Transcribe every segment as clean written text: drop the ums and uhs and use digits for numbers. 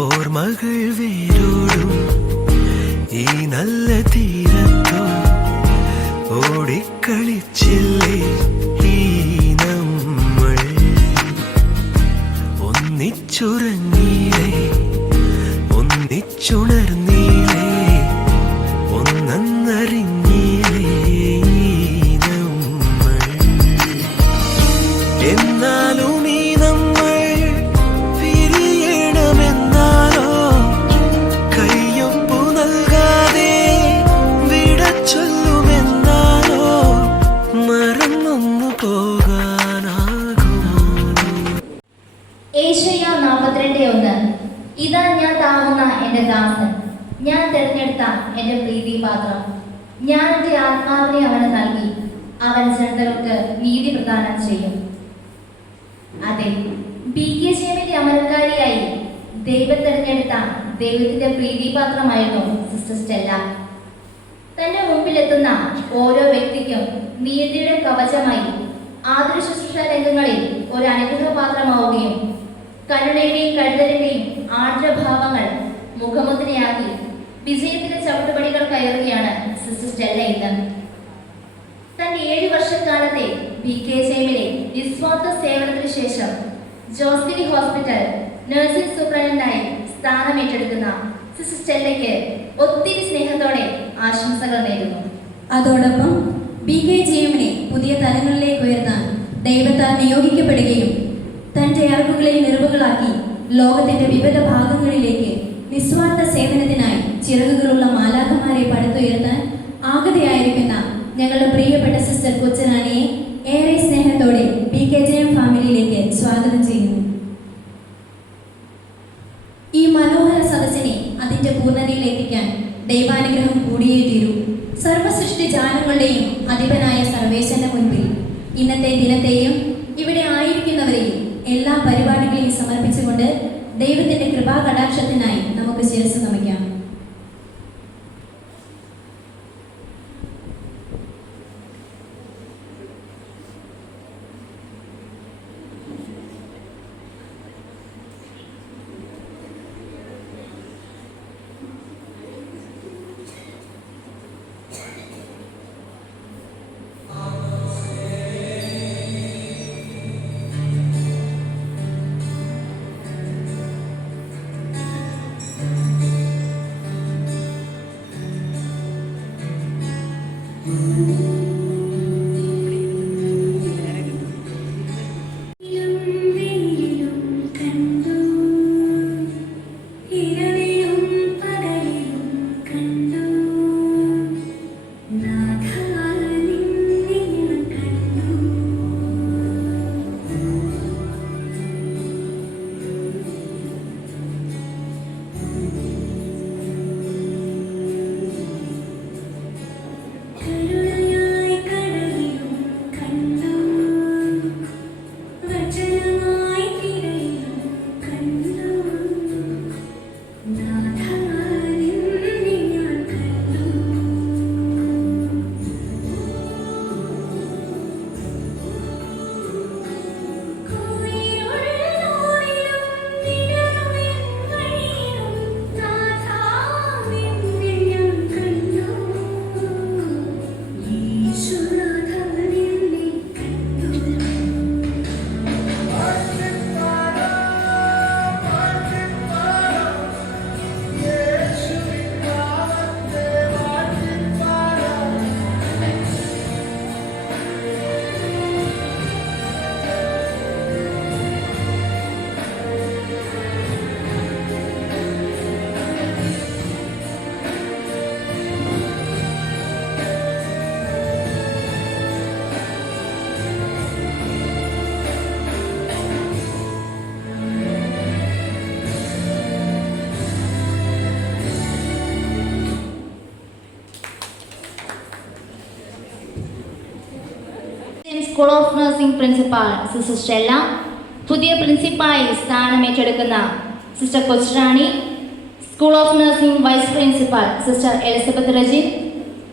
ഓർമ്മകൾ വേരോടും ഈ നല്ല തീരത്തോ ഓടിക്കളിച്ചില്ലേ ഈ നമ്മൾ ഒന്നിച്ചുറങ്ങിയില്ലേ ഒന്നിച്ചുണർന്നില്ലേ ഒന്നറിഞ്ഞില്ലേ നമ്മൾ എന്നാലും ഈ നമ്മൾ പിരിയണമെന്നാലോ കയ്യൊപ്പു നൽകാതെ വിട ചൊല്ലുമെന്നാലോ മറന്നൊന്നു പോകാനാകുമോ? ഏശയ്യാ 42:1 ഇതാ ഞാൻ താങ്ങുന്ന എന്റെ ദാസൻ, ഞാൻ തിരഞ്ഞെടുത്ത എന്റെ പ്രീതിപാത്രം. ഞാൻ എന്റെ ആത്മാവിനെ അവന് നൽകി, അവൻ ജനതകൾക്ക് നീതി പ്രദാനം ചെയ്യും. അതെ, BKGMന്റെ അമരക്കാരിയായി ദൈവം തിരഞ്ഞെടുത്ത ദൈവത്തിന്റെ പ്രീതിപാത്രമായിരുന്നു സിസ്റ്റർ സ്റ്റെല്ല. തന്റെ മുമ്പിലെത്തുന്ന ഓരോ വ്യക്തിക്കും നീതിയുടെ കവചമായി ആതുര ശുശ്രൂഷ രംഗങ്ങളിൽ ഒരു അനുഗ്രഹപാത്രമാവുകയും കരുണയുടെയും കരുതലിന്റെയും ആർദ്രഭാവങ്ങൾ മുഖമുദ്രയാക്കി വിജയത്തിന്റെ ചവിട്ടുപടികൾ കയറുകയാണ് സിസ്റ്റർ സ്റ്റെല്ല ഇന്ന്. തന്റെ 7 വർഷക്കാലത്തെ BKGMലെ നിസ്വാർത്ഥ സേവനത്തിനു ശേഷം ജോസ്ഗിരി ഹോസ്പിറ്റൽ നഴ്സിംഗ് സൂപ്രണ്ടായി സ്ഥാനമേറ്റെടുക്കുന്ന സിസ്റ്റർ സ്റ്റെല്ലയ്ക്ക് ഒത്തിരി സ്നേഹത്തോടെ ആശംസകൾ നേരുന്നു. അതോടൊപ്പം BKGMനെ പുതിയ തലങ്ങളിലേക്ക് ഉയർത്താൻ ദൈവത്താൽ നിയോഗിക്കപ്പെടുകയും തന്റെ അറിവുകളെ നിറവുകളാക്കി ലോകത്തിന്റെ വിവിധ ഭാഗങ്ങളിലേക്ക് നിസ്വാർത്ഥ സേവനത്തിനായി ചിറകുകളുള്ള മാലാഖമാരെ പടുത്തുയർത്താൻ ആഗതയായിരിക്കുന്ന ഞങ്ങളുടെ പ്രിയപ്പെട്ട സിസ്റ്റർ കൊച്ചനാനിയെ ഏറെ സ്നേഹത്തോടെ BKGM ഫാമിലിയിലേക്ക് സ്വാഗതം ചെയ്യുന്നു. ഈ മനോഹര സദസ്സിനെ അതിന്റെ പൂർണ്ണതയിലെത്തിക്കാൻ ദൈവാനുഗ്രഹം കൂടിയേ തീരൂ. സർവസൃഷ്ടി ജാലങ്ങളുടെയും അധിപനായ സർവേശ്വരന്റെ മുൻപിൽ ഇന്നത്തെ ദിനത്തെയും ഇവിടെ ആയിരിക്കുന്നവരെയും എല്ലാ പരിപാടികളെയും സമർപ്പിച്ചുകൊണ്ട് ദൈവത്തിന്റെ കൃപാകടാക്ഷത്തിനായി നമുക്ക് ശിരസ് നമിക്കാം. School of nursing principal sister Stella, പുതിയ പ്രിൻസിപ്പാളായി സ്ഥാനമേറ്റെടുക്കുന്ന sister Kochurani, school of nursing vice principal sister Elizabeth Rejin,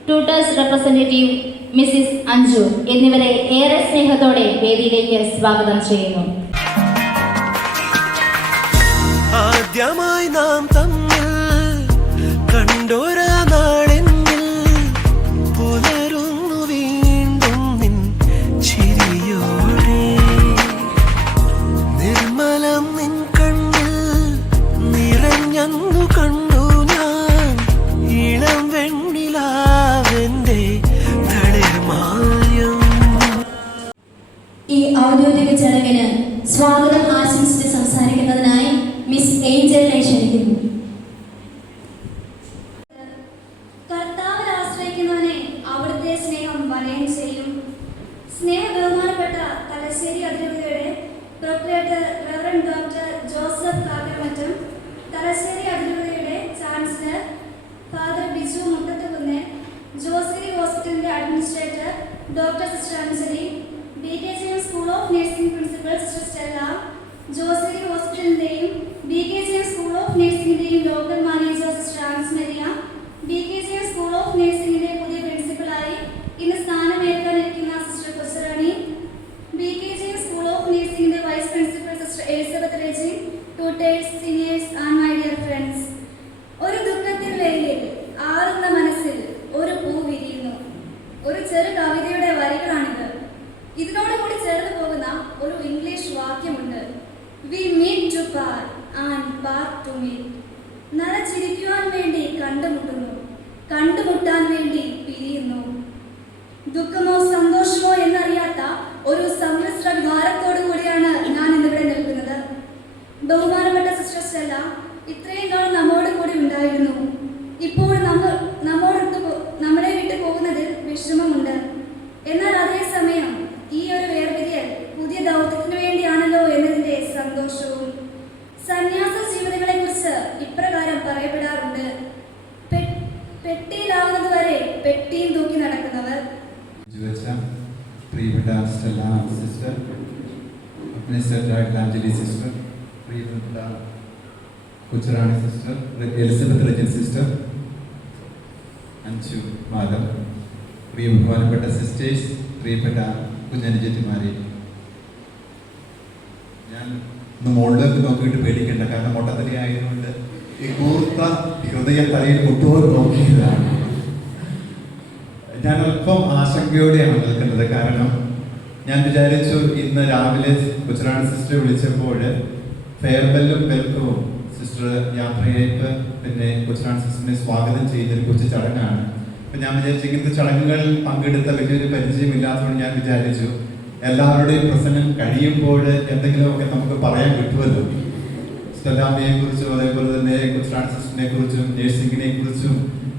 tutors representative Mrs Anju എന്നിവരെ ഏറെ സ്നേഹത്തോടെ വേദിയിലേക്ക് സ്വാഗതം ചെയ്യുന്നു. ആദ്യമായി നാം തമ്മിൽ കണ്ടൊരാ നാളെന്നിൽ പുലരുന്നു വീണ്ടും നിൻ ചിരിയോടെ. നിർമ്മലം നിൻ കണ്ണിൽ നിറഞ്ഞന്നു കണ്ടു ഞാൻ ഇളം വെണ്ണിലാവെന്റെ തളിർമായം. ഈ ഔദ്യോഗിക ചടങ്ങിന് സ്വാഗതം ആശംസിച്ച് സംസാരിക്കുന്നതിനായി മിസ് ഏഞ്ചലിനെ ക്ഷണിക്കുന്നു. കർത്താവിൽ ആശ്രയിക്കുന്നവനെ അവിടുത്തെ സ്നേഹം വലയം ചെയ്യും. സ്നേഹ ബഹുമാനപ്പെട്ട തലശ്ശേരി അതിരൂപതയുടെ procurator reverend doctor Joseph Kakkaramattam, Thalassery അതിരൂപതയുടെ ചാൻസലർ ഫാദർ ബിജു മുട്ടത്തുകുന്നേൽ, ജോസ്ഗിരി ഹോസ്പിറ്റലിന്റെ administrator doctor sister Anjali, BKGM school of nursing principal sister Stella, Josgiri ഹോസ്പിറ്റലിന്റെയും BKGM സ്കൂൾ ഓഫ് നഴ്സിംഗിന്റെയും local manager sister Ans Maria, BKGM school of നഴ്സിംഗിന്റെ പുതിയ പ്രിൻസിപ്പലായി ഇന്ന് സ്ഥാനമേൽക്കാനിരിക്കുന്ന sister Kochurani, BKGM school of നഴ്സിംഗിന്റെ vice principal sister Elizabeth Reji, tutors, seniors and my dear friends. ഒരു ദുഃഖത്തിൽ വെയിലിൽ ആറുന്ന മനസ്സിൽ ഒരു പൂ വിരിയുന്നു. ഒരു ചെറു കവിതയുടെ വരികളാണിത്. ഇതിനോട് കൂടി ചേർന്ന് പോകുന്ന ഒരു ഇംഗ്ലീഷ് വാക്യമുണ്ട്. We meet to part and part to meet. നരച്ചിരിക്കുവാൻ വേണ്ടി കണ്ടുമുട്ടുന്നു, കണ്ടുമുട്ടാൻ വേണ്ടി പിരിയുന്നു. ദുഃഖമോ സന്തോഷമോ എന്നറിയാത്ത ഒരു സമ്മിശ്ര വികാരത്തോടു കൂടിയാണ് ഞാൻ ഇന്നിവിടെ നിൽക്കുന്നത്. ബഹുമാനപ്പെട്ട സിസ്റ്റർ സ്റ്റെല്ല ഇത്രയും കാലം നമ്മോട് കൂടി ഉണ്ടായിരുന്നു. ഇപ്പോൾ നമ്മളെ വിട്ടു പോകുന്നതിൽ വിഷമമുണ്ട്. എന്നാൽ അതേസമയം ഈ ഒരു വേർപിരിയൽ പുതിയ ദൗത്യത്തിന് വേണ്ടിയാണല്ലോ എന്നതിന്റെ സന്തോഷവും. സന്യാസ ജീവിതങ്ങളെ കുറിച്ച് ഇപ്രകാരം പറയപ്പെടാറുണ്ട്: പെട്ടിയിലാവുന്നത് വരെ പെട്ടിയും തൂക്കി നടക്കുന്നവർ. പ്രിയപ്പെട്ട Stella sister, administrator Anjali sister, പ്രിയപ്പെട്ട കൊച്ചറാണി സിസ്റ്റർ, എലിസബത്ത് റെജൻ സിസ്റ്റർ, അഞ്ചു മാധവ്, പ്രിയ ബഹുമാനപ്പെട്ട സിസ്റ്റേഴ്സ്, പ്രിയപ്പെട്ട കുഞ്ഞനുജത്തിമാരെ, ഞാൻ ഒന്ന് മുകളിലേക്ക് നോക്കിയിട്ട് പേടിക്കണ്ട. കാരണം മൊട്ടത്തലി ആയതുകൊണ്ട് ഈ കൂർത്ത ഹൃദയ തലയിൽ ഒട്ടുപോലും നോക്കിയതാണ്. ഞാൻ അല്പം ആശങ്കയോടെയാണ് നിൽക്കുന്നത്. കാരണം ഞാൻ വിചാരിച്ചു ഇന്ന് രാവിലെ കൊച്ചറാണി സിസ്റ്റർ വിളിച്ചപ്പോൾ ഫെയർവെല്ലും വെൽക്കവും സിസ്റ്റർ യാത്രയേക്ക് പിന്നെ കൊച്ചറാണി സിസ്റ്ററിനെ സ്വാഗതം ചെയ്യുന്നതിനെ കുറിച്ച് ചടങ്ങാണ്. അപ്പം ഞാൻ വിചാരിച്ചു ഇങ്ങനത്തെ ചടങ്ങുകളിൽ പങ്കെടുത്ത വലിയൊരു പരിചയമില്ലാത്തതുകൊണ്ട് ഞാൻ വിചാരിച്ചു എല്ലാവരുടെയും പ്രസംഗം കഴിയുമ്പോൾ എന്തെങ്കിലുമൊക്കെ നമുക്ക് പറയാൻ കിട്ടുമല്ലോ. സ്റ്റെല്ലാമ്മയെ കുറിച്ചും അതേപോലെ തന്നെ കൊച്ചറാണി സിസ്റ്ററിനെ കുറിച്ചും നേഴ്സിംഗിനെ കുറിച്ചും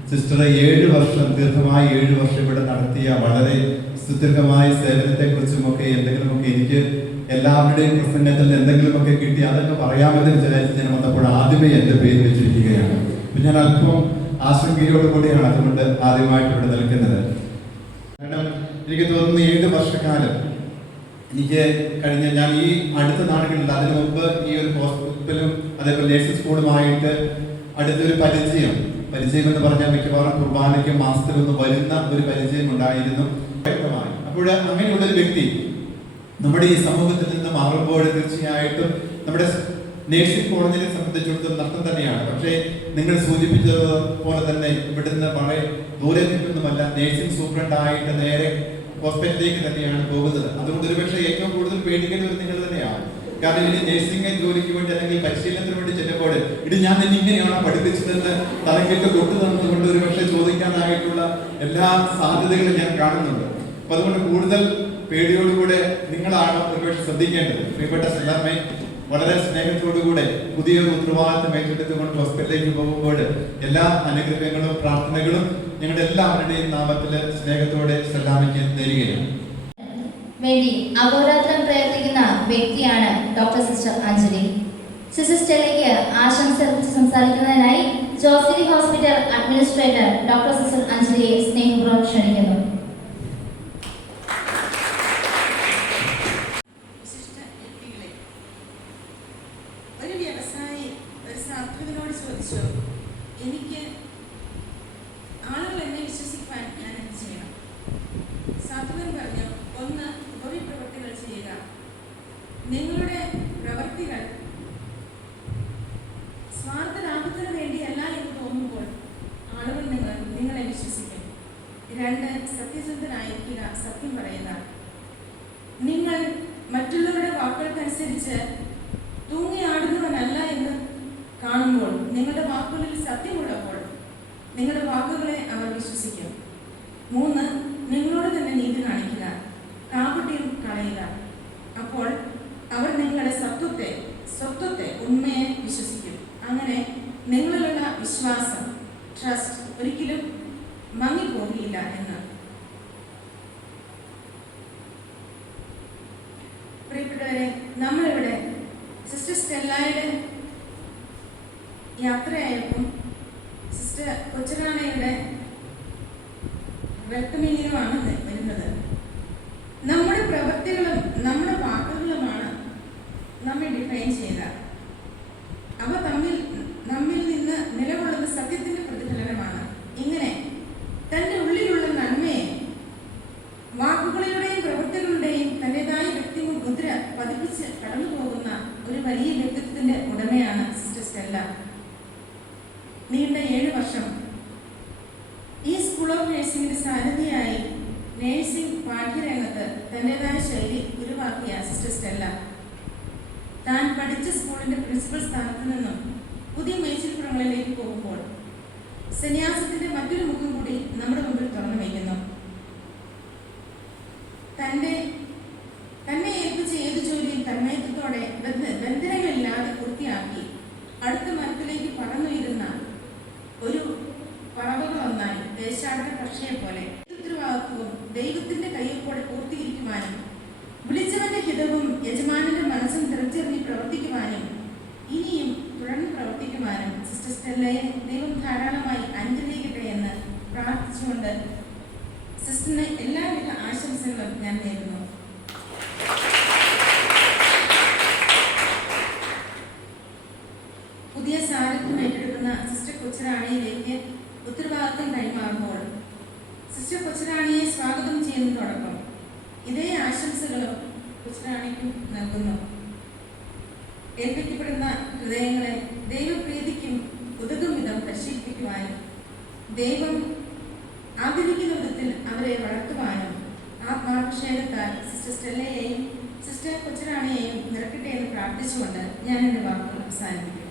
സിസ്റ്റർ 7 വർഷം ദീർഘമായ 7 വർഷം ഇവിടെ നടത്തിയ വളരെ സുദീർഘമായ സേവനത്തെക്കുറിച്ചുമൊക്കെ എന്തെങ്കിലുമൊക്കെ എനിക്ക് എല്ലാവരുടെയും പ്രസംഗത്തിൽ എന്തെങ്കിലുമൊക്കെ കിട്ടി അതൊക്കെ പറയാമെന്ന് വിചാരിച്ച് ഞാൻ വന്നപ്പോൾ ആദ്യമേ എൻ്റെ പേര് വെച്ചിരിക്കുകയാണ്. അപ്പം ഞാൻ അല്പം ആശങ്കയോട് കൂടിയാണ് അതുകൊണ്ട് ആദ്യമായിട്ട് ഇവിടെ നിൽക്കുന്നത്. കാരണം എനിക്ക് തോന്നുന്നു 7 വർഷക്കാലം എനിക്ക് കഴിഞ്ഞ ഞാൻ ഈ അടുത്ത നാടുകളിൽ അതിനു മുമ്പ് ഈ ഒരു ഹോസ്പിറ്റലും അതേപോലെ നേഴ്സിംഗ് സ്കൂളുമായിട്ട് അടുത്തൊരു പരിചയം എന്ന് പറഞ്ഞാൽ മിക്കവാറും കുർബാനയ്ക്ക് മാസത്തിലൊന്ന് വരുന്ന ഒരു പരിചയം ഉണ്ടായിരുന്നു. അപ്പോൾ അങ്ങനെയുള്ളൊരു വ്യക്തി നമ്മുടെ ഈ സമൂഹത്തിൽ നിന്ന് മാറുമ്പോൾ തീർച്ചയായിട്ടും നമ്മുടെ നേഴ്സിംഗ് കോളേജിനെ സംബന്ധിച്ചിടത്തോളം നഷ്ടം തന്നെയാണ്. പക്ഷേ നിങ്ങൾ സൂചിപ്പിച്ചത് പോലെ തന്നെ ഇവിടുന്ന് വളരെ ദൂരെ നിൽക്കുന്നതുമല്ല, നേഴ്സിംഗ് സൂപ്രണ്ടായിട്ട് നേരെ ഹോസ്പിറ്റലിലേക്ക് തന്നെയാണ് പോകുന്നത്. അതുകൊണ്ട് ഒരുപക്ഷെ ഏറ്റവും കൂടുതൽ പേടിക്കേണ്ടത് നിങ്ങൾ തന്നെയാണ്. കാരണം ഇനി നേഴ്സിംഗ് ജോലിക്ക് വേണ്ടി അല്ലെങ്കിൽ പരിശീലനത്തിന് വേണ്ടി ചെല്ലുമ്പോൾ ഇത് ഞാൻ നിന്നെ ഇങ്ങനെയാണോ പഠിപ്പിച്ചതെന്ന് തലക്കെട്ട് കൊണ്ടു തന്നതുകൊണ്ട് ഒരുപക്ഷെ ചോദിക്കാനായിട്ടുള്ള എല്ലാ സാധ്യതകളും ഞാൻ കാണുന്നുണ്ട്. അപ്പൊ അതുകൊണ്ട് കൂടുതൽ പേടിയോടുകൂടെ നിങ്ങളാണ് ഒരുപക്ഷെ ശ്രദ്ധിക്കേണ്ടത്. പ്രിയപ്പെട്ട സ്റ്റെല്ലാമ്മേ, വളരെ സ്നേഹത്തോടുകൂടെ പുതിയൊരു ഉത്തരവാദിത്തം ഏറ്റെടുത്തുകൊണ്ട് ഹോസ്പിറ്റലിലേക്ക് പോകുമ്പോൾ എല്ലാ അനുഗ്രഹങ്ങളും പ്രാർത്ഥനകളും ഞങ്ങളുടെ എല്ലാവരുടെയും നാമത്തിൽ സ്നേഹത്തോടെ സ്റ്റെല്ലാമ്മയ്ക്ക് നേരുകയാണ്. വേണ്ടി അഹോരാത്രം പ്രയത്നിക്കുന്ന വ്യക്തിയാണ് ഡോക്ടർ സിസ്റ്റർ അഞ്ജലി. സിസ്റ്റർ സ്റ്റെല്ലയ്ക്ക് ആശംസ സംസാരിക്കുന്നതിനായി Josgiri hospital administrator doctor sister അഞ്ജലിയെ സ്നേഹപൂർവ്വം ക്ഷണിക്കുന്നു. ഒരു വ്യവസായി ഒരു സാധുവിനോട് ചോദിച്ചു, എനിക്ക് ആളുകൾ എന്നെ വിശ്വസിക്കാൻ ഞാൻ എന്ത് ചെയ്യണം? സാധുവൻ പറഞ്ഞു, ഒന്ന് ഉപവിപ്രവൃത്തികൾ ചെയ്യുക. നിങ്ങളുടെ പ്രവൃത്തികൾ അനുസരിച്ച് തൂങ്ങിയാടുന്നവനല്ല എന്ന് കാണുമ്പോൾ, നിങ്ങളുടെ വാക്കുകളിൽ സത്യമുള്ളപ്പോൾ നിങ്ങളുടെ വാക്കുകളെ അവർ വിശ്വസിക്കും. 3, നിങ്ങളോട് തന്നെ നീതി കാണിക്കുക, കാപട്യം കളയുക. അപ്പോൾ അവർ നിങ്ങളുടെ സ്വത്വത്തെ ഉണ്മയെ വിശ്വസിക്കും. അങ്ങനെ നിങ്ങളിലുള്ള വിശ്വാസം, ട്രസ്റ്റ് ഒരിക്കലും മങ്ങിപ്പോകില്ല എന്ന്. പ്രിയപ്പെട്ടവരെ, നമ്മളിവിടെ സിസ്റ്റർ സ്റ്റെല്ലയുടെ യാത്രയായപ്പോൾ സിസ്റ്റർ കൊച്ചുറാണയുടെ വെൽക്കമിങ്ങിനുമാണ് വരുന്നത്. നമ്മുടെ പ്രവൃത്തികളും നമ്മുടെ വാക്കുകളുമാണ് നമ്മെ ഡിഫൈൻ ചെയ്യുക. അവ നമ്മിൽ നിന്ന് നിലകൊള്ളുന്ന സത്യത്തിന്റെ പ്രതിഫലനമാണ്. ഇങ്ങനെ തന്റെ ഉള്ളിലുള്ള നന്മയെ വാക്കുകളിലൂടെയും പ്രവൃത്തികളുടെയും തന്റേതായ വ്യക്തിമുദ്ര പതിപ്പിച്ച് കടന്നു പോകുന്ന ഒരു വലിയ വ്യക്തിത്വത്തിന്റെ ഉടമയാണ് സിസ്റ്റർ സ്റ്റെല്ല. നീണ്ട 7 വർഷം ഈ സ്കൂൾ ഓഫ് നഴ്സിംഗിന്റെ സാരഥിയായി നഴ്സിംഗ് പാഠ്യരംഗത്ത് തന്റേതായ ശൈലി ഉരുവാക്കിയ സിസ്റ്റർ സ്റ്റെല്ല താൻ പഠിച്ച സ്കൂളിന്റെ പ്രിൻസിപ്പൽ സ്ഥാനത്ത് നിന്നും പുതിയ മേച്ചിൽപ്പുറങ്ങളിലേക്ക് പോകുമ്പോൾ സന്യാസത്തിന്റെ മറ്റൊരു മുഖം കൂടി നമ്മുടെ മുമ്പിൽ തുറന്നു വയ്ക്കുന്നു. തന്നെ ഏൽപ്പിച്ച ഏത് ജോലിയും തന്മയത്വത്തോടെ ബന്ധനങ്ങളില്ലാതെ പൂർത്തിയാക്കി അടുത്ത മരത്തിലേക്ക് പറന്നുയരുന്ന ഒരു പറവകളൊന്നായി ദേശാടന പക്ഷിയെ പോലെ ഉത്തരവാദിത്വവും ദൈവത്തിന്റെ കയ്യൊപ്പോടെ പൂർത്തീകരിക്കുവാനും വിളിച്ചവന്റെ ഹിതവും യജമാനന്റെ മനസ്സും തിരിച്ചറിഞ്ഞ് പ്രവർത്തിക്കുവാനും ഇനിയും തുടർന്ന് പ്രവർത്തിക്കുവാനും സിസ്റ്റർ സ്റ്റെല്ലയെ ദൈവം ധാരാളമായി അനുഗ്രഹിക്കട്ടെ എന്ന് പ്രാർത്ഥിച്ചുകൊണ്ട് സിസ്റ്ററിന് എല്ലാവിധ ആശംസകളും ഞാൻ നേരുന്നു. പുതിയ സാരഥ്യം ഏറ്റെടുക്കുന്ന സിസ്റ്റർ കൊച്ചുറാണിയിലേക്ക് ഉത്തരവാദിത്വം കൈമാറുമ്പോൾ സിസ്റ്റർ കൊച്ചുറാണിയെ സ്വാഗതം ചെയ്യുന്നതോടൊപ്പം ഇതേ ആശംസകളും കൊച്ചുറാണിക്കും നൽകുന്നു. ഏൽപ്പിക്കപ്പെടുന്ന ഹൃദയങ്ങളെ ദൈവപ്രീതിക്കും ഉതകും വിധം പരിശീലിപ്പിക്കുവാനും ദൈവം ആഗ്രഹിക്കുന്ന വിധത്തിൽ അവരെ വളർത്തുവാനും ആത്മാഭിഷേകത്താൽ സിസ്റ്റർ സ്റ്റെല്ലയെയും സിസ്റ്റർ കൊച്ചുറാണിയെയും നിറക്കട്ടെ എന്ന് പ്രാർത്ഥിച്ചുകൊണ്ട് ഞാൻ എൻ്റെ വാക്കുകൾ അവസാനിപ്പിക്കും.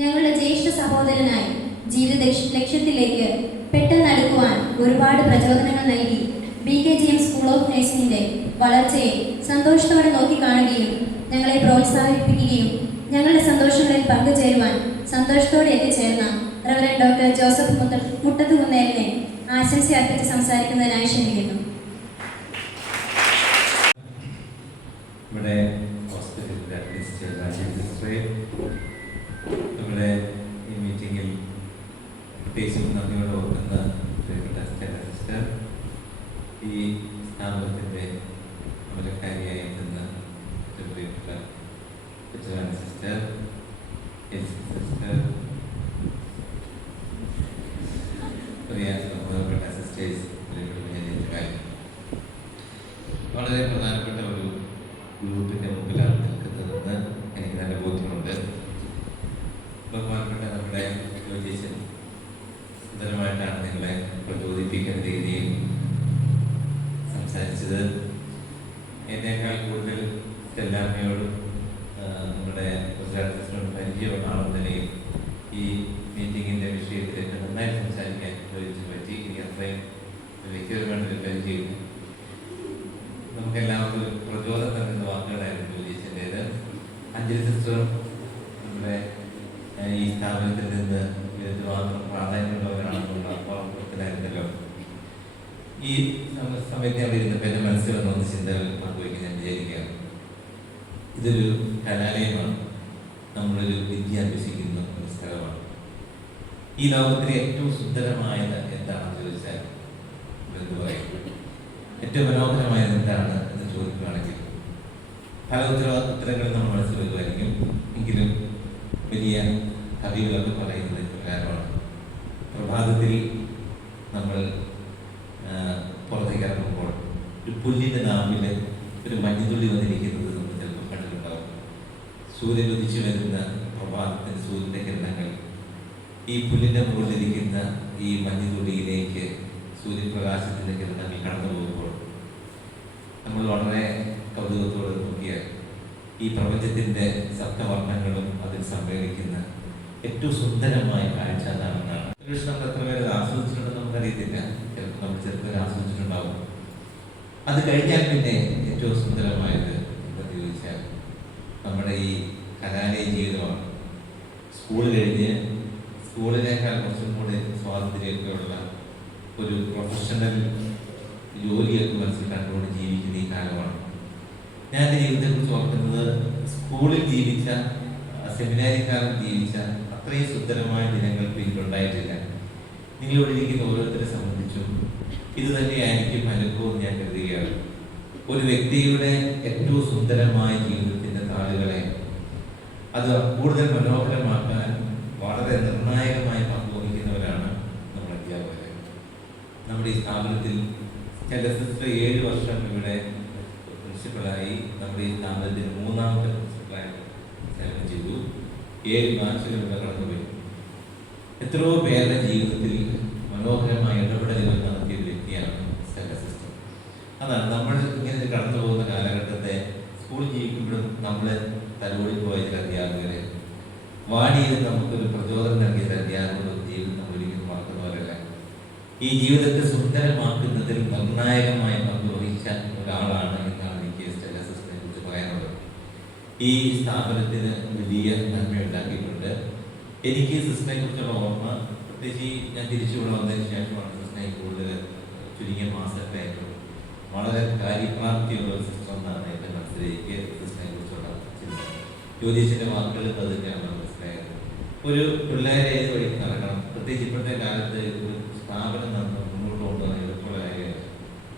ഞങ്ങളുടെ ജ്യേഷ്ഠ സഹോദരനായി ജീവിത ലക്ഷ്യത്തിലേക്ക് പെട്ടെന്ന് അടുക്കുവാൻ ഒരുപാട് പ്രചോദനങ്ങൾ നൽകി BKGM സ്കൂൾ ഓഫ് നഴ്സിംഗിന്റെ വളർച്ചയെ സന്തോഷത്തോടെ നോക്കിക്കാണുകയും ഞങ്ങളെ പ്രോത്സാഹിപ്പിക്കുകയും ഞങ്ങളുടെ സന്തോഷങ്ങളിൽ പങ്കുചേരുവാൻ സന്തോഷത്തോടെ എത്തിച്ചേർന്ന റവറൻഡ് ഡോക്ടർ ജോസഫ് മുട്ടത്തുകുന്നേലിനെ ആശംസ അർപ്പിച്ച് സംസാരിക്കുന്നതിനായി ക്ഷണിക്കുന്നു. നമ്മുടെ ഹോസ്പിറ്റലിൻ്റെ അഡ്മിനിസ്ട്രേറ്റർ നമ്മുടെ ഈ മീറ്റിങ്ങിൽ പ്രത്യേകിച്ചും നന്ദിയോടെ ഓർക്കുന്ന പ്രിയപ്പെട്ട സിസ്റ്റർ, ഈ സ്ഥാപനത്തിൻ്റെ അമരക്കാരിയായി എത്തുന്ന പ്രിയപ്പെട്ട കൊച്ചുറാണി സിസ്റ്റർ, സിസ്റ്റർ, ബഹുമാനപ്പെട്ട സിസ്റ്റേഴ്സ്, വളരെ പ്രധാനപ്പെട്ട ഒരു ഗ്രൂപ്പിൻ്റെ മുമ്പിലാണ് നിൽക്കുന്നതെന്ന് എനിക്ക് നല്ല ബോധ്യമുണ്ട്. ബഹുമാനപ്പെട്ട നമ്മുടെ യോജീശൻ സുന്ദരമായിട്ടാണ് നിങ്ങളെ പ്രചോദിപ്പിക്കുന്ന രീതിയിൽ സംസാരിച്ചത്. എന്നേക്കാൾ കൂടുതൽ സ്റ്റെല്ലാമ്മയോടും നമ്മുടെ സിസ്റ്ററിനോടും പരിചയമുള്ള ആളെന്ന നിലയിൽ ഈ മീറ്റിങ്ങിൻ്റെ വിഷയത്തിൽ ഏറ്റവും നന്നായി സംസാരിക്കാൻ ചോദിച്ചു പറ്റി. എനിക്ക് അത്രയും വ്യക്തിപരമായിട്ടൊരു പരിചയം. നമുക്കെല്ലാവർക്കും ഒരു പ്രചോദനം നൽകുന്ന വാക്കുകളായിരുന്നു യോജീശൻ്റേത്. അഞ്ജലി സിസ്റ്ററും നമ്മുടെ ഈ സ്ഥാപനത്തിൽ നിന്ന് മാത്രം പ്രാധാന്യമുള്ളവരാണെന്നുള്ള അപ്പുറത്തിലായിരുന്നല്ലോ. ഈ സമയത്ത് അവിടെ ഇരുന്നപ്പോൾ എൻ്റെ മനസ്സിൽ വന്ന ചിന്തകൾ പങ്കുവയ്ക്കാൻ ഞാൻ വിചാരിക്കുക. ഇതൊരു കലാലയമാണ്, നമ്മളൊരു വിദ്യ അഭ്യസിക്കുന്ന ഒരു സ്ഥലമാണ്. ഈ ലോകത്തിലെ ഏറ്റവും സുന്ദരമായത് എന്താണെന്ന് ചോദിച്ചാൽ എന്ത് പറയും? ഏറ്റവും മനോഹരമായത് എന്താണ് എന്ന് ചോദിക്കുകയാണെങ്കിൽ പല ഉത്തരങ്ങൾ നമ്മൾ മനസ്സിൽ വരുമായിരിക്കും. എങ്കിലും വലിയ കവികളൊക്കെ പറയുന്നത് പ്രകാരമാണ്. പ്രഭാതത്തിൽ നമ്മൾ പുറത്തേക്ക് ഇറങ്ങുമ്പോൾ ഒരു പുല്ലിൻ്റെ നാമ്പിൽ ഒരു മഞ്ഞുതുള്ളി വന്നിരിക്കുന്നത് നമ്മൾ ചിലപ്പോൾ കണ്ടിട്ടുണ്ടാവും. സൂര്യൻ ഉദിച്ചു വരുന്ന പ്രഭാതത്തിൻ്റെ സൂര്യൻ്റെ കിരണങ്ങൾ ഈ പുല്ലിൻ്റെ മുകളിലിരിക്കുന്ന ഈ മഞ്ഞുതുള്ളിയിലേക്ക് സൂര്യപ്രകാശത്തിൻ്റെ കിരണങ്ങൾ കടന്നു പോകുമ്പോൾ നമ്മൾ വളരെ കൗതുകത്തോടെ നോക്കിയാൽ ഈ പ്രപഞ്ചത്തിൻ്റെ സപ്തവർണ്ണങ്ങളും അതിൽ സമ്മേളിക്കുന്ന ഏറ്റവും സുന്ദരമായ കാഴ്ച അതാണെന്നാണ്. ഒരുപക്ഷെ നമ്മൾ എത്ര പേര് ആസ്വദിച്ചിട്ടുണ്ടെന്ന് നമുക്കറിയത്തില്ല. ചിലപ്പോൾ നമ്മൾ ചെറുപ്പം ആസ്വദിച്ചിട്ടുണ്ടാവും. അത് കഴിഞ്ഞാൽ പിന്നെ ഏറ്റവും സുന്ദരമായത് എന്താണെന്ന് ചോദിച്ചാൽ നമ്മുടെ ഈ കലാലയ ജീവിതമാണ്. സ്കൂൾ കഴിഞ്ഞ് സ്കൂളിനേക്കാൾ കുറച്ചും കൂടി സ്വാതന്ത്ര്യമൊക്കെയുള്ള ഒരു പ്രൊഫഷണൽ ജോലിയൊക്കെ മനസ്സിൽ കണ്ടുകൊണ്ട് ജീവിക്കുന്ന ഈ കാലമാണ്. ഞാൻ എൻ്റെ ജീവിതത്തെക്കുറിച്ച് ഓർക്കുന്നത് സ്കൂളിൽ ജീവിച്ച സെമിനാരിക്കാലം ജീവിച്ച അത്രയും സുന്ദരമായ ദിനങ്ങൾ പിന്നിലുണ്ടായിട്ടില്ല. നിങ്ങളിവിടെ ഇരിക്കുന്ന ഓരോരുത്തരെ സംബന്ധിച്ചും ഇത് തന്നെയായിരിക്കും അനുഭവം ഞാൻ കരുതുകയാണ്. ഒരു വ്യക്തിയുടെ ഏറ്റവും സുന്ദരമായ ജീവിതത്തിൻ്റെ താളുകളെ അത് കൂടുതൽ മനോഹരമാക്കാൻ വളരെ നിർണായകമായി പങ്കുവഹിക്കുന്നവരാണ് നമ്മുടെ അധ്യാപകർ. നമ്മുടെ ഈ സ്ഥാപനത്തിൽ സിസ്റ്റർ 7 വർഷം ഇവിടെ പ്രിൻസിപ്പളായി നമ്മുടെ ഈ സ്ഥാപനത്തിൽ 3ാമത്തെ പ്രിൻസിപ്പളായി സേവനം ചെയ്തു. 7 ബാച്ചുകൾ ഇവിടെ കടന്നുപോയി. എത്രയോ പേരുടെ ജീവിതത്തിൽ മനോഹരമായ ഇടപെടലുകൾ നടത്തിയ ഒരു വ്യക്തിയാണ് സിസ്റ്റർ. അതാണ് നമ്മൾ ഇങ്ങനെ കടന്നു പോകുന്ന കാലഘട്ടത്തെ സ്കൂൾ ജീവിക്കുമ്പോഴും നമ്മളെ തലോടിപ്പോയ ചില അധ്യാപകരെ വാടിയിൽ നമുക്കൊരു പ്രചോദനം നൽകിയ അധ്യാപകരുടെ ജീവിതം നമ്മൾ ഒരിക്കലും മറക്കുന്നവരല്ല. ഈ ജീവിതത്തെ സുന്ദരമാക്കുന്നതിൽ നിർണായകമായ പങ്ക് വഹിച്ച ഒരാളാണ് എന്നാണ് എനിക്ക് സ്റ്റെല്ല സിസ്റ്ററിനെ കുറിച്ച് പറയാനുള്ളത്. ഈ സ്ഥാപനത്തിന് വലിയ നന്മയുണ്ടാക്കിയിട്ടുണ്ട്. എനിക്ക് സിസ്റ്ററിനെ കുറിച്ചുള്ള ഓർമ്മ പ്രത്യേകിച്ച് ഞാൻ തിരിച്ചുകൂടെ വന്നതിന് ശേഷമാണ് സിസ്റ്ററിനെ കൂടുതൽ ചുരുങ്ങിയ മാസത്തായിട്ടും വളരെ കാര്യപ്രാപ്തിയുള്ള ഒരു സിസ്റ്റർ എന്നാണ് എൻ്റെ മനസ്സിലേക്ക് സിസ്റ്ററിനെ കുറിച്ചുള്ള ചിന്ത. ജ്യോതിഷിൻ്റെ വാക്കുകൾ അത് തന്നെയാണ് മനസ്സിലായത്. ഒരു പിള്ളേരെ ഏത് വഴിക്ക് നടക്കണം, പ്രത്യേകിച്ച് ഇപ്പോഴത്തെ കാലത്ത് ഒരു സ്ഥാപനം മുന്നോട്ട് കൊണ്ടുപോകാൻ എളുപ്പമുള്ള കാര്യമാണ്.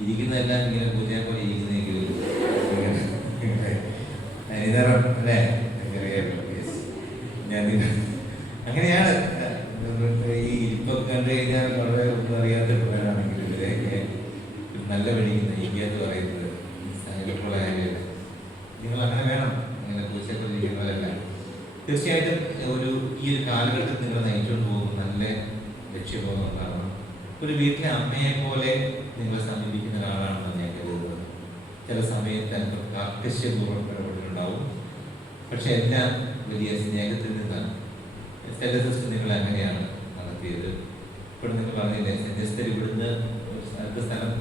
ഇരിക്കുന്നതെല്ലാം ഇങ്ങനെ പൂജയെ പോലെ ഇരിക്കുന്നെങ്കിലും അല്ലേ ഞാൻ അങ്ങനെയാണ്. ഈ ഇരിപ്പൊക്കെ കണ്ടു കഴിഞ്ഞാൽ വളരെ ഒന്നും അറിയാത്ത പിള്ളേരാണെങ്കിൽ ഇവരെയൊക്കെ നല്ല വഴിക്ക് നയിക്കുക എന്ന് പറയുന്നത് എളുപ്പമുള്ള കാര്യമല്ല. നിങ്ങൾ അങ്ങനെ വേണം, അങ്ങനെ പൂച്ചക്കൊണ്ടിരിക്കുന്നവരല്ല. തീർച്ചയായിട്ടും ഈ ഒരു കാലഘട്ടത്തിൽ നിങ്ങൾ നയിച്ചുകൊണ്ട് പോകുന്ന നല്ല ലക്ഷ്യബോധം ഉണ്ടാകണം. ഒരു വീട്ടിലെ അമ്മയെ പോലെ നിങ്ങളെ സമീപിക്കുന്ന ഒരാളാണെന്ന് ഞാൻ കരുതുന്നത്. ചില സമയത്ത് അല്പം കാർക്കശ്യപൂർവ്വം ഇടപെട്ടിട്ടുണ്ടാവും, പക്ഷെ എല്ലാം വലിയ സ്നേഹത്തിൽ നിന്നാണ്. സ്റ്റെല്ല സിസ്റ്റർ നിങ്ങൾ അങ്ങനെയാണ് നടത്തിയത്. ഇപ്പോൾ നിങ്ങൾ പറഞ്ഞില്ലേ സെന്റ് എസ്റ്റർ ഇവിടുന്ന് അടുത്ത സ്ഥലം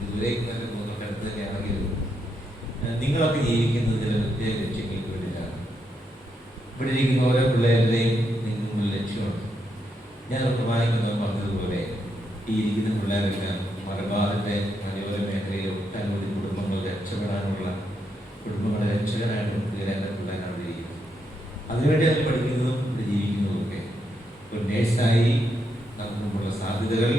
ദൂരേക്ക് നല്ല തൊട്ടടുത്ത് തന്നെയാണെങ്കിലും നിങ്ങളൊക്കെ ജീവിക്കുന്നത് ചില പ്രത്യേക ലക്ഷ്യങ്ങൾക്ക് വേണ്ടിയിട്ടാണ്. ഇവിടെ ഇരിക്കുന്ന ഓരോ പിള്ളേരുടെയും നിങ്ങൾക്കുള്ള ലക്ഷ്യമുണ്ട്. ഞാൻ പ്രമാണിക്കുന്നത് പറഞ്ഞതുപോലെ ഈ ഇരിക്കുന്ന പിള്ളേരെല്ലാം മലബാറിൻ്റെ മലയോര മേഖലയിലെ ഒട്ടനവധി കുടുംബങ്ങളെ രക്ഷകരായിട്ട് തീരാനുള്ള പിള്ളേരാണ് ഇരിക്കുന്നത്. അതിനുവേണ്ടി അവർ പഠിക്കുന്നതും ഇവിടെ ജീവിക്കുന്നതും ഒക്കെ. ഒരു നേഴ്സായി നമുക്കുള്ള സാധ്യതകൾ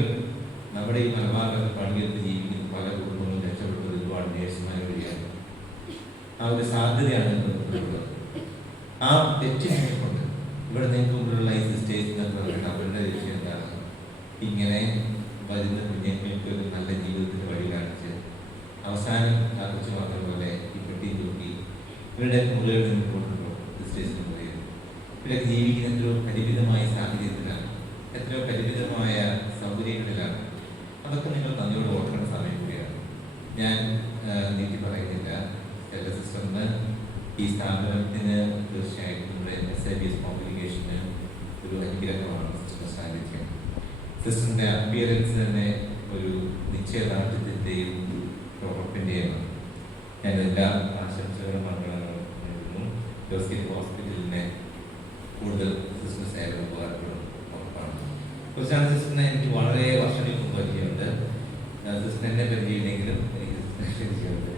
നമ്മുടെ ഈ മലബാറിലൊക്കെ പണിയെടുത്ത് ജീവിക്കുന്ന പല കുടുംബങ്ങളും രക്ഷപ്പെട്ടത് ഒരുപാട് നേഴ്സുമാർ വഴിയാണ്. ആ ഒരു സാധ്യതയാണ് ഉള്ളത്. ആ ലക്ഷ്യമുണ്ട്. ഇവിടെ നിങ്ങൾക്ക് മുമ്പിലുള്ള ഈ സിസ്റ്റേഴ്സ് അവരുടെ ലക്ഷ്യം എന്താണ്? ഇങ്ങനെ വരുന്ന കുഞ്ഞുങ്ങൾക്ക് ഒരു നല്ല ജീവിതത്തിന് വഴി കാണിച്ച് അവസാനം കാണിച്ചു പറഞ്ഞ പോലെ ഈ പെട്ടി തൂക്കി ഇവരുടെ മുകളിൽ നിന്ന് കൊണ്ടുപോകും. സിസ്റ്റേഴ്സിന് മുകളിൽ ഇവരൊക്കെ ജീവിക്കുന്ന എത്രയോ പരിമിതമായ സാഹചര്യത്തിലാണ്, എത്രയോ പരിമിതമായ സൗകര്യങ്ങളിലാണ്. അതൊക്കെ നിങ്ങൾ നന്ദിയോട് ഓർക്കേണ്ട സമയം കൂടിയാണ്. ഞാൻ നീട്ടി പറയുന്നില്ല. സ്റ്റെല്ല സിസ്റ്ററിന് ഈ സ്ഥാപനത്തിന് തീർച്ചയായിട്ടും നമ്മുടെ SIBS കോംപ്ലിക്കേഷന് ഒരു അനുഗ്രഹമാണ് സിസ്റ്റർ സാന്നിധ്യം. സിസ്റ്ററിൻ്റെ അപ്പിയറൻസ് തന്നെ ഒരു നിശ്ചയദാർഢ്യത്തിൻ്റെയും ഉറപ്പിൻ്റെയാണ്. ഞാൻ എല്ലാ ആശംസകളും മംഗളങ്ങളും നേരുന്നു. ജോസഫ് ഹോസ്പിറ്റലിനെ കൂടുതൽ സിസ്റ്റർ സേവനം ഉപകാരപ്പെടും ഉറപ്പാണ്. ക്രിസ്ത്യാനി സിസ്റ്ററിനെ എനിക്ക് വളരെ വർഷങ്ങൾക്ക് മുമ്പ് പരിചയമുണ്ട്. സിസ്റ്റർ എന്നെ പരിചയമില്ലെങ്കിലും എനിക്ക് പരിചയമുണ്ട്.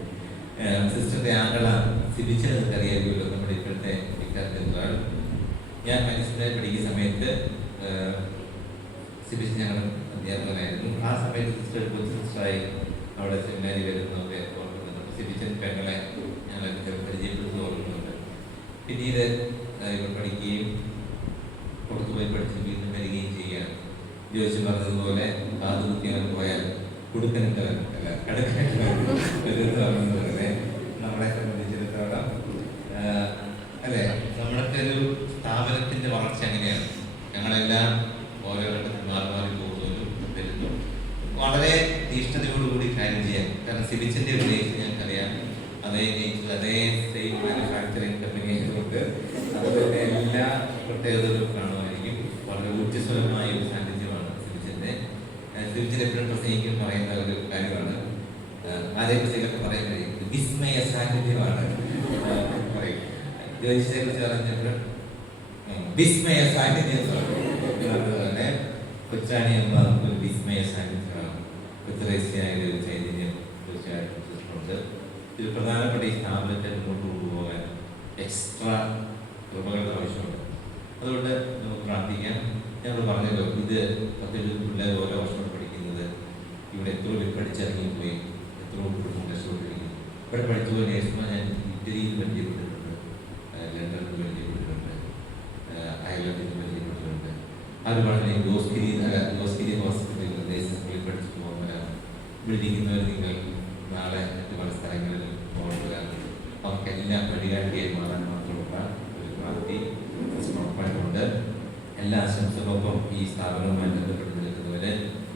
സിസ്റ്ററിൻ്റെ ആംഗള സിബിച്ച് നിങ്ങൾക്ക് അറിയാമല്ലോ, നമ്മുടെ ഇപ്പോഴത്തെ വിദ്യാർത്ഥികൾ. ഞാൻ മനസ്സിലായി പഠിക്കുന്ന സമയത്ത് സിബിച്ച് ഞങ്ങളുടെ അധ്യാപകനായിരുന്നു. ആ സമയത്ത് സിസ്റ്റർ കൊച്ചു സിസ്റ്ററായി അവിടെ സെമിനാരി വരുന്നതൊക്കെ ഓർക്കുന്നുണ്ട്. സിബിച്ചൻ പെങ്ങളെ ഞങ്ങളൊക്കെ പരിചയപ്പെടുത്തി ഓർക്കുന്നുണ്ട്. പിന്നീട് ഇവർ പഠിക്കുകയും പുറത്തുപോയി പഠിച്ച് വീണ്ടും വരികയും ചെയ്യുകയാണ്. ജോയിച്ച് പറഞ്ഞതുപോലെ കാതുകുത്തിയാൽ പോയാൽ കൊടുക്കനിട്ടവൻ അല്ല കടക്കനിട്ടവൻ നമ്മളെ സംബന്ധിച്ചിടത്തോളം അല്ലേ, നമ്മളൊക്കെ ഒരു സ്ഥാപനത്തിൻ്റെ വളർച്ച അങ്ങനെയാണ്. ഞങ്ങളെല്ലാം ഓരോ ഘട്ടത്തിൽ മാറി മാറി പോകുന്നവരും വരുന്നു വളരെ തീഷ്ണതയോടുകൂടി കാര്യം ചെയ്യാൻ. കാരണം സിബിച്ചിൻ്റെ ഒരു ലൈഫ് ഞങ്ങൾക്കറിയാം. അതേ നേച്ചർ, അതേ സെയിം മാനുഫാക്ചറിങ് കമ്പനി ആയതുകൊണ്ട് അതുപോലെ എല്ലാ പ്രത്യേകതകളും കാണുമായിരിക്കും. വളരെ ഊർജ്ജസ്വലമായ ഒരു സാന്നിധ്യമാണ് സിവിജിൻ്റെ. സിവിജിനെ എപ്പോഴും പ്രസംഗിക്കും പറയുന്ന ഒരു കാര്യമാണ്, അതേക്കുറിച്ചൊക്കെ പറയാൻ കഴിയും, വിസ്മയ സാന്നിധ്യമാണ് പറയും. ജ്യോതിഷത്തെ കുറിച്ച് പറഞ്ഞപ്പോൾ വിസ്മയ സാന്നിധ്യം അതുപോലെ കൊച്ചാണി എന്ന ഒരു വിസ്മയ സാന്നിധ്യമാണ്. കൊച്ചുറേസ്യായ ഒരു ചൈതന്യം തീർച്ചയായിട്ടും ഉണ്ട്. ഇത് പ്രധാനപ്പെട്ട ഈ സ്ഥാപനത്തെ മുന്നോട്ട് കൊണ്ടുപോകാൻ എക്സ്ട്രാ കൃപകളുടെ ആവശ്യമുണ്ട്. അതുകൊണ്ട് നമുക്ക് പ്രാർത്ഥിക്കാം. ഞങ്ങൾ പറഞ്ഞല്ലോ, ഇത് 10 പിള്ളേർ ഓരോ വർഷം പഠിക്കുന്നത് ഇവിടെ എത്ര പേര് പഠിച്ചിറങ്ങിപ്പോയി, എത്ര കുടുംബം കഷ്ടപ്പെട്ടിരിക്കുന്നു. ഇവിടെ പഠിച്ചുപോയി നേഴ്സുമാർ ഞാൻ ഇറ്റലിയിൽ പരിചയപ്പെട്ടിട്ടുണ്ട്, ലണ്ടനിൽ പരിചയപ്പെട്ടിട്ടുണ്ട്, അയർലൻഡിൽ പരിചയപ്പെട്ടിട്ടുണ്ട്. അത് വളരെ ഗോസ്കിരി ഹോസ്പിറ്റലിൽ നേഴ്സുകളിൽ പഠിച്ചു പോകുന്നവരാണ്. ഇവിടെ ഇരിക്കുന്നവർ നിങ്ങൾ നാളെ മറ്റു പല സ്ഥലങ്ങളിലും പോകുന്നവരാണ്. അവർക്കെല്ലാം വഴികാട്ടിയായി മാറാൻ മാത്രമുള്ള ഒരു പ്രാപ്തി ഉറപ്പായിട്ടുണ്ട്. എല്ലാ ആശംസകൾക്കും ഈ സ്ഥാപനവുമായി ബന്ധപ്പെട്ട് നിൽക്കുന്നവര്,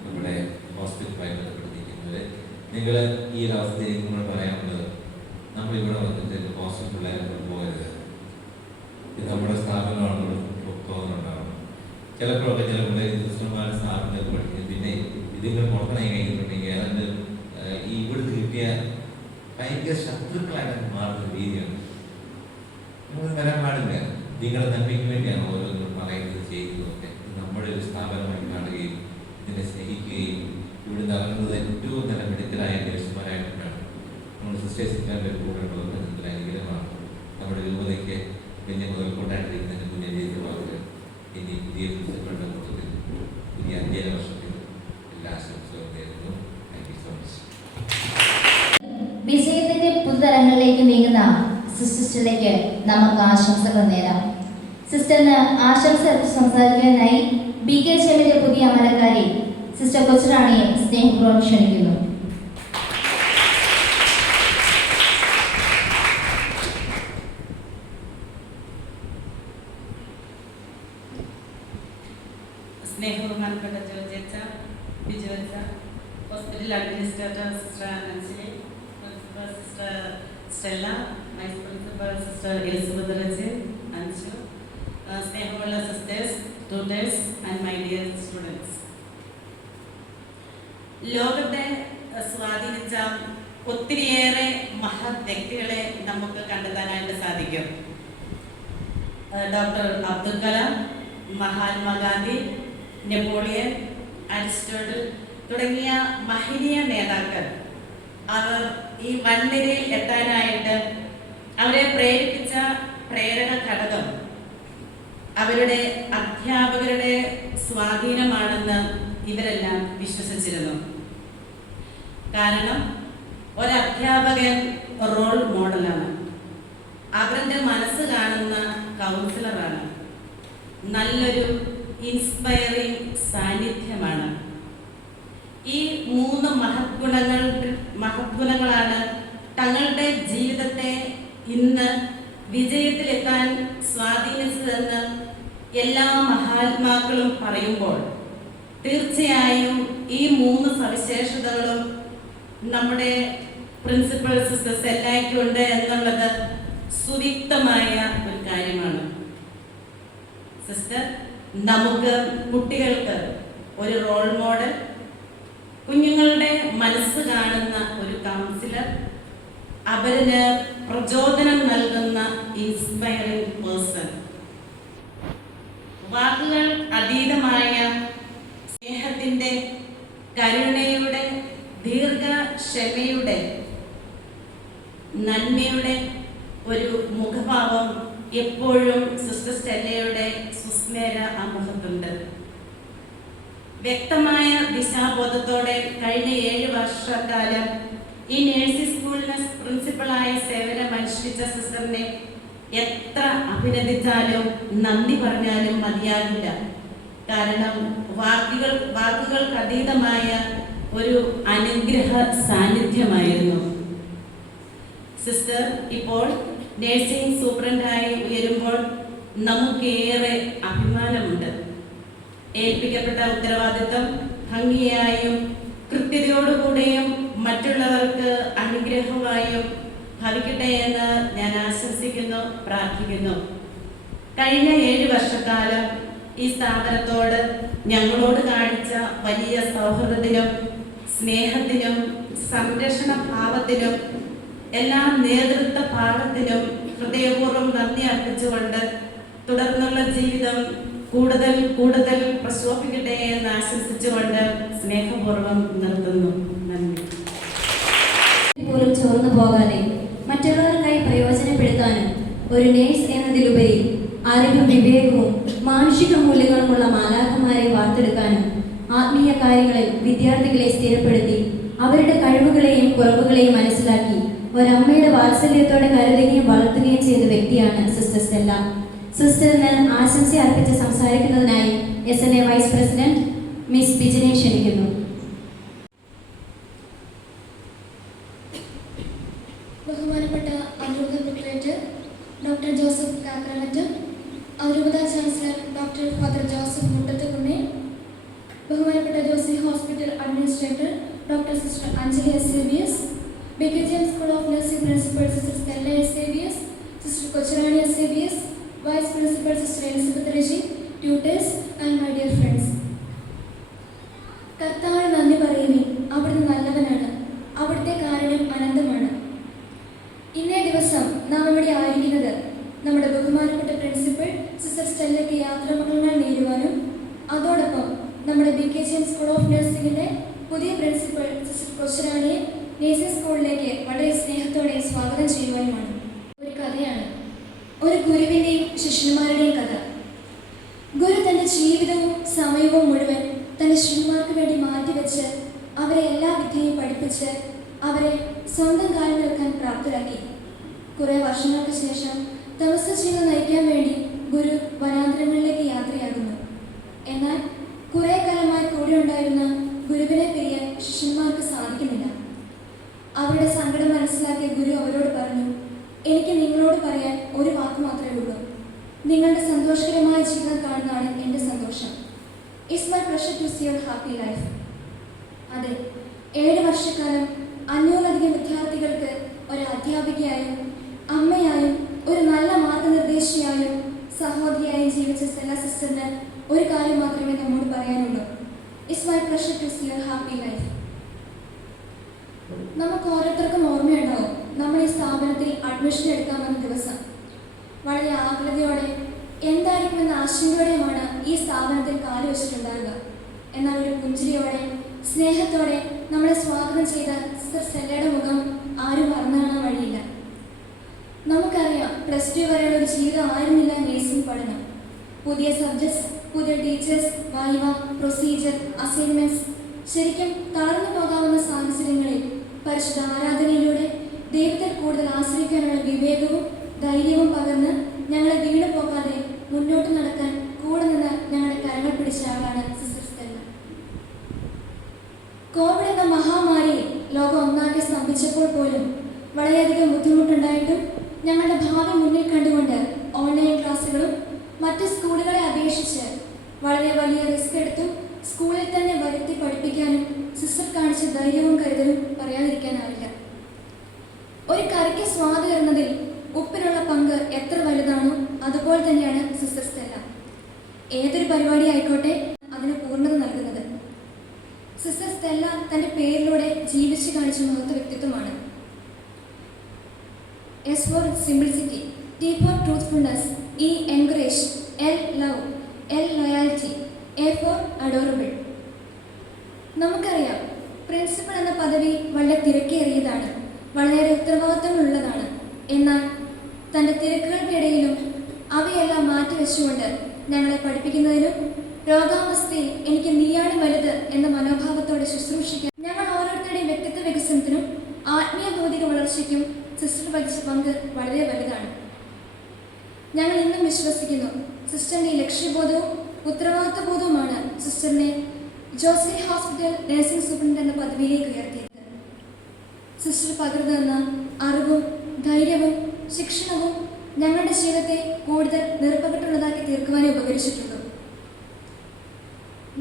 നമ്മുടെ ഹോസ്പിറ്റലുമായി ബന്ധപ്പെട്ട് നിൽക്കുന്നവര്, നിങ്ങൾ ഈ ഒരു അവസ്ഥയിൽ നമ്മൾ പറയാനുള്ളത്, നമ്മളിവിടെ വന്നിട്ട് ഹോസ്പിറ്റൽ പിള്ളേരെ കൊണ്ടുപോകരുത്. ഇത് നമ്മുടെ സ്ഥാപനമാണ്, തോന്നുന്നുണ്ടാവണം. ചിലപ്പോഴൊക്കെ ചില പിള്ളേർ സിസ്റ്റർമാരുടെ സ്ഥാപനത്തിൽ പഠിക്കുന്നത് പിന്നെ ഇതിങ്ങൾ പുറത്തിറങ്ങി കഴിഞ്ഞിട്ടുണ്ടെങ്കിൽ ഏതാണ്ട് ഈ ഇവിടുന്ന് കിട്ടിയ ഭയങ്കര ശത്രുക്കളായിട്ട് മാറുന്ന രീതിയാണ്. നമ്മൾ വരാൻ പാടില്ല. നിങ്ങളുടെ നന്മയ്ക്ക് വേണ്ടിയാണ് ഓരോന്നും പറയുന്നത്, ചെയ്യുന്നതൊക്കെ. നമ്മുടെ ഒരു സ്ഥാപനമായി കാണുകയും ഇതിനെ സ്നേഹിക്കുകയും ഇവിടുന്ന് ഇറങ്ങുന്നത് ഏറ്റവും നല്ല മെഡിക്കലായ നേഴ്സുമാരായിട്ടാണ്. നമ്മുടെ സിസ്റ്റേഴ്സിൻ്റെ കൂടെ ഉള്ളത് അനുഗ്രഹമാണ്. നമ്മുടെ രൂപതയ്ക്ക് വലിയ മുതൽക്കൊണ്ടായിട്ടിരിക്കുന്നതിന് പുതിയ ജീവിതമാകുക. ഇനി പുതിയ പ്രിൻസിപ്പളുടെ കൂട്ടത്തിൽ പുതിയ അധ്യയന വർഷത്തിൽ എല്ലാ ആശംസകളും നേരുന്നു. Thank you so much. വിജയത്തിന്റെ പുതുതലങ്ങളിലേക്ക് നീങ്ങുന്ന സിസ്റ്ററിലേക്ക് നമുക്ക് ആശംസകൾ നേരാം. സിസ്റ്ററിന് ആശംസ സംസാരിക്കാനായി BKGMന്റെ പുതിയ അമരക്കാരി സിസ്റ്റർ കൊച്ചുറാണിയെ സ്നേഹപൂർവ്വം ക്ഷണിക്കുന്നു. സ്നേഹബഹുമാനപ്പെട്ട ജോർജച്ച, ബിജുവച്ച, hospital administrator sister Anjali, principal sister Stella, vice principal sister Elizabeth റജ്, അഞ്ജു, സ്നേഹമുള്ള sisters, tutors and my dear students. ലോകത്തെ സ്വാധീനിച്ച ഒത്തിരിയേറെ മഹത് വ്യക്തികളെ നമുക്ക് കണ്ടെത്താനായിട്ട് സാധിക്കും. Doctor Abdul Kalam, Mahatma Gandhi, Napoleon, Aristotle തുടങ്ങിയ മഹനീയ നേതാക്കൾ അവർ ഈ വൻനിരയിൽ എത്താനായിട്ട് അവരെ പ്രേരിപ്പിച്ച പ്രേരണ ഘടകം അവരുടെ അധ്യാപകരുടെ സ്വാധീനമാണെന്ന് ഇവരെല്ലാം വിശ്വസിച്ചിരുന്നു. കാരണം ഒരധ്യാപകൻ റോൾ മോഡലാണ്, അവരുടെ മനസ്സ് കാണുന്ന കൗൺസിലറാണ്, നല്ലൊരു ഇൻസ്പയറിംഗ് സാന്നിധ്യമാണ്. ഈ 3 മഹത്ഗുണങ്ങളാണ് തങ്ങളുടെ ജീവിതത്തെ ഇന്ന് വിജയത്തിലെത്താൻ സ്വാധീനിച്ചതെന്ന് എല്ലാ മഹാത്മാക്കളും പറയുമ്പോൾ തീർച്ചയായും ഈ 3 സവിശേഷതകളും നമ്മുടെ പ്രിൻസിപ്പൽ സിസ്റ്റർ സ്റ്റെല്ലയ്ക്കുണ്ട് എന്നുള്ളത് സുവിക്തമായ ഒരു കാര്യമാണ്. സിസ്റ്റർ നമുക്ക് കുട്ടികൾക്ക് ഒരു റോൾ മോഡൽ, കുഞ്ഞുങ്ങളുടെ മനസ്സ് കാണുന്ന ഒരു കൗൺസിലർ, അവരിന് പ്രചോദനം നൽകുന്ന ഇൻസ്പയറിംഗ് പേഴ്സൺ. വാക്കുകൾ അതീതമായ സ്നേഹത്തിൻ്റെ, കരുണയുടെ, ദീർഘക്ഷമയുടെ, നന്മയുടെ ഒരു മുഖഭാവം എപ്പോഴും സിസ്റ്റർ സ്റ്റെല്ലയുടെ സുസ്മേര ആ മുഖത്തുണ്ട്. വ്യക്തമായ ദിശാബോധത്തോടെ കഴിഞ്ഞ 7 വർഷക്കാലം ഈ നേഴ്സിംഗ് സ്കൂളിന് പ്രിൻസിപ്പളായി സേവനമനുഷ്ഠിച്ച സിസ്റ്ററിനെ എത്ര അഭിനന്ദിച്ചാലും നന്ദി പറഞ്ഞാലും മതിയാകില്ല. കാരണം വാക്കുകൾക്ക് അതീതമായ ഒരു അനുഗ്രഹ സാന്നിധ്യമായിരുന്നു. സിസ്റ്റർ ഇപ്പോൾ നേഴ്സിംഗ് സൂപ്രണ്ടായി ഉയരുമ്പോൾ നമുക്കേറെ അഭിമാനമുണ്ട്. ഏൽപ്പിക്കപ്പെട്ട ഉത്തരവാദിത്വം ഭംഗിയായും കൃത്യതയോടുകൂടിയും മറ്റുള്ളവർക്ക് അനുഗ്രഹമായും ഭവിക്കട്ടെ എന്ന് ഞാൻ ആശംസിക്കുന്നു, പ്രാർത്ഥിക്കുന്നു. കഴിഞ്ഞ 7 വർഷക്കാലം ഈ സ്ഥാപനത്തോട് ഞങ്ങളോട് കാണിച്ച വലിയ സൗഹൃദത്തിനും സ്നേഹത്തിനും സംരക്ഷണ ഭാവത്തിനും എല്ലാ നേതൃത്വ പാഠത്തിനും ഹൃദയപൂർവ്വം നന്ദി അർപ്പിച്ചുകൊണ്ട് തുടർന്നുള്ള ജീവിതം കൂടുതൽ കൂടുതൽ പ്രശോഭിക്കട്ടെ എന്ന് ആശംസിച്ചുകൊണ്ട് സ്നേഹപൂർവ്വം നിർത്തുന്നു. നന്ദി. പോലും ചോർന്നു പോകാതെ മറ്റുള്ളവർക്കായി പ്രയോജനപ്പെടുത്താനും ഒരു നേഴ്സ് എന്നതിലുപരി അറിവും വിവേകവും മാനുഷിക മൂല്യങ്ങളുമുള്ള മാലാഖമാരെ വാർത്തെടുക്കാനും ആത്മീയ കാര്യങ്ങളിൽ വിദ്യാർത്ഥികളെ സ്ഥിരപ്പെടുത്തി അവരുടെ കഴിവുകളെയും കുറവുകളെയും മനസ്സിലാക്കി ഒരമ്മയുടെ വാത്സല്യത്തോടെ കരുതുകയും വളർത്തുകയും ചെയ്ത വ്യക്തിയാണ് സിസ്റ്റർ സ്റ്റെല്ല. സിസ്റ്ററിന് ആശംസ അർപ്പിച്ച് സംസാരിക്കുന്നതിനായി SNA വൈസ് പ്രസിഡന്റ് മിസ് ബിജിനെ ക്ഷണിക്കുന്നു. ബഹുമാനപ്പെട്ട അതിരൂപത പ്രൊക്ലേറ്റർ ഡോക്ടർ ജോസഫ് കാക്കറമറ്റ്, അതിരൂപത chancellor doctor father Joseph Muttathukunnel, ബഹുമാനപ്പെട്ട Josy hospital administrator doctor sister Anjali SABS, BKGM school of nursing principal sister Stella SABS, sister Kochurani SABS, vice principal sister Elizabeth Reji, tutors and my dear friends. കർത്താവിന് നന്ദി പറയുവിൻ, അവിടുന്ന് നല്ലവനാണ്, അവിടുത്തെ കാരുണ്യം അനന്തമാണ്. ഇന്നേ ദിവസം നാം ഇവിടെ ആയിരിക്കുന്നത് നമ്മുടെ ബഹുമാനപ്പെട്ട പ്രിൻസിപ്പൽ സിസ്റ്റർ സ്റ്റെല്ലയ്ക്ക് യാത്രാമംഗളങ്ങൾ നേരുവാനും അതോടൊപ്പം നമ്മുടെ BKGM സ്കൂൾ ഓഫ് നഴ്സിംഗിന്റെ പുതിയ പ്രിൻസിപ്പൽ സിസ്റ്റർ കൊച്ചുറാണിയെ നേഴ്സിംഗ് സ്കൂളിലേക്ക് വളരെ സ്നേഹത്തോടെ സ്വാഗതം ചെയ്യുവാനുമാണ്. ഒരു കഥയാണ്, ഒരു ഗുരുവിൻ്റെയും ശിഷ്യന്മാരുടെയും കഥ. ഗുരു തൻ്റെ ജീവിതവും സമയവും മുഴുവൻ തൻ്റെ ശിഷ്യന്മാർക്ക് വേണ്ടി മാറ്റിവെച്ച് അവരെ എല്ലാ വിദ്യയും പഠിപ്പിച്ച് അവരെ സ്വന്തം കാലിൽ നിൽക്കാൻ പ്രാപ്തരാക്കി. കുറേ വർഷങ്ങൾക്ക് ശേഷം തപസ്സ ജീവിതം നയിക്കാൻ വേണ്ടി ഗുരു വനാന്തരങ്ങളിലേക്ക് യാത്രയാകുന്നു. എന്നാൽ കുറേ കാലമായി കൂടെ ഉണ്ടായിരുന്ന ഗുരുവിനെ പിരിയാൻ ശിഷ്യന്മാർക്ക് സാധിക്കുന്നില്ല. അവരുടെ സങ്കടം മനസ്സിലാക്കിയ ഗുരു അവരോട് പറഞ്ഞു, എനിക്ക് നിങ്ങളോട് പറയാൻ ഒരു വാക്ക് മാത്രമേ ഉള്ളൂ. നിങ്ങളുടെ സന്തോഷകരമായ ജീവിതം കാണുന്നതാണ് എൻ്റെ സന്തോഷം. It's my pleasure to see your happy life. അതെ, 7 വർഷക്കാലം 500-ലധികം വിദ്യാർത്ഥികൾക്ക് ഒരു അധ്യാപികയായും അമ്മയായും ഒരു നല്ല മാർഗനിർദ്ദേശിയായും സഹോദരിയായും ജീവിച്ച സ്റ്റെല്ല സിസ്റ്ററിന് ഒരു കാര്യം മാത്രമേ നമ്മോട് പറയാനുള്ളൂ. It's my pleasure to see your happy life. നമുക്ക് ഓരോരുത്തർക്കും ഓർമ്മയുണ്ടാവും നമ്മൾ ഈ സ്ഥാപനത്തിൽ അഡ്മിഷൻ എടുക്കാമെന്ന ദിവസം. വളരെ ആകുലതയോടെ എന്തായിരിക്കുമെന്ന ആശങ്കയോടെയുമാണ് ഈ സ്ഥാപനത്തിൽ കാലുവെച്ചിട്ടുണ്ടാകുക. എന്നാൽ ഒരു പുഞ്ചിരിയോടെ സ്നേഹത്തോടെ നമ്മളെ സ്വാഗതം ചെയ്ത സിസ്റ്റർ സ്റ്റെല്ലയുടെ മുഖം ആരും മറന്നു കാണാൻ വഴിയില്ല. നമുക്കറിയാം, +2 വരെയുള്ള ഒരു ജീവിതം ആയിരുന്നില്ല നേഴ്സിംഗ് പഠനം. പുതിയ സബ്ജക്ട്സ്, പുതിയ ടീച്ചേഴ്സ്, വൈവ, പ്രൊസീജിയർ, അസൈൻമെന്റ്സ്, ശരിക്കും തളർന്നു പോകാവുന്ന സാഹചര്യങ്ങളിൽ പരിശുദ്ധ ആരാധനയിലൂടെ ദൈവത്തിൽ കൂടുതൽ ആശ്രയിക്കാനുള്ള വിവേകവും ധൈര്യവും പകർന്ന് ഞങ്ങളെ വീണു പോകാതെ മുന്നോട്ട് നടക്കാൻ കൂടെ നിന്ന് ഞങ്ങളുടെ കരങ്ങൾ പിടിച്ച ആളാണ് സിസ്റ്റർ സ്റ്റെല്ല. കോവിഡ് എന്ന മഹാമാരി ലോകം ഒന്നാകെ സ്തംഭിച്ചപ്പോൾ പോലും വളരെയധികം ബുദ്ധിമുട്ടുണ്ടായിട്ടും ഞങ്ങളുടെ ഭാവി മുന്നിൽ കണ്ടുകൊണ്ട് ഓൺലൈൻ ക്ലാസ്സുകളും മറ്റ് സ്കൂളുകളെ അപേക്ഷിച്ച് വളരെ വലിയ റിസ്ക് എടുത്തും സ്കൂളിൽ തന്നെ വരുത്തി പഠിപ്പിക്കാനും സിസ്റ്റർ കാണിച്ച ധൈര്യവും കരുതലും പറയാതിരിക്കാനാവില്ല. ഒരു കറിക്ക് സ്വാദ് കയറുന്നതിൽ ഉപ്പിനുള്ള പങ്ക് എത്ര വലുതാണോ അതുപോലെ തന്നെയാണ് സിസ്റ്റർ സ്റ്റെല്ല. ഏതൊരു പരിപാടി ആയിക്കോട്ടെ അതിന് പൂർണ്ണത നൽകുന്നത്. സിസ്റ്റർ സ്റ്റെല്ല തൻ്റെ പേരിലൂടെ ജീവിച്ചു കാണിച്ച മഹത്വ വ്യക്തിത്വമാണ്. S for simplicity, T for truthfulness, E encourage, L love, L loyalty, A for adorable. നമുക്കറിയാം, പ്രിൻസിപ്പൽ എന്ന പദവി വളരെ തിരക്കേറിയതാണ്, വളരെയേറെ ഉത്തരവാദിത്തങ്ങളുള്ളതാണ്. എന്നാൽ തൻ്റെ തിരക്കുകൾക്കിടയിലും അവയെല്ലാം മാറ്റിവെച്ചുകൊണ്ട് ഞങ്ങളെ പഠിപ്പിക്കുന്നതിനും രോഗാവസ്ഥയിൽ എനിക്ക് നീയാണ് വലുത് എന്ന മനോഭാവത്തോടെ ശുശ്രൂഷിക്കാൻ ഞങ്ങൾ ഓരോരുത്തരുടെയും വ്യക്തിത്വ വികസനത്തിനും ആത്മീയ ഭൗതിക വളർച്ചയ്ക്കും സിസ്റ്റർ വഹിച്ച പങ്ക് വളരെ വലുതാണ്. ഞങ്ങൾ ഇന്നും വിശ്വസിക്കുന്നു, സിസ്റ്ററിൻ്റെ ലക്ഷ്യബോധവും ഉത്തരവാദിത്വബോധവുമാണ് സിസ്റ്ററിനെ ജോസി ഹോസ്പിറ്റൽ നഴ്സിംഗ് സൂപ്രണ്ട് എന്ന പദവിയിലേക്ക് ഉയർത്തിയത്. സിസ്റ്റർ പകർന്നു തന്ന അറിവും ധൈര്യവും ശിക്ഷണവും ഞങ്ങളുടെ ജീവിതത്തെ കൂടുതൽ നിറപ്പകട്ടുള്ളതാക്കി തീർക്കുവാനേ ഉപകരിച്ചിട്ടുള്ളൂ.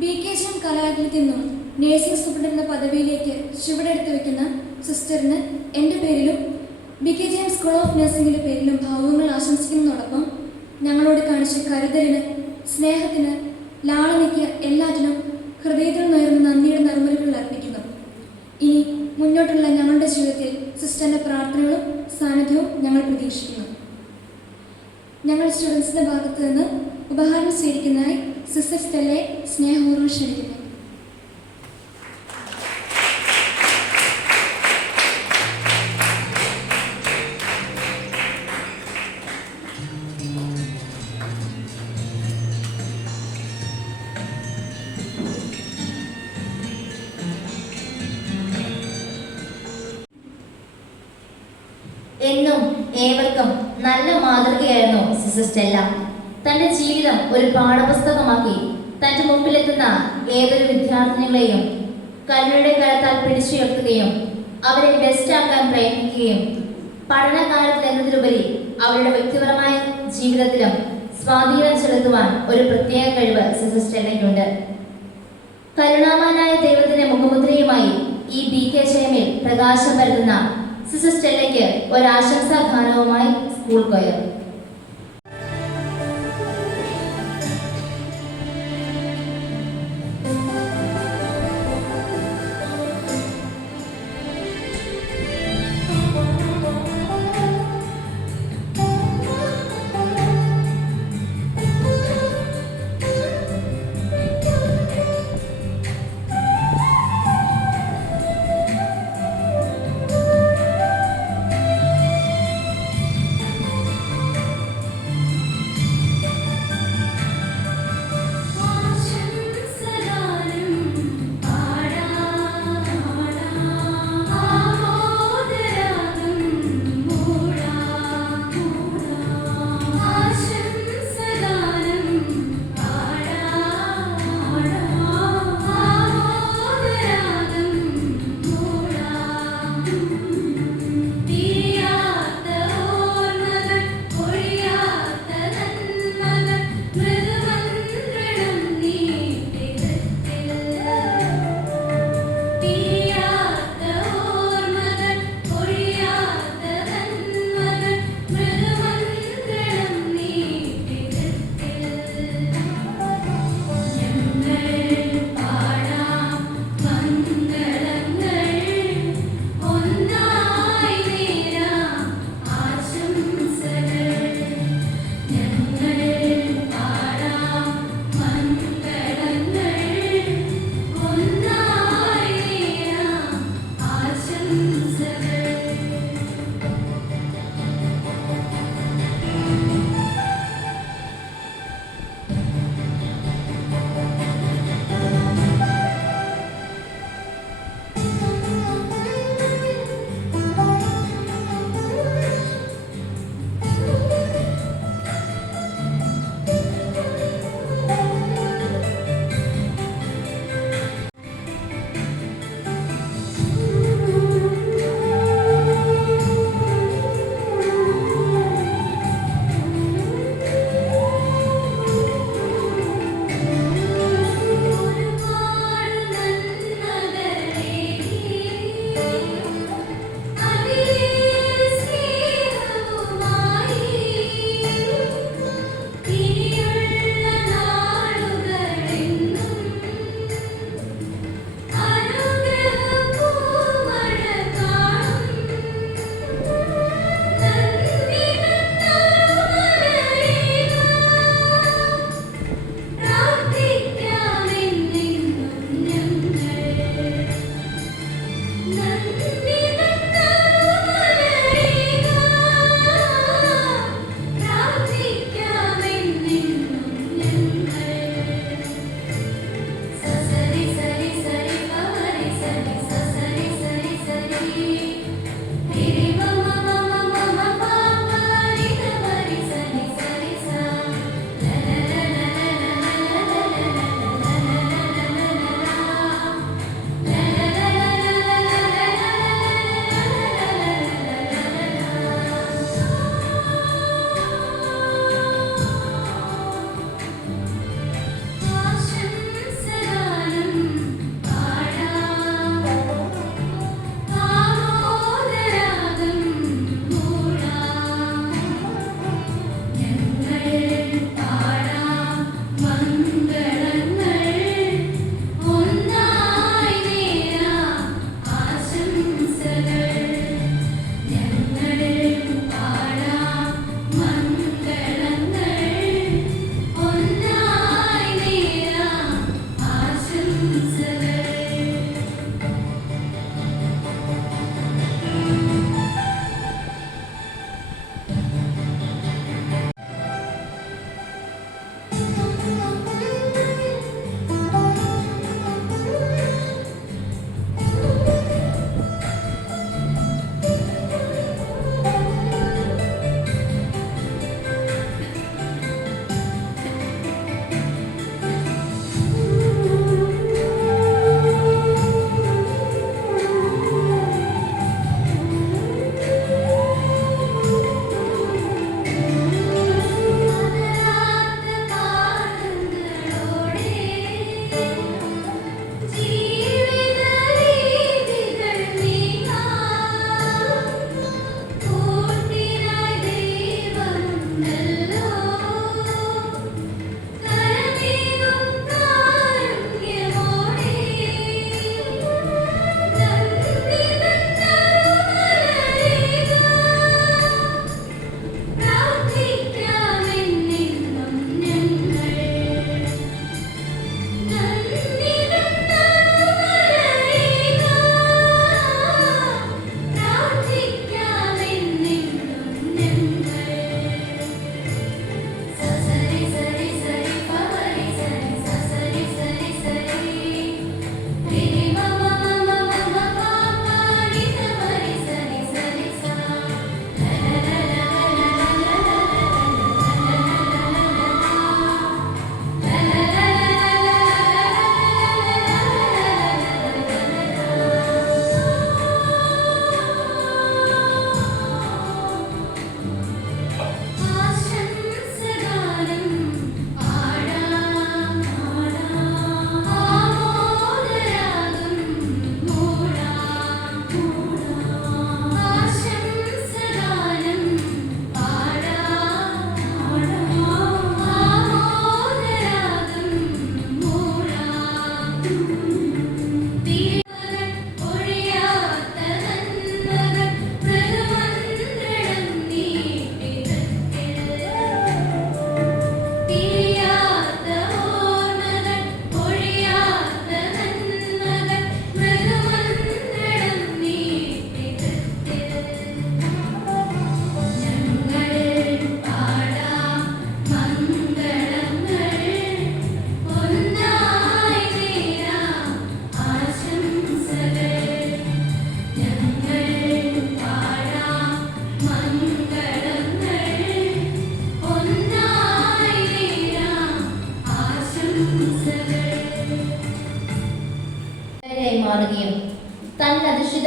BKGM കലാലയത്തിൽ നിന്നും നഴ്സിംഗ് സൂപ്രണ്ട് എന്ന പദവിയിലേക്ക് ചുവടെടുത്ത് വയ്ക്കുന്ന സിസ്റ്ററിന് എൻ്റെ പേരിലും BKGM സ്കൂൾ ഓഫ് നഴ്സിംഗിന്റെ പേരിലും ഭാവുകങ്ങൾ ആശംസിക്കുന്നതോടൊപ്പം ഞങ്ങളോട് കാണിച്ച കരുതലിന്, സ്നേഹത്തിന്, ലാളനയ്ക്ക് എല്ലാറ്റിനും ഹൃദയത്തിൽ നിന്നുയർന്ന നന്ദിയുടെ നറുമരുകൾ അർപ്പിക്കുന്നു. ഇനി മുന്നോട്ടുള്ള ഞങ്ങളുടെ ജീവിതത്തിൽ സിസ്റ്ററിന്റെ പ്രാർത്ഥനകളും സാന്നിധ്യവും ഞങ്ങൾ പ്രതീക്ഷിക്കുന്നു. ഞങ്ങൾ സ്റ്റുഡൻസിന്റെ ഭാഗത്ത് നിന്ന് ഉപഹാരം സ്വീകരിക്കുന്നതായി സിസ്റ്റർ സ്റ്റെല്ലയെ സ്നേഹപൂർവ്വം ക്ഷണിക്കുന്നു. എന്നും ഏവർക്കും നല്ല മാതൃകയായിരുന്നു സിസ്റ്റർ സ്റ്റെല്ല. തന്റെ ജീവിതം ഒരു പാഠപുസ്തകമാക്കി തന്റെ മുമ്പിലെത്തുന്ന ഏതൊരു വിദ്യാർത്ഥിനികളെയും കരുണയുടെ കരത്താൽ പിടിച്ചുയർത്തുകയും അവരെ ബെസ്റ്റ് ആക്കാൻ പ്രയത്നിക്കുകയും പഠനകാലത്തിൽ എന്നതിലുപരി അവരുടെ വ്യക്തിപരമായ ജീവിതത്തിലും സ്വാധീനം ചെലുത്തുവാൻ ഒരു പ്രത്യേക കഴിവ് സിസ്റ്റർ സ്റ്റെല്ലയ്ക്കുണ്ട്. കരുണാവാനായ ദൈവത്തിന്റെ മുഖമുദ്രയുമായി ഈ BKGM-ൽ പ്രകാശം പരത്തുന്ന സിസ്റ്റർ സ്റ്റെല്ലയ്ക്ക് ഒരാശംസാ ഗാനവുമായി സ്കൂൾ കൊയർ.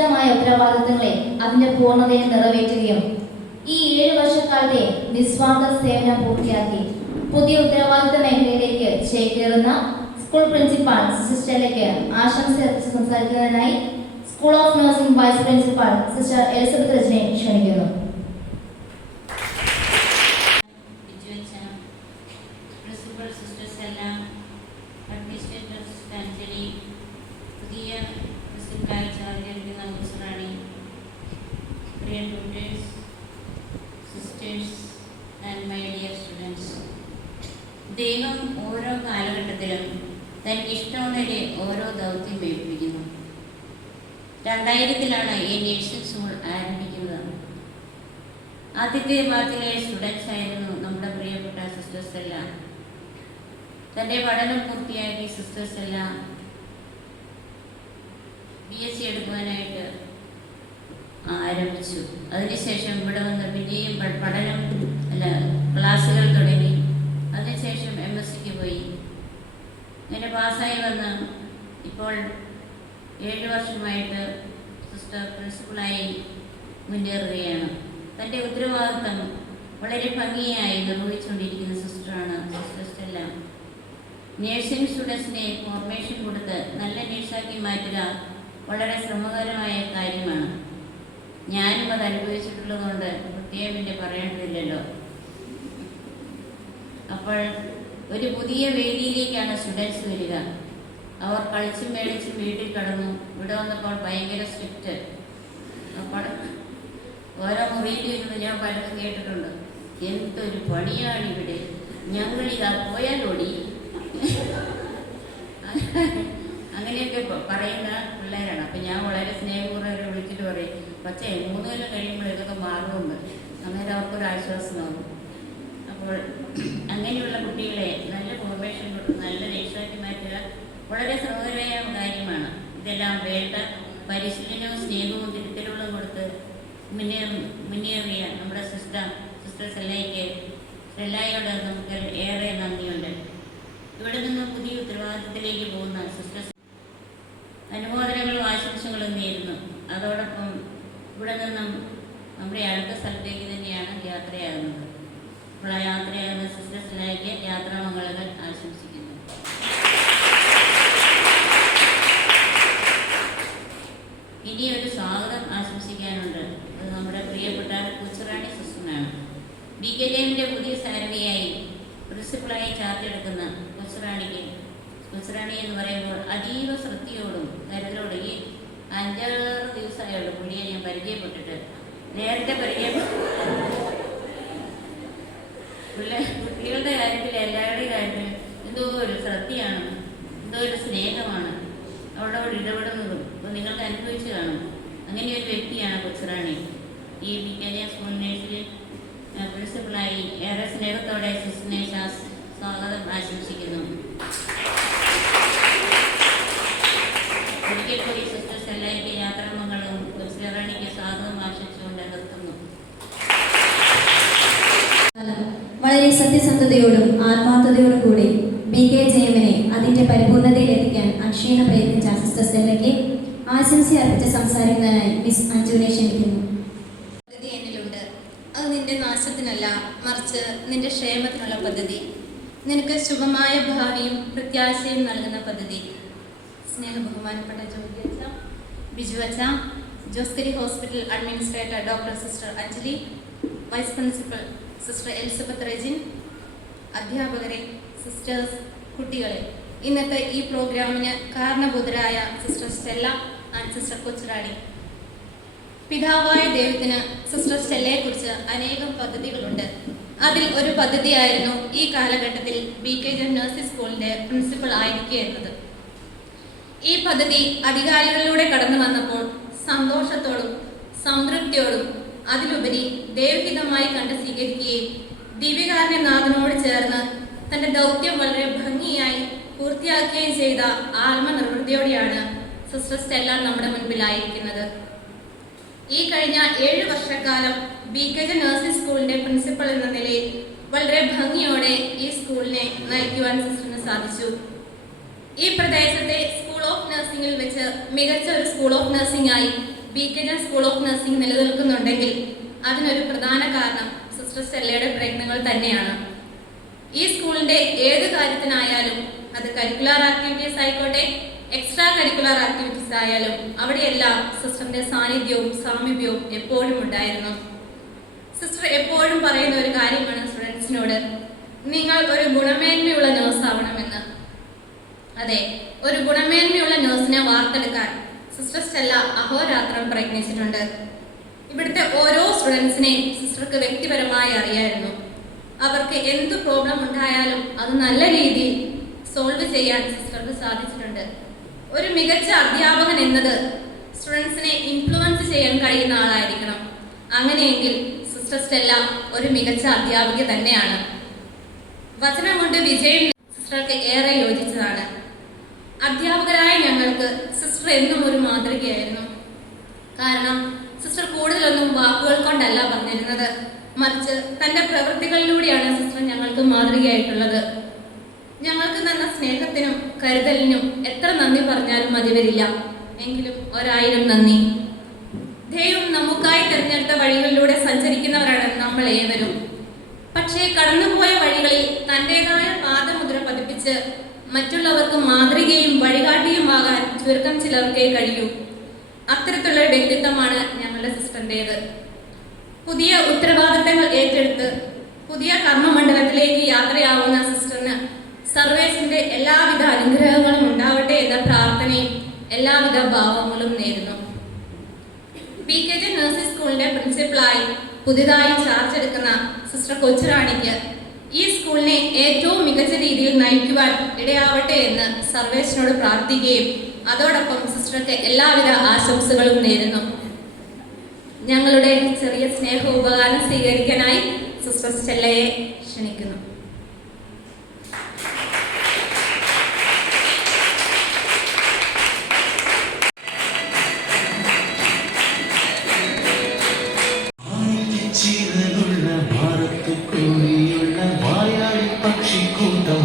അർപ്പിതമായ ഉത്തരവാദിത്തങ്ങളെ അതിന്റെ പൂർണ്ണതയിൽ നിറവേറ്റുകയും ഈ 7 വർഷക്കാലത്തെ നിസ്വാർത്ഥ സേവനം പൂർത്തിയാക്കി പുതിയ ഉത്തരവാദിത്ത മേഖലയിലേക്ക് ചേക്കേറുന്ന സ്കൂൾ പ്രിൻസിപ്പാൾ സിസ്റ്റർ സ്റ്റെല്ലയ്ക്ക് ആശംസ അർപ്പിച്ച് സംസാരിക്കുന്നതിനായി school of nursing vice principal sister Elizabeth രജനെ ക്ഷണിക്കുന്നു. Principal sister Stella, administrator sister Anjali, പുതിയ പ്രിൻസിപ്പലായി ചാർജ് എടുക്കുന്ന ഉത്സറാണി, പ്രിയ tutors, sisters and my dear students, ദൈവം ഓരോ കാലഘട്ടത്തിലും തനിക്ക് ഇഷ്ടമുള്ള ഓരോ ദൗത്യം ഏൽപ്പിക്കുന്നു. 2000-ലാണ് ഈ നേഴ്സിംഗ് സ്കൂൾ ആരംഭിക്കുന്നത്. ആദ്യത്തെ ബാച്ചിലെ സ്റ്റുഡൻസ് ആയിരുന്നു നമ്മുടെ പ്രിയപ്പെട്ട സിസ്റ്റേഴ്സ് എല്ലാം. തൻ്റെ പഠനം പൂർത്തിയാക്കി സിസ്റ്റേഴ്സ് എല്ലാം BSc എടുക്കുവാനായിട്ട് ആരംഭിച്ചു. അതിനുശേഷം ഇവിടെ വന്ന് പിന്നെയും പഠനം ക്ലാസ്സുകൾ തുടങ്ങി. അതിനുശേഷം MScക്ക് പോയി. അങ്ങനെ പാസ്സായി വന്ന് ഇപ്പോൾ 7 വർഷമായിട്ട് സിസ്റ്റർ പ്രിൻസിപ്പളായി മുന്നേറുകയാണ്. തൻ്റെ ഉത്തരവാദിത്തം വളരെ ഭംഗിയായി നിർവഹിച്ചുകൊണ്ടിരിക്കുന്ന സിസ്റ്ററാണ് സിസ്റ്റർ സ്റ്റെല്ല. നേഴ്സിംഗ് സ്റ്റുഡൻസിനെ ഫോർമേഷൻ കൊടുത്ത് നല്ല നേഴ്സാക്കി മാറ്റുക വളരെ ശ്രമകരമായ കാര്യമാണ്. ഞാനും അത് അനുഭവിച്ചിട്ടുള്ളതുകൊണ്ട് പ്രത്യേകം പിന്നെ പറയേണ്ടതില്ലല്ലോ. അപ്പോൾ ഒരു പുതിയ വേദിയിലേക്കാണ് സ്റ്റുഡൻസ് വരിക. അവർ കളിച്ചും മേടിച്ചും വീട്ടിൽ കടന്നു. ഇവിടെ വന്നപ്പോൾ ഭയങ്കര സ്ട്രിക്റ്റ്. അപ്പോൾ ഓരോ മുറിയിലിരുന്ന് ഞാൻ പലതും കേട്ടിട്ടുണ്ട്. എന്തൊരു പണിയാണ് ഇവിടെ, ഞങ്ങളിതാ പോയാലോടി, അങ്ങനെയൊക്കെ പറയുന്ന പിള്ളേരാണ്. അപ്പം ഞാൻ വളരെ സ്നേഹപൂർവ്വം വിളിച്ചിട്ട് പറയും, പക്ഷേ 3 കൊല്ലം കഴിയുമ്പോൾ ഇതൊക്കെ മാറുമെന്ന്. അന്നേരം അവർക്കൊരു ആശ്വാസമാകും. അപ്പോൾ അങ്ങനെയുള്ള കുട്ടികളെ നല്ല ഫോർമേഷൻ കൊടുത്ത് നല്ല നേഴ്സാക്കി മാറ്റുക വളരെ ശ്രമകരമായ കാര്യമാണ്. ഇതെല്ലാം വേണ്ട പരിശീലനവും സ്നേഹവും തിരുത്തലുകളും കൊടുത്ത് മുന്നേറിയ നമ്മുടെ സിസ്റ്റർ സ്റ്റെല്ലയോട് നമുക്ക് ഏറെ നന്ദിയുണ്ട്. ഇവിടെ നിന്ന് പുതിയ ഉത്തരവാദിത്തത്തിലേക്ക് പോകുന്ന സിസ്റ്റർ അനുമോദനങ്ങളും ആശംസകളും നേരുന്നു. അതോടൊപ്പം ഇവിടെ നിന്നും നമ്മുടെ അടുത്ത സ്ഥലത്തേക്ക് തന്നെയാണ് യാത്രയാകുന്നത്. ഇപ്പോൾ ആ യാത്രയാകുന്ന സിസ്റ്റർ സ്റ്റെല്ലയ്ക്ക് യാത്രാമംഗളങ്ങൾ ആശംസിക്കുന്നു. ഇനി ഒരു സ്വാഗതം ആശംസിക്കാനുണ്ട്. അത് നമ്മുടെ പ്രിയപ്പെട്ട കൊച്ചുറാണി സിസ്റ്ററിനാണ്. BKJമിൻ്റെ പുതിയ സാരഥിയായി പ്രിൻസിപ്പളായി ചാർജ് എടുക്കുന്ന കൊച്ചുറാണി എന്ന് പറയുമ്പോൾ അതീവ ശ്രദ്ധയോടും കരുതലോടും ഈ 5-6 ദിവസമായുള്ളൂ പുള്ളിയെ ഞാൻ പരിചയപ്പെട്ടിട്ട്. നേരത്തെ കുട്ടികളുടെ കാര്യത്തിൽ എല്ലാവരുടെയും കാര്യത്തിൽ എന്തോ ഒരു ശ്രദ്ധയാണ്, എന്തോ ഒരു സ്നേഹമാണ് അവളോട് ഇടപെടുന്നതും. അപ്പോൾ നിങ്ങൾക്ക് അനുഭവിച്ച് കാണും. അങ്ങനെ ഒരു വ്യക്തിയാണ് കൊച്ചുറാണി. ഈ BKJ സ്കൂൾ നേഴ്സിൽ പ്രിൻസിപ്പളായി ഏറെ സ്നേഹത്തോടെ സിസ്റ്ററിനെ സ്വാഗതം ആശംസിക്കുന്നു. ഒരിക്കൽ കൂടി സിസ്റ്റേഴ്സ് എല്ലാവരും യാത്രാമംഗളവും കൊച്ചുറാണിക്ക് സ്വാഗതം ആശംസിച്ചുകൊണ്ട് നിർത്തുന്നു. വളരെ സത്യസന്ധതയോടും ആത്മാർത്ഥതയോടും കൂടി BKJമിനെ അതിന്റെ പരിപൂർണതയിൽ എത്തിക്കാൻ അക്ഷീണ പ്രയത്നിച്ച സിസ്റ്റർ സ്റ്റെല്ലയ്ക്ക് ആശംസ അർപ്പിച്ച് സംസാരിക്കുന്നതിനായി മിസ് അഞ്ജുവിനെ ക്ഷണിക്കുന്നു. പദ്ധതി എന്നിലുണ്ട്. അത് നിന്റെ നാശത്തിനല്ല, മറിച്ച് നിന്റെ ക്ഷേമത്തിനുള്ള പദ്ധതി. നിനക്ക് ശുഭമായ ഭാവിയും പ്രത്യാശയും നൽകുന്ന പദ്ധതി. സ്നേഹബഹുമാനപ്പെട്ട ജ്യോതി അച്ഛ, ബിജു അച്ഛ, Josgiri hospital administrator doctor sister Anjali, vice principal sister Elizabeth Rejin, അധ്യാപകരെ, സിസ്റ്റേഴ്സ്, കുട്ടികളെ, ഇന്നത്തെ ഈ പ്രോഗ്രാമിന് കാരണഭൂതരായ sister Stella and sister Kochurani. പിതാവായ ദൈവത്തിന് സിസ്റ്റർ സ്റ്റെല്ലയെക്കുറിച്ച് അനേകം പദ്ധതികളുണ്ട്. അതിൽ ഒരു പദ്ധതിയായിരുന്നു ഈ കാലഘട്ടത്തിൽ BKJ നഴ്സിംഗ് സ്കൂളിൻ്റെ പ്രിൻസിപ്പൽ ആയിരിക്കുക എന്നത്. ഈ പദ്ധതി അധികാരികളിലൂടെ കടന്നു വന്നപ്പോൾ സന്തോഷത്തോടും സംതൃപ്തിയോടും അതിലുപരി ദൈവഹിതമായി കണ്ട് സ്വീകരിക്കുകയും ദീപികാരനാഥനോട് ചേർന്ന് തൻ്റെ ദൗത്യം വളരെ ഭംഗിയായി പൂർത്തിയാക്കുകയും ചെയ്ത ആത്മനിർവൃത്തിയോടെയാണ് സിസ്റ്റർ സ്റ്റെല്ല നമ്മുടെ മുൻപിലായിരിക്കുന്നത്. ഈ കഴിഞ്ഞ 7 വർഷക്കാലം BKJ നഴ്സിംഗ് സ്കൂളിൻ്റെ പ്രിൻസിപ്പൽ എന്ന നിലയിൽ വളരെ ഭംഗിയോടെ ഈ സ്കൂളിനെ നയിക്കുവാൻ സിസ്റ്ററിന് സാധിച്ചു. ഈ പ്രദേശത്തെ സ്കൂൾ ഓഫ് നഴ്സിംഗിൽ വെച്ച് മികച്ച ഒരു സ്കൂൾ ഓഫ് നഴ്സിംഗ് ആയി BKJ സ്കൂൾ ഓഫ് നഴ്സിംഗ് നിലനിൽക്കുന്നുണ്ടെങ്കിൽ അതിനൊരു പ്രധാന കാരണം സിസ്റ്റർ സ്റ്റെല്ലയുടെ പ്രയത്നങ്ങൾ തന്നെയാണ്. ഈ സ്കൂളിൻ്റെ ഏത് കാര്യത്തിനായാലും, അത് കരിക്കുലർ ആക്ടിവിറ്റീസ് ആയിക്കോട്ടെ, എക്സ്ട്രാ കരിക്കുലർ ആക്ടിവിറ്റീസ് ആയാലും, അവിടെയെല്ലാം സിസ്റ്ററിൻ്റെ സാന്നിധ്യവും സാമീപ്യവും എപ്പോഴും ഉണ്ടായിരുന്നു. സിസ്റ്റർ എപ്പോഴും പറയുന്ന ഒരു കാര്യമാണ് സ്റ്റുഡൻസിനോട്, നിങ്ങൾ ഒരു ഗുണമേന്മയുള്ള നേഴ്സ് ആവണമെന്ന്. അതെ, ഒരു ഗുണമേന്മയുള്ള നേഴ്സിനെ വാർത്തെടുക്കാൻ സിസ്റ്റർ സ്റ്റെല്ല അഹോരാത്രം പ്രയത്നിച്ചിട്ടുണ്ട്. ഇവിടുത്തെ ഓരോ സ്റ്റുഡൻസിനെയും സിസ്റ്റർക്ക് വ്യക്തിപരമായി അറിയായിരുന്നു. അവർക്ക് എന്ത് പ്രോബ്ലം ഉണ്ടായാലും അത് നല്ല രീതിയിൽ സോൾവ് ചെയ്യാൻ സിസ്റ്റർക്ക് സാധിച്ചിട്ടുണ്ട്. ഒരു മികച്ച അധ്യാപകൻ എന്നത് സ്റ്റുഡൻസിനെ ഇൻഫ്ലുവൻസ് ചെയ്യാൻ കഴിയുന്ന ആളായിരിക്കണം. അങ്ങനെയെങ്കിൽ സിസ്റ്റർ സ്റ്റെല്ല ഒരു മികച്ച അധ്യാപിക തന്നെയാണ്. വചനം കൊണ്ട് വിജയം സിസ്റ്റർക്ക് ഏറെ യോജിച്ചതാണ്. അധ്യാപകരായ ഞങ്ങൾക്ക് സിസ്റ്റർ എന്നും ഒരു മാതൃകയായിരുന്നു. കാരണം സിസ്റ്റർ കൂടുതലൊന്നും വാക്കുകൾ കൊണ്ടല്ല പറഞ്ഞിരുന്നത്, മറിച്ച് തൻ്റെ പ്രവൃത്തികളിലൂടെയാണ് സിസ്റ്റർ ഞങ്ങൾക്ക് മാതൃകയായിട്ടുള്ളത്. ഞങ്ങൾക്ക് തന്ന സ്നേഹത്തിനും കരുതലിനും എത്ര നന്ദി പറഞ്ഞാലും മതി വരില്ല. എങ്കിലും 1000 നന്ദി. ദൈവം നമുക്കായി തിരഞ്ഞെടുത്ത വഴികളിലൂടെ സഞ്ചരിക്കുന്നവരാണ് നമ്മൾ ഏവരും. പക്ഷേ കടന്നുപോയ വഴികളിൽ തൻ്റെതായ പാദമുദ്ര പതിപ്പിച്ച് മറ്റുള്ളവർക്ക് മാതൃകയും വഴികാട്ടിയുമാകാൻ ചുരുക്കം ചിലർക്കേ കഴിയൂ. അത്തരത്തിലുള്ള വ്യക്തിത്വമാണ് ഞങ്ങളുടെ സിസ്റ്ററിൻ്റേത്. പുതിയ ഉത്തരവാദിത്തങ്ങൾ ഏറ്റെടുത്ത് പുതിയ കർമ്മമണ്ഡലത്തിലേക്ക് യാത്രയാവുന്ന സിസ്റ്ററിന് സർവേസിന്റെ എല്ലാവിധ അനുഗ്രഹങ്ങളും ഉണ്ടാവട്ടെ എന്ന പ്രാർത്ഥനയും എല്ലാവിധ ഭാവങ്ങളും നേരുന്നു. BKJ നഴ്സിംഗ് സ്കൂളിന്റെ പ്രിൻസിപ്പളായി പുതിയതായി ചാർജ് എടുക്കുന്ന സിസ്റ്റർ കൊച്ചുറാണിക്ക് ഈ സ്കൂളിനെ ഏറ്റവും മികച്ച രീതിയിൽ നയിക്കുവാൻ ഇടയാവട്ടെ എന്ന് സർവേസിനോട് പ്രാർത്ഥിക്കുകയും അതോടൊപ്പം സിസ്റ്റർക്ക് എല്ലാവിധ ആശംസകളും നേരുന്നു. ഞങ്ങളുടെ ചെറിയ സ്നേഹ ഉപകാരം സ്വീകരിക്കാനായി സിസ്റ്റർ സ്റ്റെല്ലയെ ക്ഷണിക്കുന്നു. ചിറകുള്ള ഭാരത്ത് കോഴിയുള്ള വായാടി പക്ഷിക്കൂട്ടം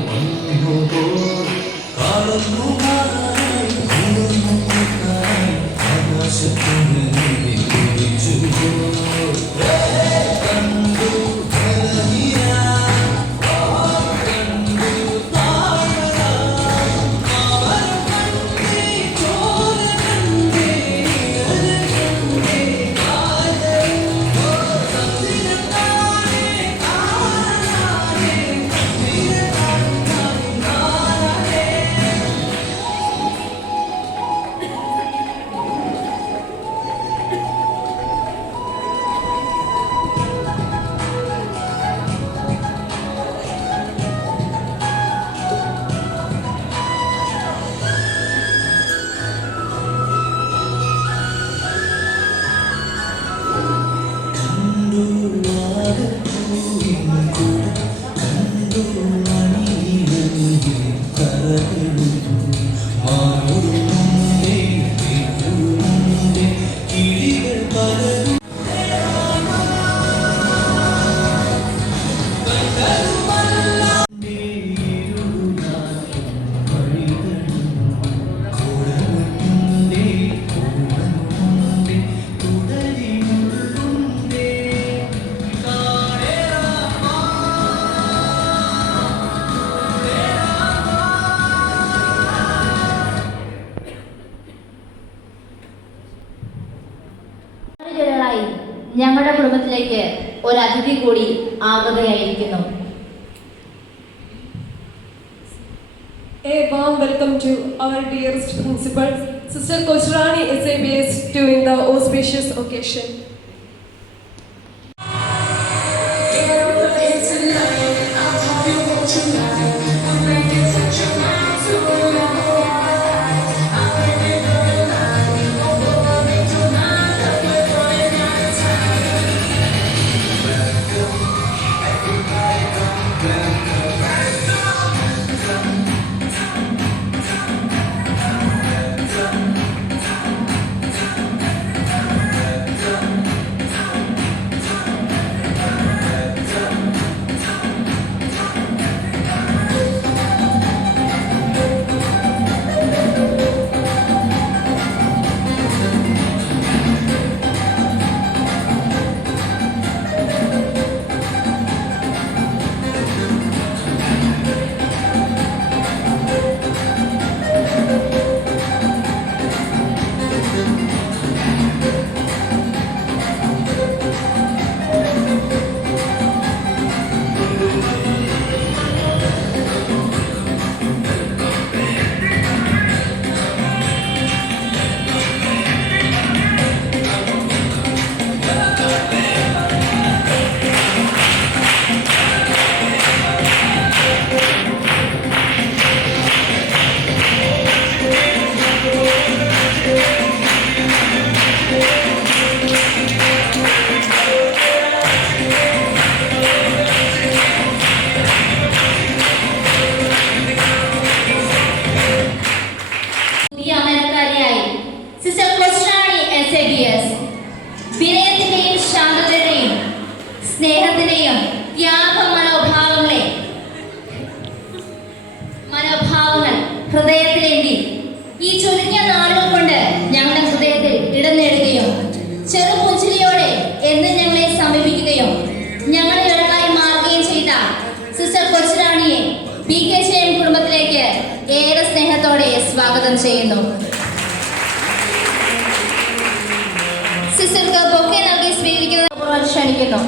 ഞങ്ങളുടെ കുടുംബത്തിലേക്ക് ഒരു അതിഥി കൂടി ആവുകയായിരിക്കുന്നു. A warm welcome to our dearest principal, Sister Kochrani SABS, during the auspicious occasion. സ്നേഹത്തിന്റെയും ത്യാഗ മനോഭാവങ്ങൾ ഹൃദയത്തിലേന്തി ഈ ചുരുങ്ങിയ നാളുകൾ കൊണ്ട് ഞങ്ങളുടെ ഹൃദയത്തിൽ ഇടം നേടുകയും ചെറുപുഞ്ചിരിയോടെ എന്ന് ഞങ്ങളെ സമീപിക്കുകയും ഞങ്ങളെ ഇടകായി മാറുകയും ചെയ്ത സിസ്റ്റർ കൊച്ചുറാണിയെ BKJM കുടുംബത്തിലേക്ക് ഏറെ സ്നേഹത്തോടെ സ്വാഗതം ചെയ്യുന്നു. സിസ്റ്റർക്ക് ബൊക്കെ നൽകി സ്വീകരിക്കുന്നത് ക്ഷണിക്കുന്നു.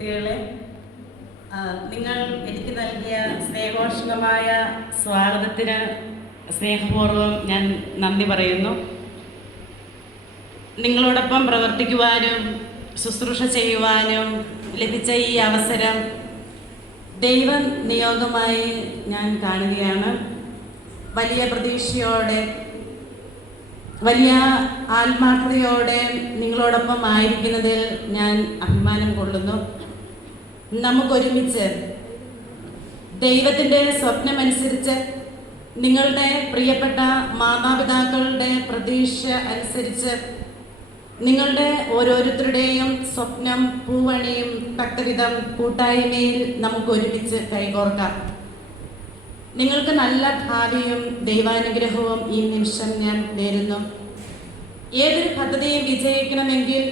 കുട്ടികളെ, നിങ്ങൾ എനിക്ക് നൽകിയ സ്നേഹോഷ്ണമായ സ്വാഗതത്തിന് സ്നേഹപൂർവ്വം ഞാൻ നന്ദി പറയുന്നു. നിങ്ങളോടൊപ്പം പ്രവർത്തിക്കുവാനും ശുശ്രൂഷ ചെയ്യുവാനും ലഭിച്ച ഈ അവസരം ദൈവ നിയോഗമായി ഞാൻ കാണുകയാണ്. വലിയ പ്രതീക്ഷയോടെ, വലിയ ആത്മാർത്ഥതയോടെ നിങ്ങളോടൊപ്പം ആയിരിക്കുന്നതിൽ ഞാൻ അഭിമാനം കൊള്ളുന്നു. നമുക്കൊരുമിച്ച് ദൈവത്തിൻ്റെ സ്വപ്നമനുസരിച്ച്, നിങ്ങളുടെ പ്രിയപ്പെട്ട മാതാപിതാക്കളുടെ പ്രതീക്ഷ അനുസരിച്ച്, നിങ്ങളുടെ ഓരോരുത്തരുടെയും സ്വപ്നം പൂവണിയും തക്കവിധം കൂട്ടായ്മയിൽ നമുക്കൊരുമിച്ച് കൈകോർക്കാം. നിങ്ങൾക്ക് നല്ല ഭാവിയും ദൈവാനുഗ്രഹവും ഈ നിമിഷം ഞാൻ നേരുന്നു. ഏതൊരു പദ്ധതിയും വിജയിക്കണമെങ്കിൽ,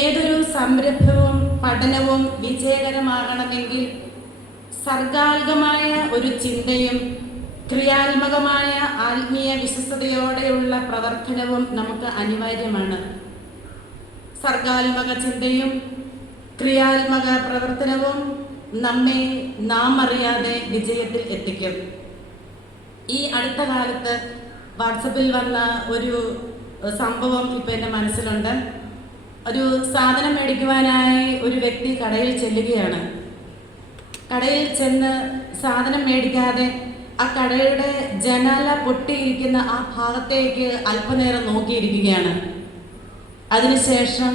ഏതൊരു സംരംഭവും പഠനവും വിജയകരമാകണമെങ്കിൽ സർഗാത്മകമായ ഒരു ചിന്തയും ക്രിയാത്മകമായ ആത്മീയ വിശ്വസ്തയോടെയുള്ള പ്രവർത്തനവും നമുക്ക് അനിവാര്യമാണ്. സർഗാത്മക ചിന്തയും ക്രിയാത്മക പ്രവർത്തനവും നമ്മെ നാം അറിയാതെ വിജയത്തിൽ എത്തിക്കും. ഈ അടുത്ത കാലത്ത് വാട്സപ്പിൽ വന്ന ഒരു സംഭവം ഇപ്പം എൻ്റെ മനസ്സിലുണ്ട്. ഒരു സാധനം മേടിക്കുവാനായി ഒരു വ്യക്തി കടയിൽ ചെല്ലുകയാണ്. കടയിൽ ചെന്ന് സാധനം മേടിക്കാതെ ആ കടയുടെ ജനാല പൊട്ടിയിരിക്കുന്ന ആ ഭാഗത്തേക്ക് അല്പനേരം നോക്കിയിരിക്കുകയാണ്. അതിനുശേഷം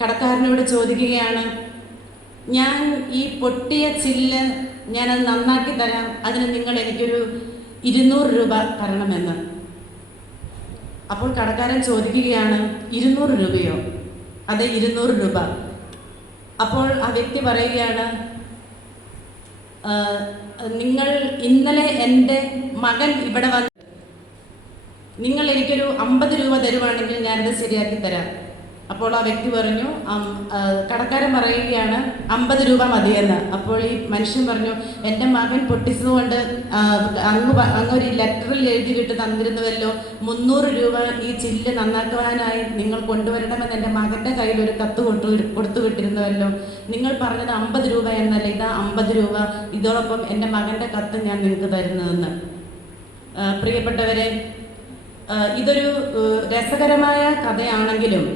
കടക്കാരനോട് ചോദിക്കുകയാണ്, ഞാൻ ഈ പൊട്ടിയ ചില്ല് ഞാനത് നന്നാക്കി തരാം, അതിന് നിങ്ങൾ എനിക്കൊരു 200 രൂപ തരണമെന്ന്. അപ്പോൾ കടക്കാരൻ ചോദിക്കുകയാണ്, 200 രൂപയോ? അതെ, 200 രൂപ. അപ്പോൾ ആ വ്യക്തി പറയുകയാണ്, നിങ്ങൾ ഇന്നലെ എൻ്റെ മകൻ ഇവിടെ വന്ന് നിങ്ങൾ എനിക്കൊരു 50 രൂപ തരുവാണെങ്കിൽ ഞാനത് ശരിയാക്കി തരാം. അപ്പോൾ ആ വ്യക്തി പറഞ്ഞു, കടക്കാരൻ പറയുകയാണ് 50 രൂപ മതിയെന്ന്. അപ്പോൾ ഈ മനുഷ്യൻ പറഞ്ഞു, എൻ്റെ മകൻ പൊട്ടിച്ചതുകൊണ്ട് അങ്ങൊരു ലെറ്ററിൽ എഴുതിയിട്ട് തന്നിരുന്നുവല്ലോ, 300 രൂപ ഈ ചില്ല് നന്നാക്കുവാനായി നിങ്ങൾ കൊണ്ടുവരണമെന്ന് എൻ്റെ മകൻ്റെ കയ്യിൽ ഒരു കത്ത് കൊടുത്തു വിട്ടിരുന്നുവല്ലോ. നിങ്ങൾ പറഞ്ഞത് 50 രൂപ എന്നല്ല, ഇതാ 50 രൂപ, ഇതോടൊപ്പം എൻ്റെ മകൻ്റെ കത്ത് ഞാൻ നിങ്ങൾക്ക് തരുന്നതെന്ന്. പ്രിയപ്പെട്ടവരെ, ഇതൊരു രസകരമായ കഥയാണെങ്കിലും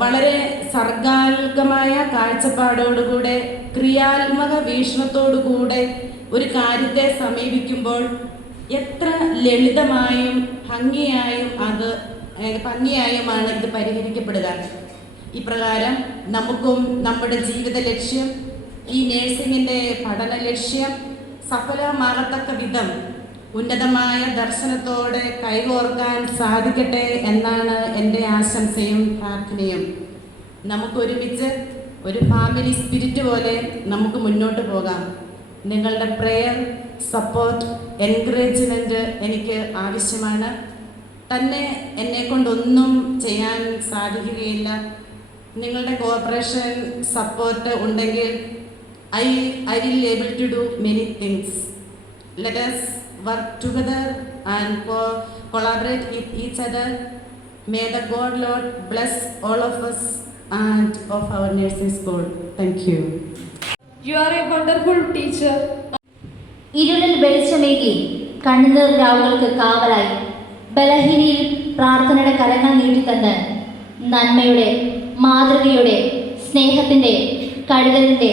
വളരെ സർഗാത്മകമായ കാഴ്ചപ്പാടോടുകൂടെ, ക്രിയാത്മക വീക്ഷണത്തോടുകൂടെ ഒരു കാര്യത്തെ സമീപിക്കുമ്പോൾ എത്ര ലളിതമായും ഭംഗിയായുമാണ് ഇത് പരിഹരിക്കപ്പെടുക. ഇപ്രകാരം നമുക്കും നമ്മുടെ ജീവിത ലക്ഷ്യം, ഈ നേഴ്സിംഗിൻ്റെ പഠന ലക്ഷ്യം സഫലമാകത്തക്ക വിധം ഉന്നതമായ ദർശനത്തോടെ കൈകോർക്കാൻ സാധിക്കട്ടെ എന്നാണ് എൻ്റെ ആശംസയും പ്രാർത്ഥനയും. നമുക്കൊരുമിച്ച് ഒരു ഫാമിലി സ്പിരിറ്റ് പോലെ നമുക്ക് മുന്നോട്ട് പോകാം. നിങ്ങളുടെ പ്രെയർ, സപ്പോർട്ട്, എൻകറേജ്മെൻറ്റ് എനിക്ക് ആവശ്യമാണ്. തന്നെ എന്നെക്കൊണ്ടൊന്നും ചെയ്യാൻ സാധിക്കുകയില്ല. നിങ്ങളുടെ കോഓപ്പറേഷൻ, സപ്പോർട്ട് ഉണ്ടെങ്കിൽ I will be able to do many things. Let us work together and collaborate with each other. May the God Lord bless all of us and of our nursing school. Thank you. You are a wonderful teacher. ഇരുളിൽ വെളിച്ചമേകി കണ്ണുനീർ രാവുകൾക്ക് കാവലായി ബലഹീനയിൽ പ്രാർത്ഥനയുടെ കരങ്ങൾ നീട്ടിത്തന്ന് നന്മയുടെ, മാതൃകയുടെ, സ്നേഹത്തിൻ്റെ, കരുതലിൻ്റെ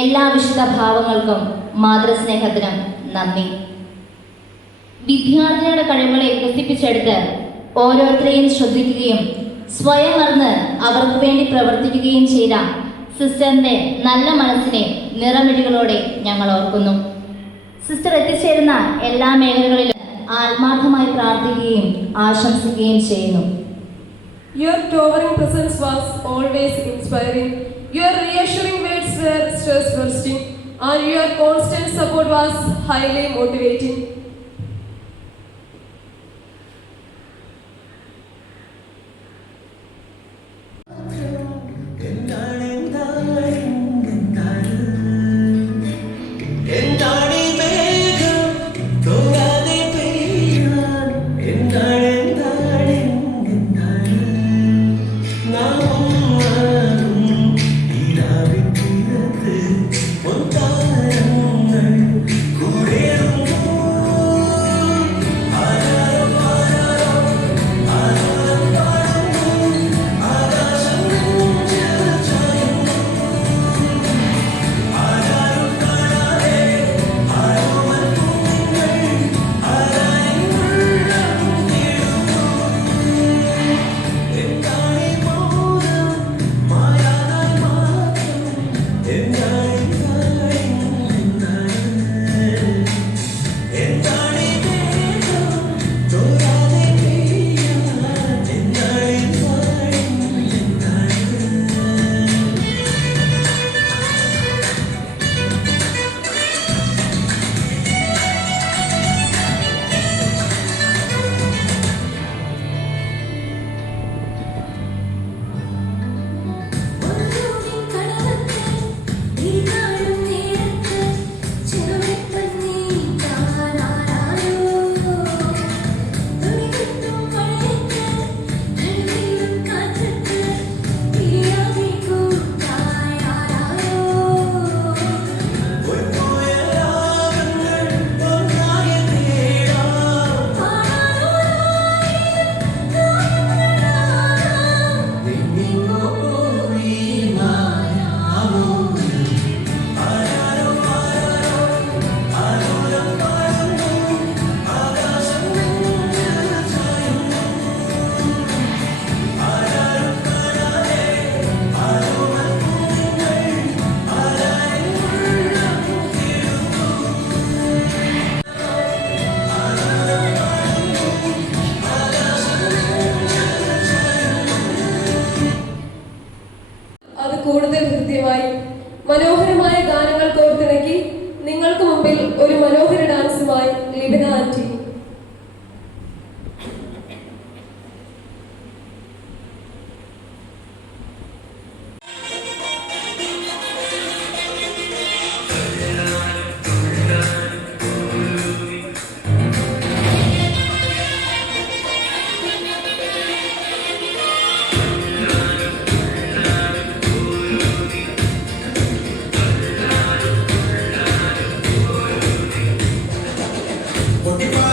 എല്ലാ വിശുദ്ധ ഭാവങ്ങൾക്കും മാതൃസ്നേഹത്തിനും നന്ദി. വിദ്യാർത്ഥികളുടെ കഴിവുകളെ വികസിപ്പിച്ചെടുത്ത് ഓരോരുത്തരെയും ശ്രദ്ധിക്കുകയും സ്വയം മറന്ന് അവർക്ക് വേണ്ടി പ്രവർത്തിക്കുകയും ചെയ്ത സിസ്റ്ററിൻ്റെ നല്ല മനസ്സിനെ നിറമിഴികളോടെ ഞങ്ങൾ ഓർക്കുന്നു. സിസ്റ്റർ എത്തിച്ചേരുന്ന എല്ലാ മേഖലകളിലും ആത്മാർത്ഥമായി പ്രാർത്ഥിക്കുകയും ആശംസിക്കുകയും ചെയ്യുന്നു. Your towering presence was always inspiring. Your reassuring words were stress-busting, and your constant support was highly motivating. കൂടുതൽ ഹൃദ്യമായി മനോഹരമായ ഗാനങ്ങൾ കോർത്തിണക്കി നിങ്ങൾക്ക് മുമ്പിൽ ഒരു മനോഹര ഡാൻസുമായി ലിബിന ആന്റി. What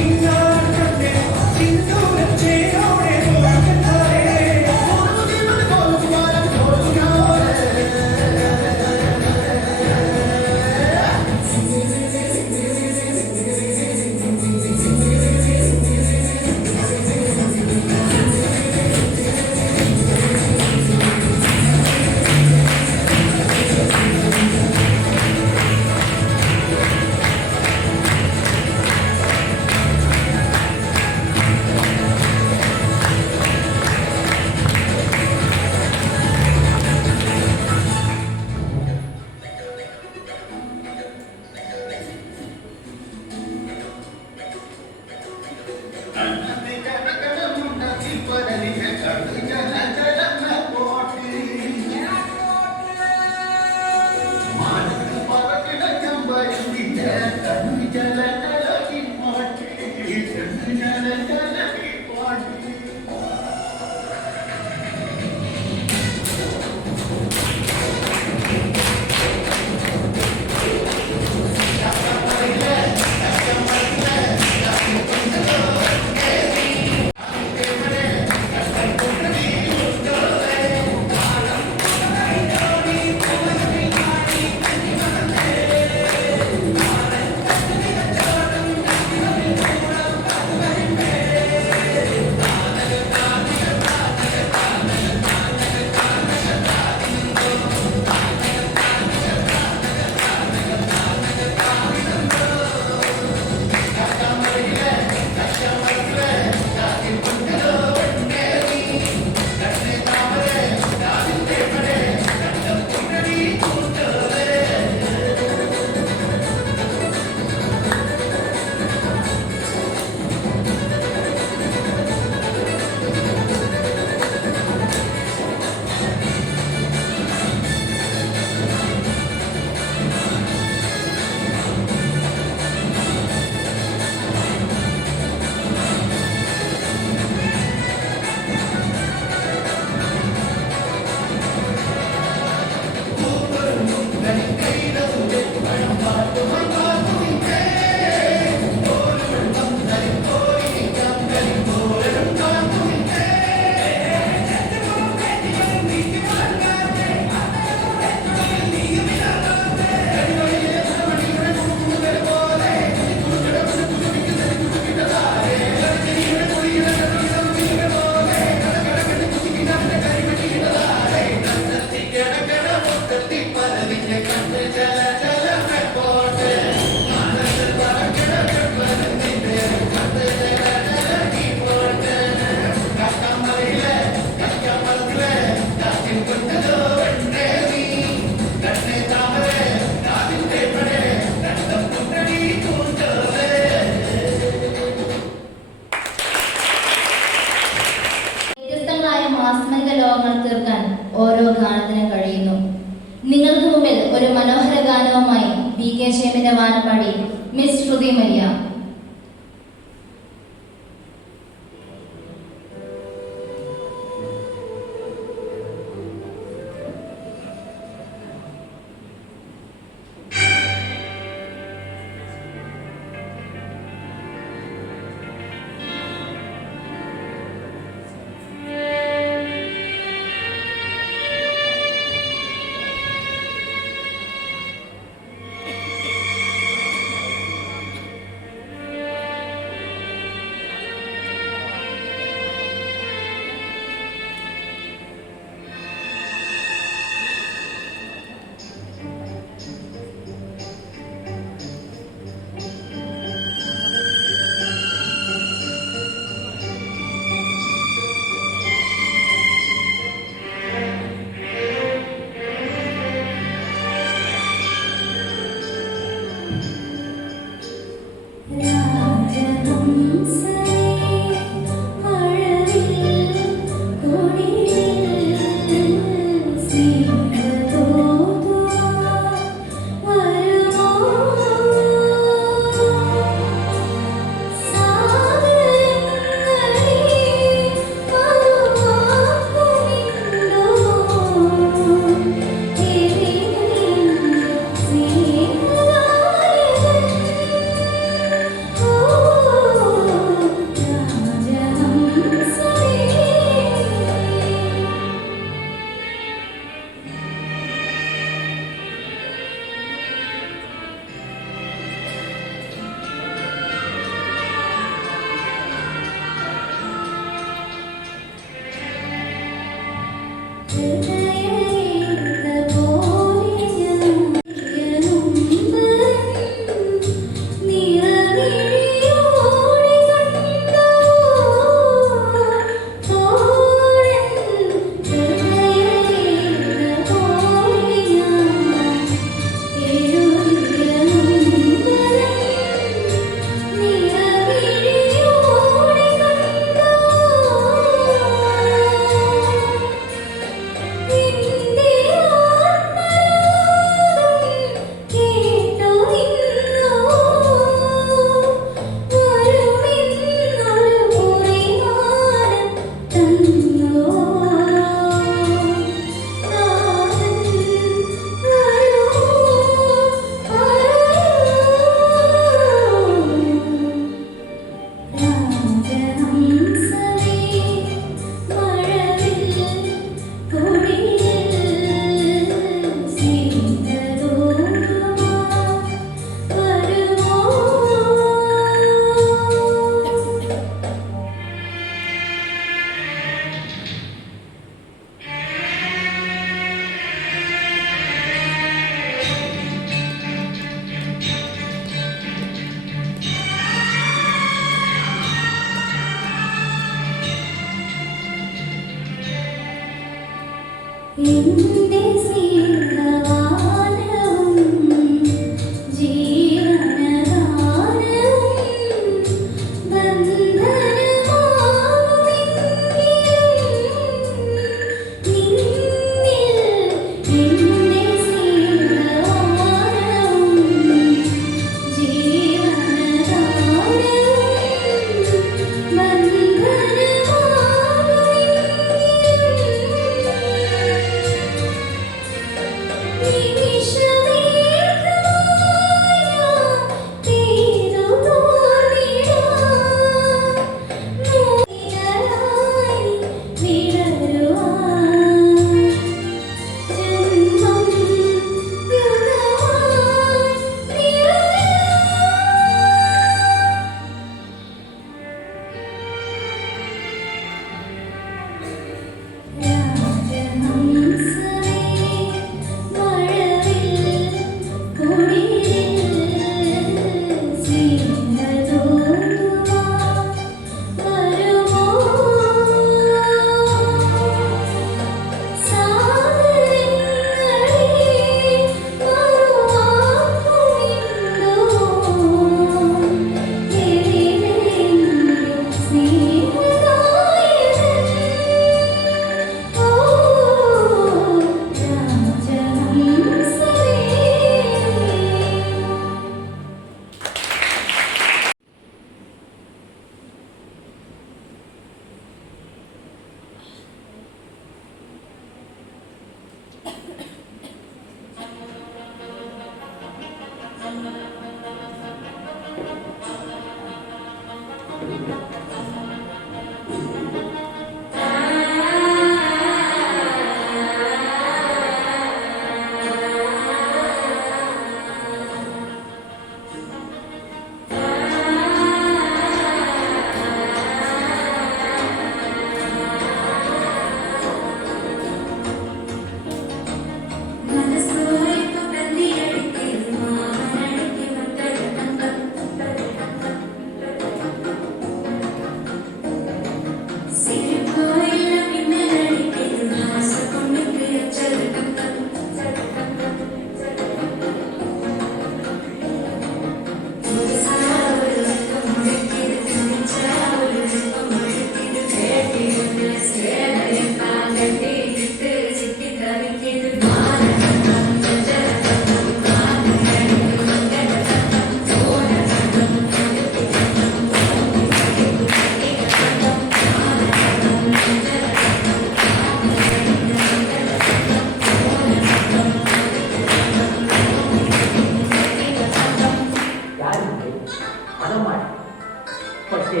പക്ഷേ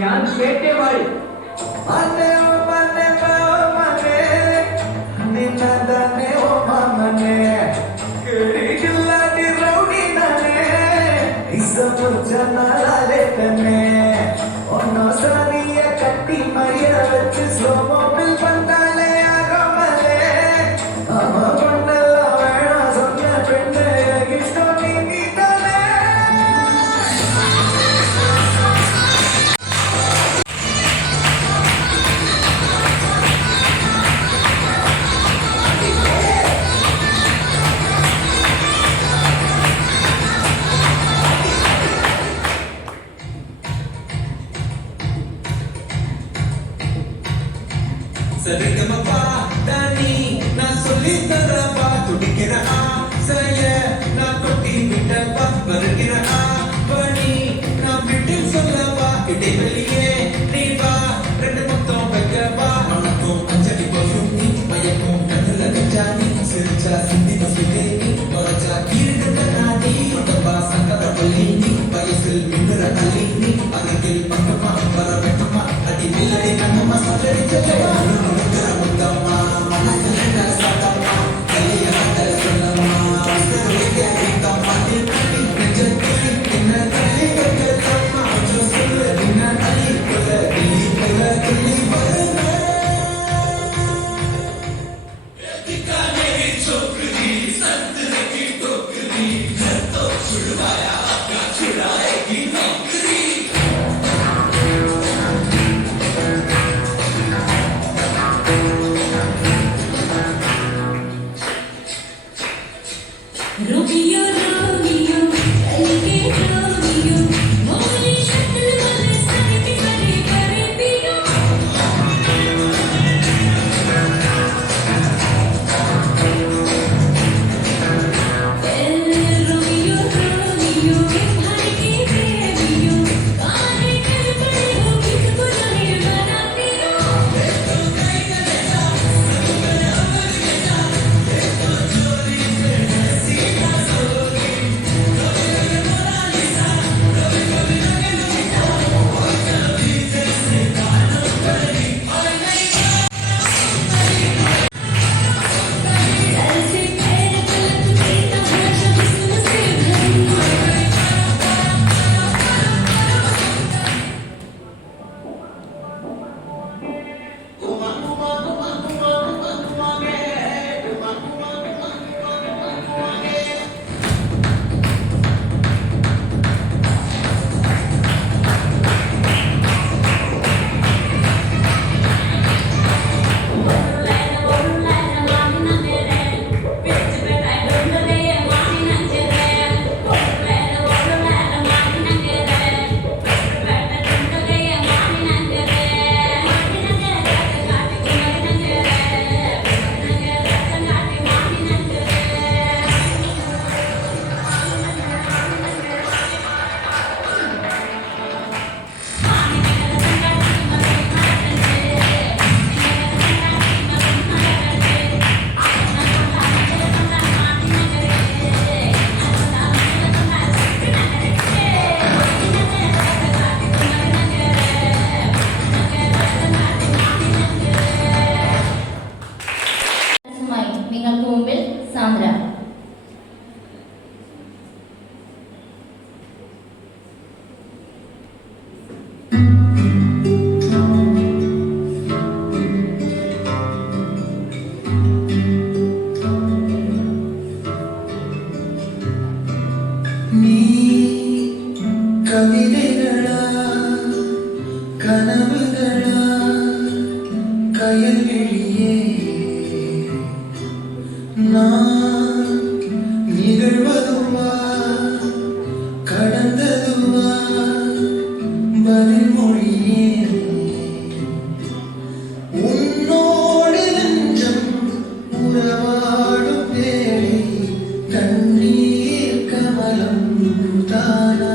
ഞാൻ കേട്ടേ പാടി கட்டி மரிய வச்சு ஸ்லோமோபில் பண்ணாலே ஆரோமலே அவ பண்ணலாம் வேணாம் சொன்ன பெண்ணு இஷ்டம் நீ தானே. சரிகமபா தானி நான் சொல்லி தரவா துடிக்கிற ஆசைய நான் கொட்டி விட்டப்பா வருகிற ஆவணி நான் விட்டு சொல்லவா இடைவெளியே நீ வா ரெண்டு மொத்தம் வைக்கவா உனக்கும் அஞ்சலி போயும் நீ மயக்கும் கண்ணுல கஞ்சா நீ சிரிச்சா சிந்தி பசுலே நீ குறைச்சா கீழ்கிட்ட நாடி உடம்பா சங்கர பள்ளி நீ வயசில் மின்னுற தள்ளி நீ அருகில் பக்கமா வர வேண்டுமா அடி வில்லடி கண்ணம்மா சொல்லடிச்சவா നിങ്ങൾക്ക് മുമ്പിൽ സാന്ദ്ര. നീ കവിതകളാ കനവുകളാ കയൽവിഴിയേ நான் நிகழ்வதுவா கடந்ததுவா பதில் மொழியே உன்னோடு நெஞ்சம் உறவாடும் பேரை கண்ணீர் கமலம் தானா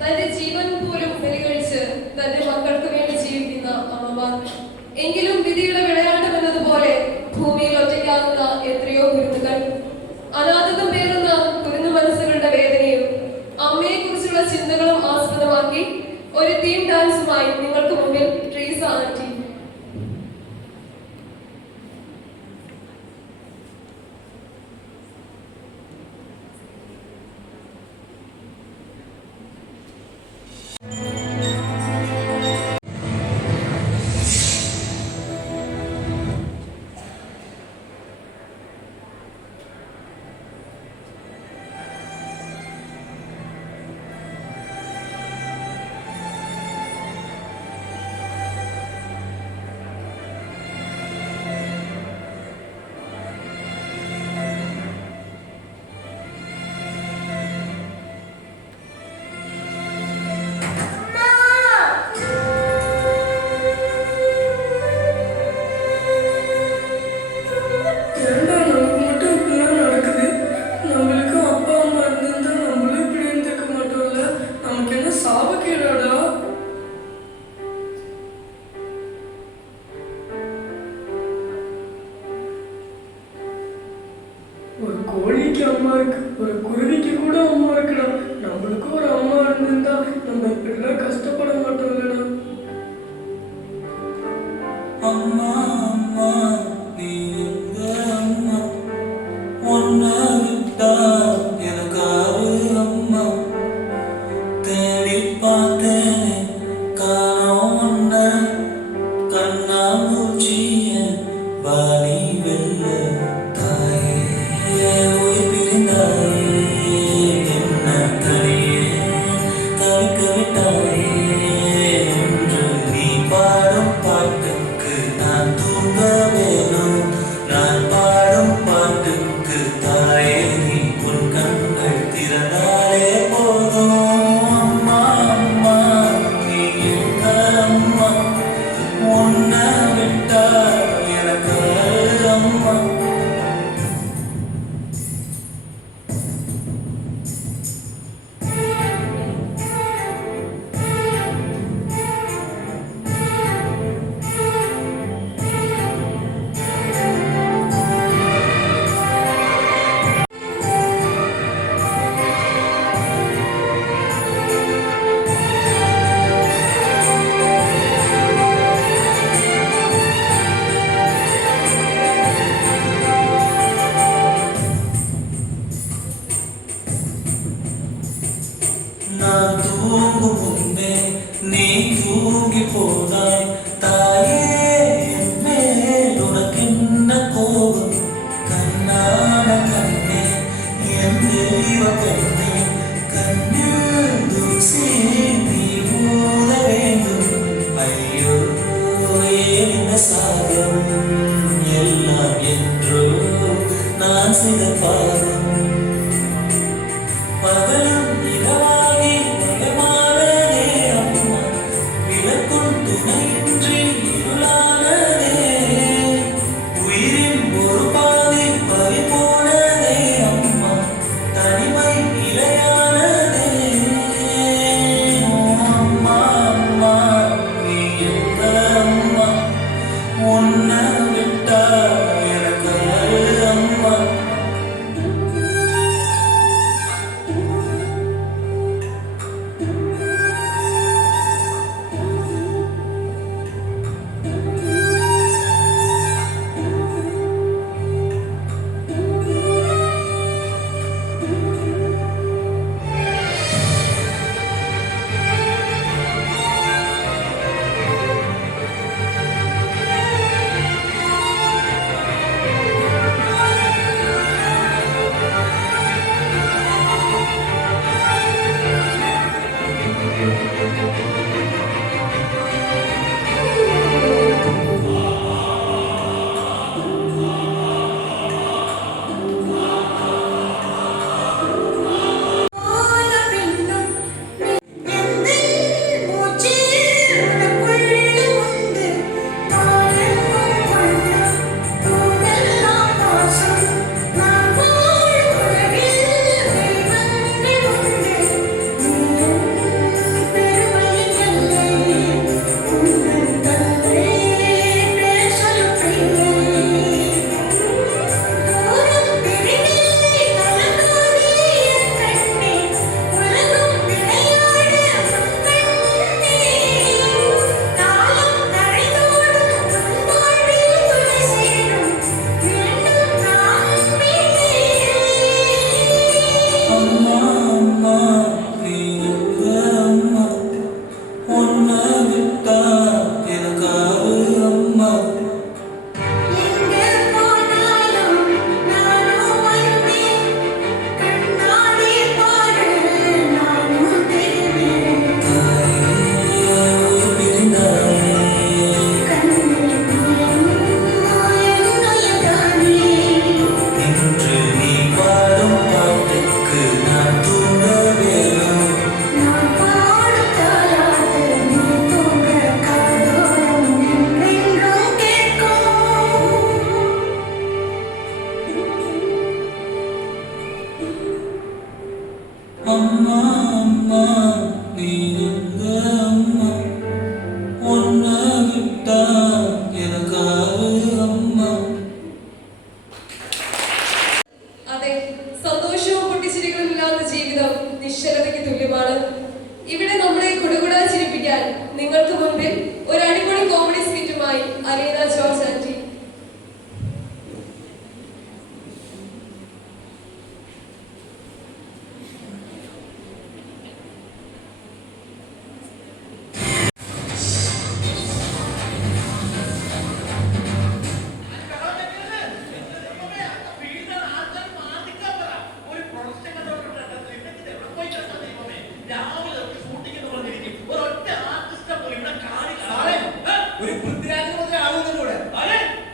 തന്റെ ജീവൻ പോലും ബലികഴിച്ച് തന്റെ മക്കൾക്ക് വേണ്ടി ജീവിക്കുന്ന അമ്മമാർ. എങ്കിലും വിധിയുടെ വിളയാട്ടം എന്നതുപോലെ ഭൂമിയിൽ ഒറ്റയ്ക്കാകുന്ന എത്രയോ കുരുന്നുകൾ, അനാഥത്വം പേറുന്ന കുരുന്നു മനസ്സുകളുടെ വേദനയും അമ്മയെ കുറിച്ചുള്ള ചിന്തകളും ആസ്പദമാക്കി ഒരു തീം ഡാൻസുമായി നിങ്ങൾക്ക് മുമ്പിൽ ട്രീസ ആന്റി. ஒரு கோழிக்கு அம்மா இருக்கு, ஒரு குருவிக்கு கூட அம்மா இருக்குடா. நம்மளுக்கு ஒரு அம்மா இருந்திருந்தா நம்ம இப்படிலாம் கஷ்டப்பட மாட்டோம் இல்லடா. அம்மா அம்மா நீ எங்க அம்மா, ஒன்ன விட்டா எனக்காரு அம்மா, தேடி பார்த்தேனே காணோம் ஒன்ன, கண்ணாமூச்சிய வாணி வெல்ல தாயே உயிர் பிரிந்தாயே, என்ன தனியே தவிக்க விட்டாயே. போனாய் தாயே மேல் உனக்கென்ன கோபம் கண்ணான கண்ணே என் தெய்வ பெண்ணே கண்ணில் தூசி நீ ஊத வேண்டும் ஐயோ ஏன சாகம் எல்லாம் என்றோ நான் செய்த பாவம் பகலும் இரவாகி பயமானதே அம்மா விளக்கும் துணையின்றி இருளானதே உயிரின் ஒரு பாதி பறிபோனதே அம்மா தனிமை நிலையானதே அம்மா அம்மா நீ எங்க அம்மா உன்னை விட்டா எனக்கு யாரு அம்மா அம்மா அம்மா நீ எங்க அம்மா உன்னை விட்டா எனக்கு யாரு அம்மா எங்கே போனாலும் நானும் வருவேன் கண்ணாடி பாரு நானும் தெரிவேன் தாயே ஒரு பிரிந்தாயே கண்ணில் என்னையதானே இன்று நீ பாடும் பாட்டுக்கு நான் தூங்க வேணும் நான் பாடும் தாலாட்டு நீ தூங்க காதோரம் என்றென்றும் கேட்கும் அம்மா அம்மா நீ எங்க அம்மா உன்னை விட்டா எனக்கு யாரு அம்மா അതെ, സന്തോഷവും പൊട്ടിച്ചിരികളും ഇല്ലാത്ത ജീവിതം നിശ്ചലതയ്ക്ക് തുല്യമാണ്. ഇവിടെ നമ്മളെ കുടുകുടാ ചിരിപ്പിക്കാൻ നിങ്ങൾക്ക് മുൻപിൽ ഒരു അടിപൊളി കോമഡി സ്കിറ്റുമായി അലീന ജോർജ് ആന്റി. ഒരു പൃഥ്വിരാജിനെ പോലെ ആളുടെ കൂടെ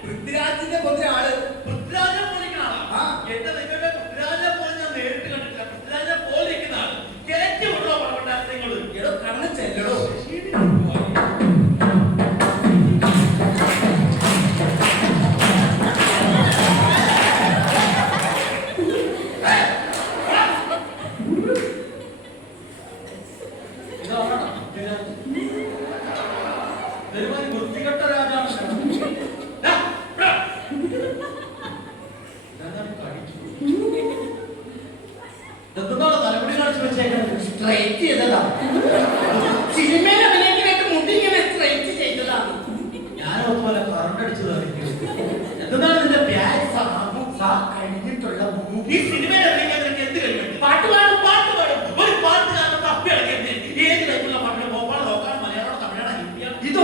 പൃഥ്വിരാജിന്റെ പോലെ ആള് പൃഥ്വിരാജിനെ പോലിരിക്കുന്ന ആളാ? എന്റെ ദൈവമേ, പൃഥ്വിരാജിനെ പോലെ ഞാൻ നേരിട്ട് കണ്ടിട്ടില്ല. പൃഥ്വിരാജിനെ പോലിരിക്കുന്ന ആള് കേറ്റി വിടണോ പടപണ്ടാരങ്ങള്? എടോ കണ്ണ് ചെല്ലടോ ഒരുമാതിരി വൃത്തികെട്ട രാജാണ്. എന്താണ് തലമുടി കാണിച്ചു വെച്ചേക്കുന്നത്? സ്ട്രൈറ്റ് ചെയ്തതാ സിനിമയിൽ അഭിനയിക്കാനായിട്ട് മുടി ഇങ്ങനെ സ്ട്രൈറ്റ് ചെയ്തതാണ് ഞാനതുപോലെ കറണ്ട് അടിച്ചതായിരിക്കും. എന്താണ് നിന്റെ ബാഗ് കഴിഞ്ഞിട്ടുള്ള ഈ സിനിമയിൽ അഭിനയിക്കാൻ നിനക്ക് എന്ത് കഴിയും? പാട്ട് പാടും. ഒരു പാട്ടുകാരൻ തപ്പി അടക്കരുത്. ഏത് ടൈപ്പിലുള്ള പാട്ടിന് ഭോപ്പാൾ നോക്കാൻ മലയാളം തമിഴാണ് ഹിന്ദിയാണ്? ഇത്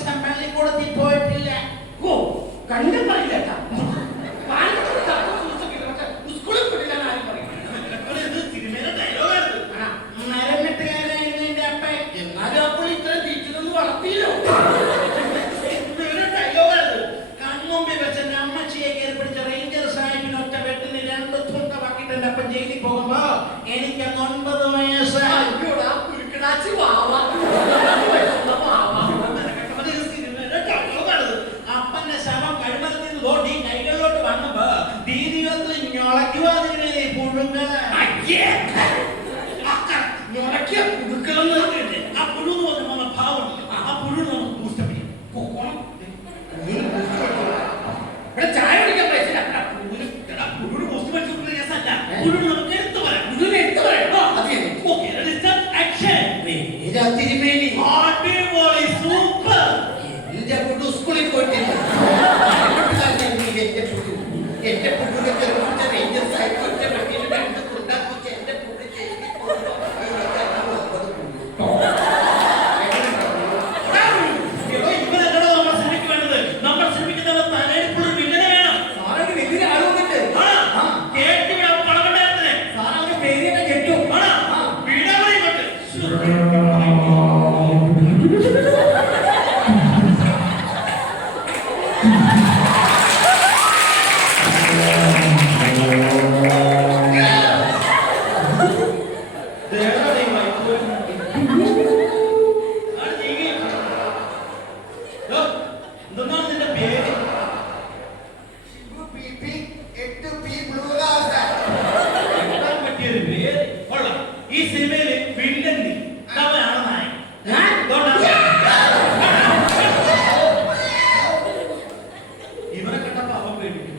ചെമ്പള്ളിക്കൂടത്തിൽ പോയിട്ടില്ല. ഓ കണ്ടു പറയില്ല സ്കൂളിൽ പോയിട്ടില്ല ആരും പറയും. മരമെട്ടുകാരായിരുന്നു എന്റെ അപ്പ. എന്നാലും അപ്പോൾ ഇത്ര തിരിച്ചൊന്നും വളർത്തിയില്ലോ. കൺമുമ്പിൽ വെച്ച അമ്മച്ചിയെ കയറി പിടിച്ച റേഞ്ചർ സാഹിബിന് ഒറ്റ വെട്ടിന് 2 തുണ്ട വാക്കിട്ട് എന്റെ അപ്പൻ ജയിലിൽ പോകുമ്പോ എനിക്ക് 9 വയസ്സായി. അപ്പന്റെ ശവം കഴിമലത്തിൽ തോണ്ടി കൈകളിലോട്ട് വന്നപ്പോ ദീദികത്തിൽ ഞൊളയ്ക്കുവാതിനെ പുഴുങ്ങളെ ഞൊളയ്ക്കിയ പുഴുക്കളെന്ന് ആ പുഴു എന്ന് പറഞ്ഞ ഭാവമില്ല. ആ പുഴു നമുക്ക് ബൂസ്റ്റപ്പിക്കും. ഇവിടെ ചായ കുടിക്കാൻ പൈസ പുഴു ബൂസ്റ്റ് പഠിച്ചിട്ടുള്ള കേസല്ല. പുഴു നമുക്ക് എടുത്തു പറയാം. പുഴുവിനെ എടുത്തു പറയാം. അടിപൊളി സൂപ്പർ. എന്റെ പുഴു സ്കൂളിൽ പോയിട്ടില്ല. എന്റെ പുഴുവിനെ റേഞ്ചർ സാഹിബ് ഒറ്റ വെട്ടിയിൽ 2 തുണ്ടാക്കി എന്റെ പുഴു ജയിലിൽ നമ്മൾ ശ്രമിക്കുന്നത് തലയെടുപ്പുള്ള വില്ലനെ വേണം. വലിയ ആളുകളുണ്ട്. കേട്ടി പണമുണ്ടായിരുന്നേ സാറേ പേരിനെ കെട്ടു വീടാമറിയുന്നുണ്ട്. എന്താണ് നിന്റെ പേര്? പറ്റിയൊരു പേര് കൊള്ളാം. ഈ സിനിമയില് വില്ലൻ അവനാണ് നായകൻ. ഇവരെ കണ്ടപ്പോ അവൻ പേടിക്കും.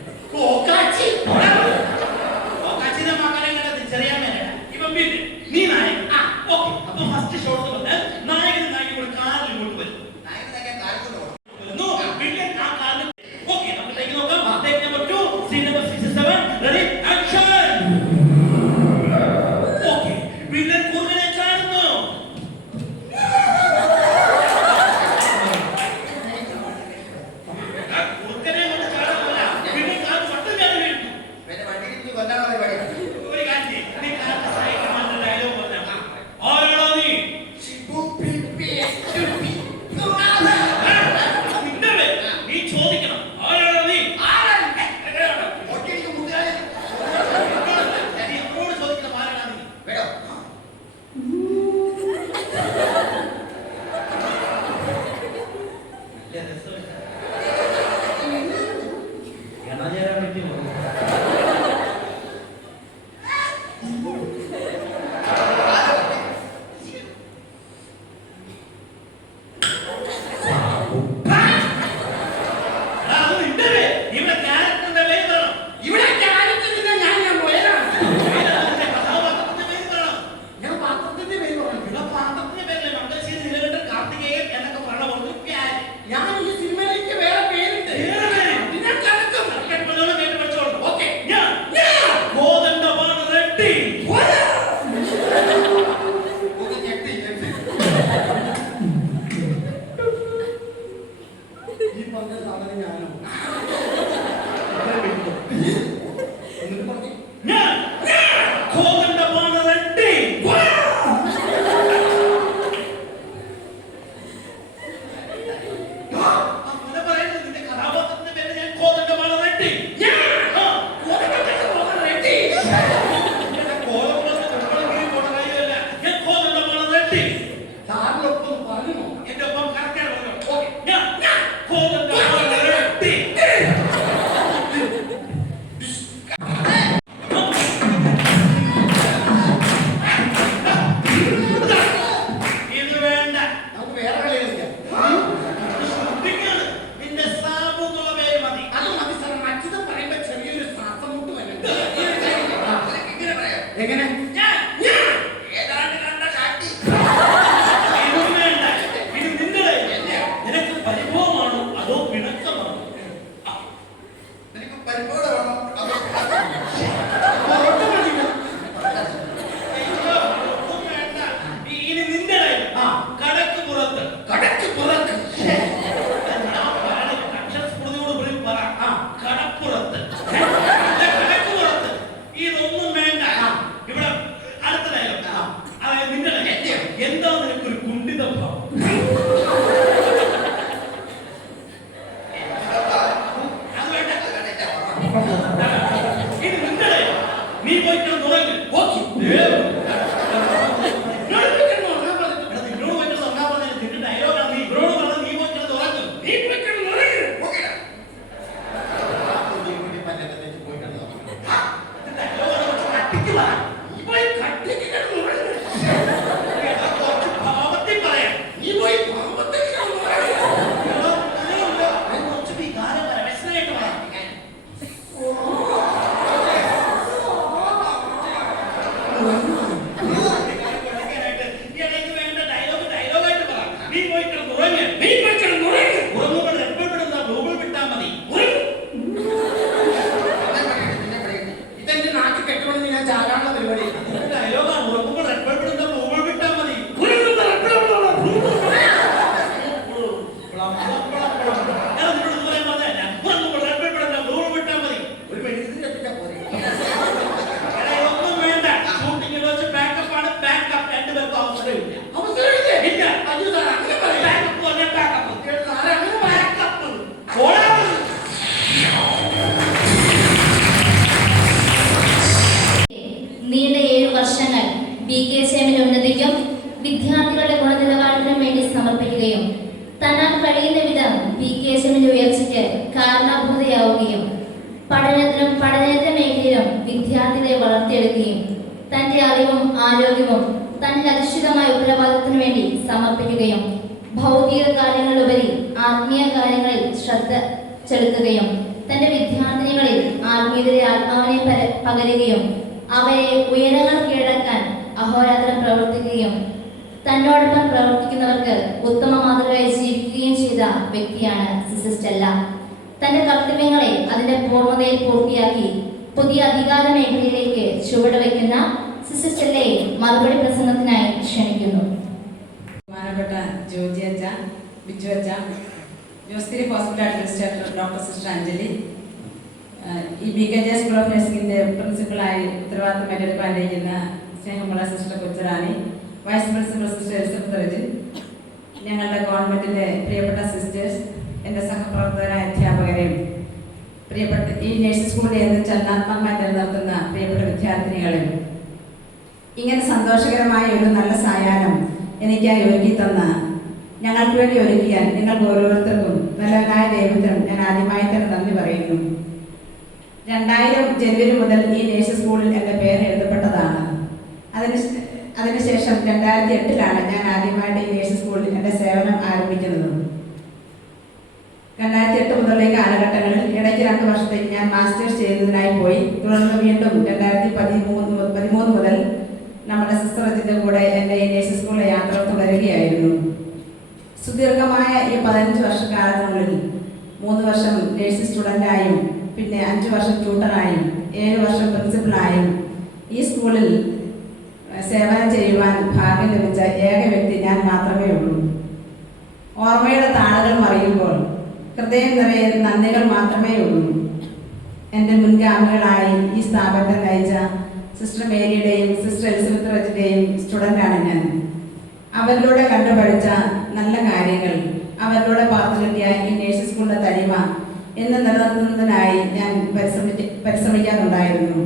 ഓക്കാച്ചിനെ മകനെ കണ്ടത് ചെറിയാൻ മേല. ഇവൻ പിന്നെ നീ നായകൻ. ഓക്കെ അപ്പൊ ഫസ്റ്റ് ഷോട്ട് പറഞ്ഞാൽ നായകൻ നായകൻ കൂടെ കാറിൽ ഇങ്ങോട്ട് വരും. വില്ലൻ ആ കാറിൽ. ഓക്കെ നമുക്ക് ടേക്ക് നോക്കാം. Take number 2 scene number 67 ready action. Okay villain കുറുകനെ കാണുന്നു. കുറുക്കനെ കൊണ്ട് കാണാനല്ല വില്ലൻ കാർ വട്ടം ചാടി വീഴുന്നു. ഒരു കാര്യം നീ കാറിന്റെ സൈക്കിൾ മാറ്റുന്ന ഡയലോഗ് പറഞ്ഞാ ആരാണോ നീ? നീ ചോദിക്കണം ആരാണോ നീ? എപ്പോഴും ചോദിക്കണം ആരാണോ നീ? ഇവിടെ ക്യാരക്ടറിന്റെ പേര് പറയണം. ഇവിടെ ക്യാരക്ടറിന്റെ ഞാൻ പോയതാണ്. കഥാപാത്രത്തിന്റെ പേര് പറയണം. ഞാൻ പാത്രത്തിന്റെ പേര് പറഞ്ഞു. ഇവിടെ പാത്രത്തിന്റെ പേരിലെ മംഗലശ്ശേരി നിലവിട്ട് കാർത്തികേയൻ എന്നൊക്കെ പറയണ പോലെ ഞാൻ ഈ സിനിമയിലേക്ക് വേറെ പേരുണ്ട്. കേട്ട് പഠിച്ചോളൂ. ഓക്കെ ഞാൻ കോതണ്ടമാണ് റെഡ്ഡി. ഈ പറഞ്ഞ സാധനം ഞാനോ ഞാൻ കോതണ്ടമാണ് റെഡ്ഡി. നിന്റെ കഥാപാത്രത്തിന്റെ പേര് ഞാൻ കോതണ്ടമാണ് റെഡ്ഡി. സാറിനൊപ്പം പറഞ്ഞു എന്റെ ഒപ്പം കറക്റ്റാണ് പറഞ്ഞു. ഓക്കെ ഞാൻ കോതണ്ടമാണ് റെഡ്ഡി. ഭൗതിക കാര്യങ്ങളിലുപരി ആത്മീയ കാര്യങ്ങളിൽ ശ്രദ്ധ ചെലുത്തുകയും തന്റെ വിദ്യാർത്ഥിനികളിൽ ആത്മീയതയുടെ ആത്മാവിനെ പകരുകയും അവരെ ഉയരങ്ങൾ കീഴടക്കാൻ അഹോരാത്രം പ്രവർത്തിക്കുകയും തന്നോടൊപ്പം പ്രവർത്തിക്കുന്നവർക്ക് ഉത്തമ മാതൃകയായി ജീവിക്കുകയും ചെയ്ത വ്യക്തിയാണ് സിസ്റ്റർ സ്റ്റെല്ല. തന്റെ കർത്തവ്യങ്ങളെ അതിന്റെ പൂർണ്ണതയിൽ പൂർത്തിയാക്കി പുതിയ അധികാര മേഖലയിലേക്ക് ചുവടുവയ്ക്കുന്ന സിസ്റ്റർ സ്റ്റെല്ലയെ മറുപടി പ്രസംഗത്തിനായി ക്ഷണിക്കുന്നു. ബഹുമാനപ്പെട്ട ജോജി അച്ഛ, ബിജു അച്ഛ, Josgiri hospital administrator doctor sister Anjali, ഈ BKJ സ്കൂൾ ഓഫ് നഴ്സിംഗിന്റെ പ്രിൻസിപ്പളായി ഉത്തരവാദിത്തം ഏറ്റെടുക്കാനിരിക്കുന്ന സ്നേഹമുള്ള sister Kochurani, vice principal sister Elizabeth Rejin, ഞങ്ങളുടെ ഗവൺമെന്റിന്റെ പ്രിയപ്പെട്ട സിസ്റ്റേഴ്സ്, എൻ്റെ സഹപ്രവർത്തകരായ അധ്യാപകരെയും പ്രിയപ്പെട്ട ഈ നഴ്സിംഗ് സ്കൂളിൽ എന്ന് ചലനാത്മകമായി നിലനിർത്തുന്ന പ്രിയപ്പെട്ട വിദ്യാർത്ഥിനികളെയും, ഇങ്ങനെ സന്തോഷകരമായ ഒരു നല്ല സായാഹ്നം എനിക്കായി ഒരുക്കി തന്ന, ഞങ്ങൾക്ക് വേണ്ടി ഒരുക്കിയാൽ നിങ്ങൾക്ക് ഓരോരുത്തർക്കും നല്ലവനായ ദൈവത്തിനും ഞാൻ ആദ്യമായി തന്നെ നന്ദി പറയുന്നു. 2000 ജനുവരി മുതൽ ഈ നഴ്സിംഗ് സ്കൂളിൽ എൻ്റെ പേര് എഴുതപ്പെട്ടതാണ്. അതിനുശേഷം 2008 ഞാൻ ആദ്യമായിട്ട് ഈ നഴ്സിംഗ് സ്കൂളിൽ എൻ്റെ സേവനം ആരംഭിക്കുന്നത്. 2008 മുതലുള്ള കാലഘട്ടങ്ങളിൽ ഇടയ്ക്ക് 2 വർഷത്തേക്ക് ഞാൻ മാസ്റ്റേഴ്സ് ചെയ്യുന്നതിനായി പോയി. തുടർന്ന് വീണ്ടും 2013 മുതൽ നമ്മുടെ സിസ്റ്റർ റജിന്റെ കൂടെ എൻ്റെ ഈ നഴ്സിംഗ് സ്കൂളിലെ യാത്ര തുടരുകയായിരുന്നു. സുദീർഘമായ ഈ 15 വർഷക്കാലത്തിനുള്ളിൽ 3 വർഷം നഴ്സിംഗ് സ്റ്റുഡൻ്റായും പിന്നെ 5 വർഷം ട്യൂട്ടറായും 7 വർഷം പ്രിൻസിപ്പളായും ഈ സ്കൂളിൽ സേവനം ചെയ്യുവാൻ ഭാഗ്യം ലഭിച്ച ഏക വ്യക്തി ഞാൻ മാത്രമേ ഉള്ളൂ. ഓർമ്മയുടെ താളുകൾ മറിയുമ്പോൾ ഹൃദയം നിറയെ നന്ദികൾ മാത്രമേ ഉള്ളൂ. എൻ്റെ മുൻഗാമികളായി ഈ സ്ഥാപനത്തെ നയിച്ച സിസ്റ്റർ മേരിയുടെയും സിസ്റ്റർ എലിസബത്ത് റജിന്റെയും സ്റ്റുഡൻ്റാണ് ഞാൻ. അവരിലൂടെ കണ്ടുപഠിച്ച നല്ല കാര്യങ്ങൾ, അവരിലൂടെ പാർത്തിലെത്തിയ ഈ നഴ്സിംഗ് സ്കൂളിൻ്റെ തനിമ എന്ന് നിലനിർത്തുന്നതിനായി ഞാൻ പരിശ്രമിക്കാറുണ്ടായിരുന്നു.